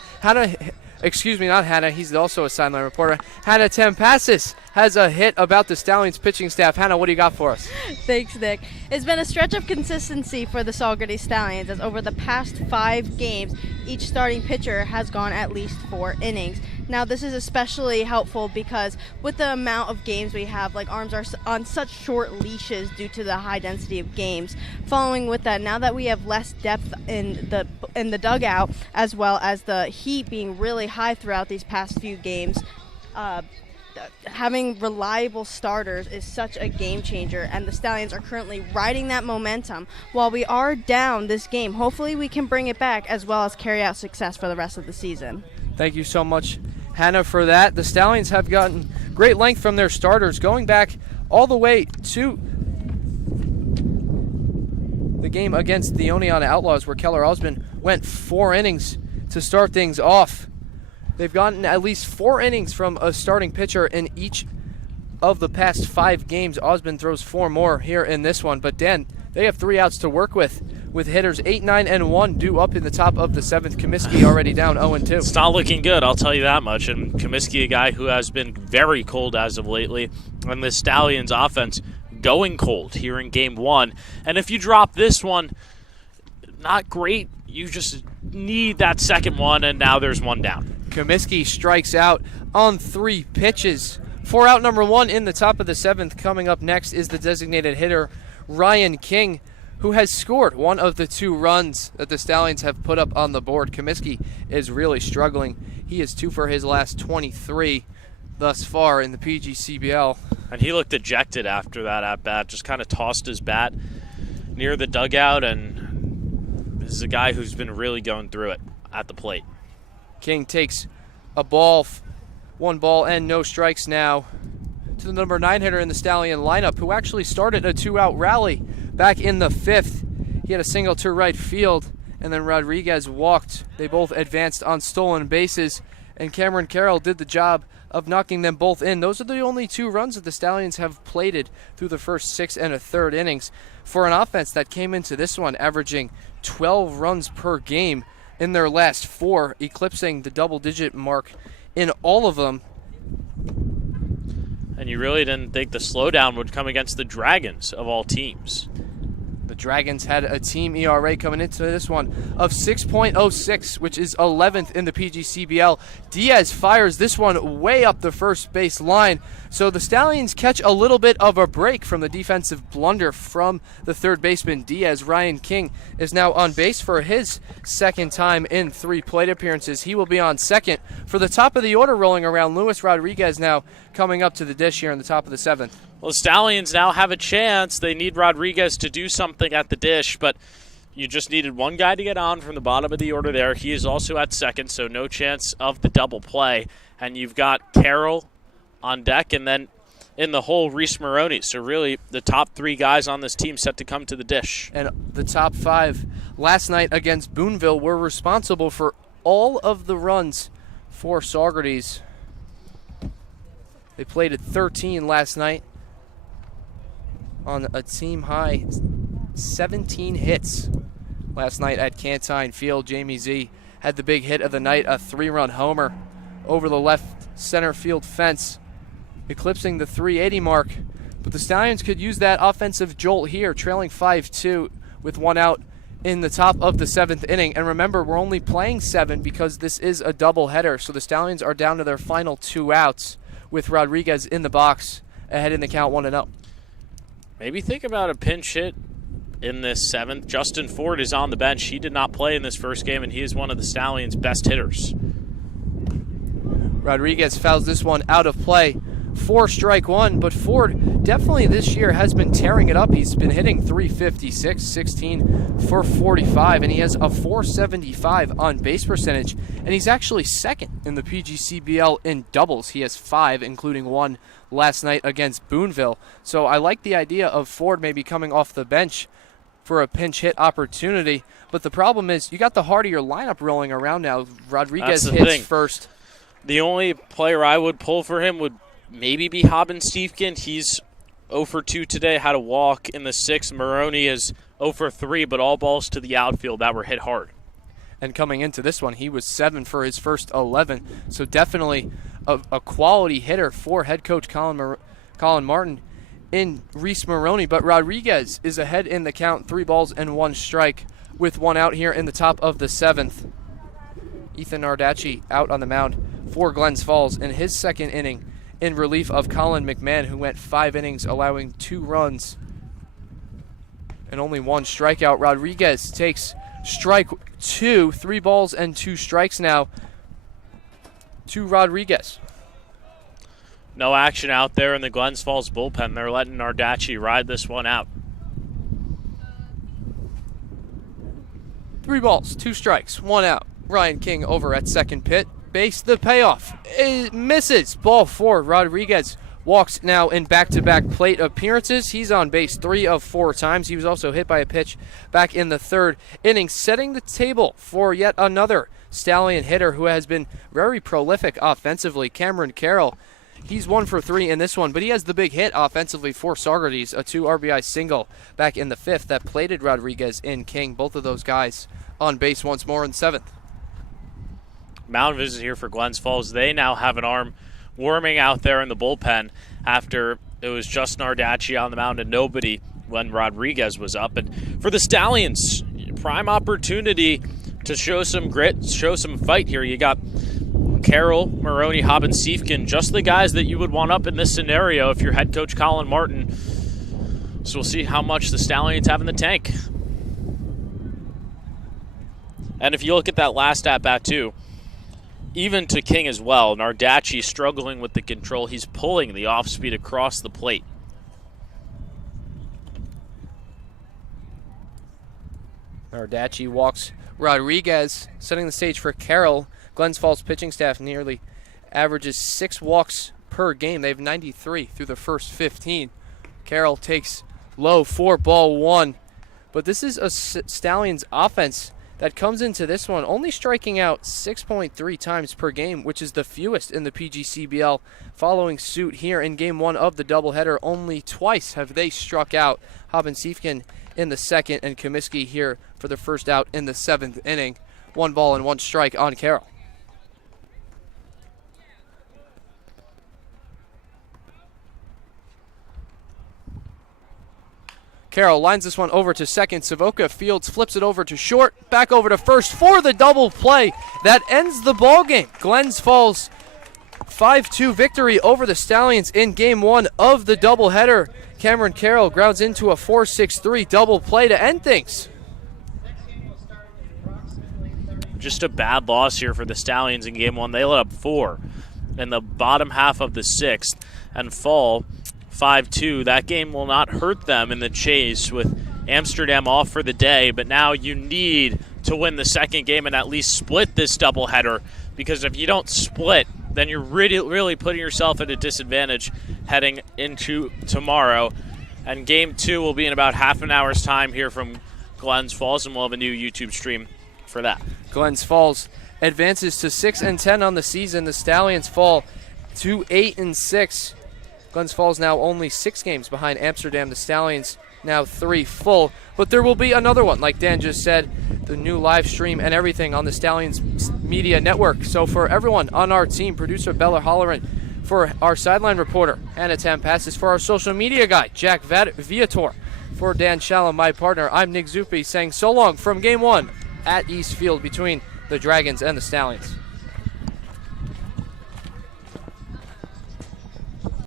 he's also a sideline reporter, Hannah Tempasis, has a hit about the Stallions pitching staff. Hannah, what do you got for us? Thanks, Nick. It's been a stretch of consistency for the Saugerties Stallions, as over the past 5 games, each starting pitcher has gone at least 4 innings. Now, this is especially helpful because with the amount of games we have, arms are on such short leashes due to the high density of games. Following with that, now that we have less depth in the dugout, as well as the heat being really high throughout these past few games, having reliable starters is such a game changer, and the Stallions are currently riding that momentum. While we are down this game, hopefully we can bring it back as well as carry out success for the rest of the season. Thank you so much, Hannah, for that. The Stallions have gotten great length from their starters, going back all the way to the game against the Oneonta Outlaws, where Keller Osmond went 4 innings to start things off. They've gotten at least 4 innings from a starting pitcher in each of the past 5 games. Osmond throws 4 more here in this one. But Dan, they have 3 outs to work with hitters 8, 9, and 1 due up in the top of the 7th. Comiskey already down 0-2. It's not looking good, I'll tell you that much. And Comiskey, a guy who has been very cold as of lately, and the Stallions offense going cold here in game 1. And if you drop this one, not great. You just need that second one, and now there's 1 down. Comiskey strikes out on 3 pitches. For out number 1 in the top of the 7th. Coming up next is the designated hitter, Ryan King, who has scored 1 of the 2 runs that the Stallions have put up on the board. Comiskey is really struggling. He is 2 for his last 23 thus far in the PGCBL. And he looked dejected after that at-bat, just kind of tossed his bat near the dugout, and this is a guy who's been really going through it at the plate. King takes a ball, 1 ball and no strikes now to the number 9 hitter in the Stallion lineup, who actually started a 2-out rally back in the 5th. He had a single to right field, and then Rodriguez walked. They both advanced on stolen bases, and Cameron Carroll did the job of knocking them both in. Those are the only 2 runs that the Stallions have plated through the first 6 1/3 innings for an offense that came into this one averaging 12 runs per game in their last 4, eclipsing the double-digit mark in all of them. And you really didn't think the slowdown would come against the Dragons of all teams. The Dragons had a team ERA coming into this one of 6.06, which is 11th in the PGCBL. Diaz fires this one way up the first base line. So the Stallions catch a little bit of a break from the defensive blunder from the third baseman Diaz. Ryan King is now on base for his 2nd time in 3 plate appearances. He will be on second. For the top of the order rolling around, Luis Rodriguez now coming up to the dish here in the top of the 7th. Well, the Stallions now have a chance. They need Rodriguez to do something at the dish, but you just needed 1 guy to get on from the bottom of the order there. He is also at second, so no chance of the double play. And you've got Carroll on deck, and then in the hole, Reese Maroney. So really, the top 3 guys on this team set to come to the dish. And the top 5 last night against Boonville were responsible for all of the runs for Saugerties. They played at 13 last night on a team high 17 hits last night at Cantine Field. Jamie Z had the big hit of the night, a 3-run homer over the left center field fence, eclipsing the 380 mark. But the Stallions could use that offensive jolt here, trailing 5-2 with 1 out in the top of the 7th inning. And remember, we're only playing 7 because this is a doubleheader. So the Stallions are down to their final 2 outs with Rodriguez in the box, ahead in the count 1-0. Maybe think about a pinch hit in this 7th. Justin Ford is on the bench. He did not play in this first game, and he is one of the Stallions' best hitters. Rodriguez fouls this one out of play. 4 strike 1, but Ford definitely this year has been tearing it up. He's been hitting .356, 16 for 45, and he has a .475 on base percentage, and he's actually 2nd in the PGCBL in doubles. He has 5, including 1 last night against Boonville. So I like the idea of Ford maybe coming off the bench for a pinch hit opportunity, but the problem is you got the heart of your lineup rolling around now. Rodriguez hits first. The only player I would pull for him would maybe be Haben Stiefkind. He's 0 for 2 today, had a walk in the 6th. Maroney is 0 for 3, but all balls to the outfield that were hit hard. And coming into this one, he was 7 for his first 11. So definitely a quality hitter for head coach Colin Martin in Reese Maroney. But Rodriguez is ahead in the count, 3 balls and 1 strike with 1 out here in the top of the 7th. Ethan Nardacci out on the mound for Glens Falls in his second inning in relief of Colin McMahon, who went 5 innings, allowing 2 runs and only 1 strikeout. Rodriguez takes strike 2, 3 balls and 2 strikes now to Rodriguez. No action out there in the Glens Falls bullpen. They're letting Nardacci ride this one out. 3 balls, 2 strikes, 1 out. Ryan King over at second base. The payoff misses. Ball 4. Rodriguez walks now in back-to-back plate appearances. He's on base 3 of 4 times. He was also hit by a pitch back in the 3rd inning, setting the table for yet another Stallion hitter who has been very prolific offensively. Cameron Carroll, he's 1 for 3 in this one, but he has the big hit offensively for Saugerties, a 2 RBI single back in the 5th that plated Rodriguez in King. Both of those guys on base once more in 7th. Mound visit here for Glens Falls. They now have an arm warming out there in the bullpen after it was just Nardacci on the mound and nobody when Rodriguez was up. And for the Stallions, prime opportunity to show some grit, show some fight here. You got Carroll, Maroney, Haben Stiefkind, just the guys that you would want up in this scenario if you're head coach Colin Martin. So we'll see how much the Stallions have in the tank. And if you look at that last at-bat too, even to King as well, Nardacci struggling with the control. He's pulling the off-speed across the plate. Nardacci walks Rodriguez, setting the stage for Carroll. Glens Falls pitching staff nearly averages 6 walks per game. They have 93 through the first 15. Carroll takes low for ball 1. But this is a Stallions offense that comes into this one only striking out 6.3 times per game, which is the fewest in the PGCBL. Following suit here in Game 1 of the doubleheader, only twice have they struck out. Haben Stiefkind in the 2nd and Comiskey here for the first out in the 7th inning. 1 ball and 1 strike on Carroll. Carroll lines this one over to 2nd. Savoca Fields flips it over to short. Back over to 1st for the double play. That ends the ball game. Glens Falls 5-2 victory over the Stallions in Game 1 of the doubleheader. Cameron Carroll grounds into a 4-6-3 double play to end things. Just a bad loss here for the Stallions in Game 1. They let up 4 in the bottom half of the 6th and fall 5-2. That game will not hurt them in the chase with Amsterdam off for the day, but now you need to win the 2nd game and at least split this doubleheader, because if you don't split, then you're really putting yourself at a disadvantage heading into tomorrow. And Game 2 will be in about half an hour's time here from Glens Falls, and we'll have a new YouTube stream for that. Glens Falls advances to 6-10 on the season. The Stallions fall to 8-6. Glens Falls now only 6 games behind Amsterdam. The Stallions now 3 full. But there will be another one, like Dan just said, the new live stream and everything on the Stallions Media Network. So for everyone on our team, producer Bella Holleran, for our sideline reporter, Hannah Tampassis, for our social media guy, Jack Viator, for Dan Shalom, my partner, I'm Nick Zuppi, saying so long from Game 1 at East Field between the Dragons and the Stallions.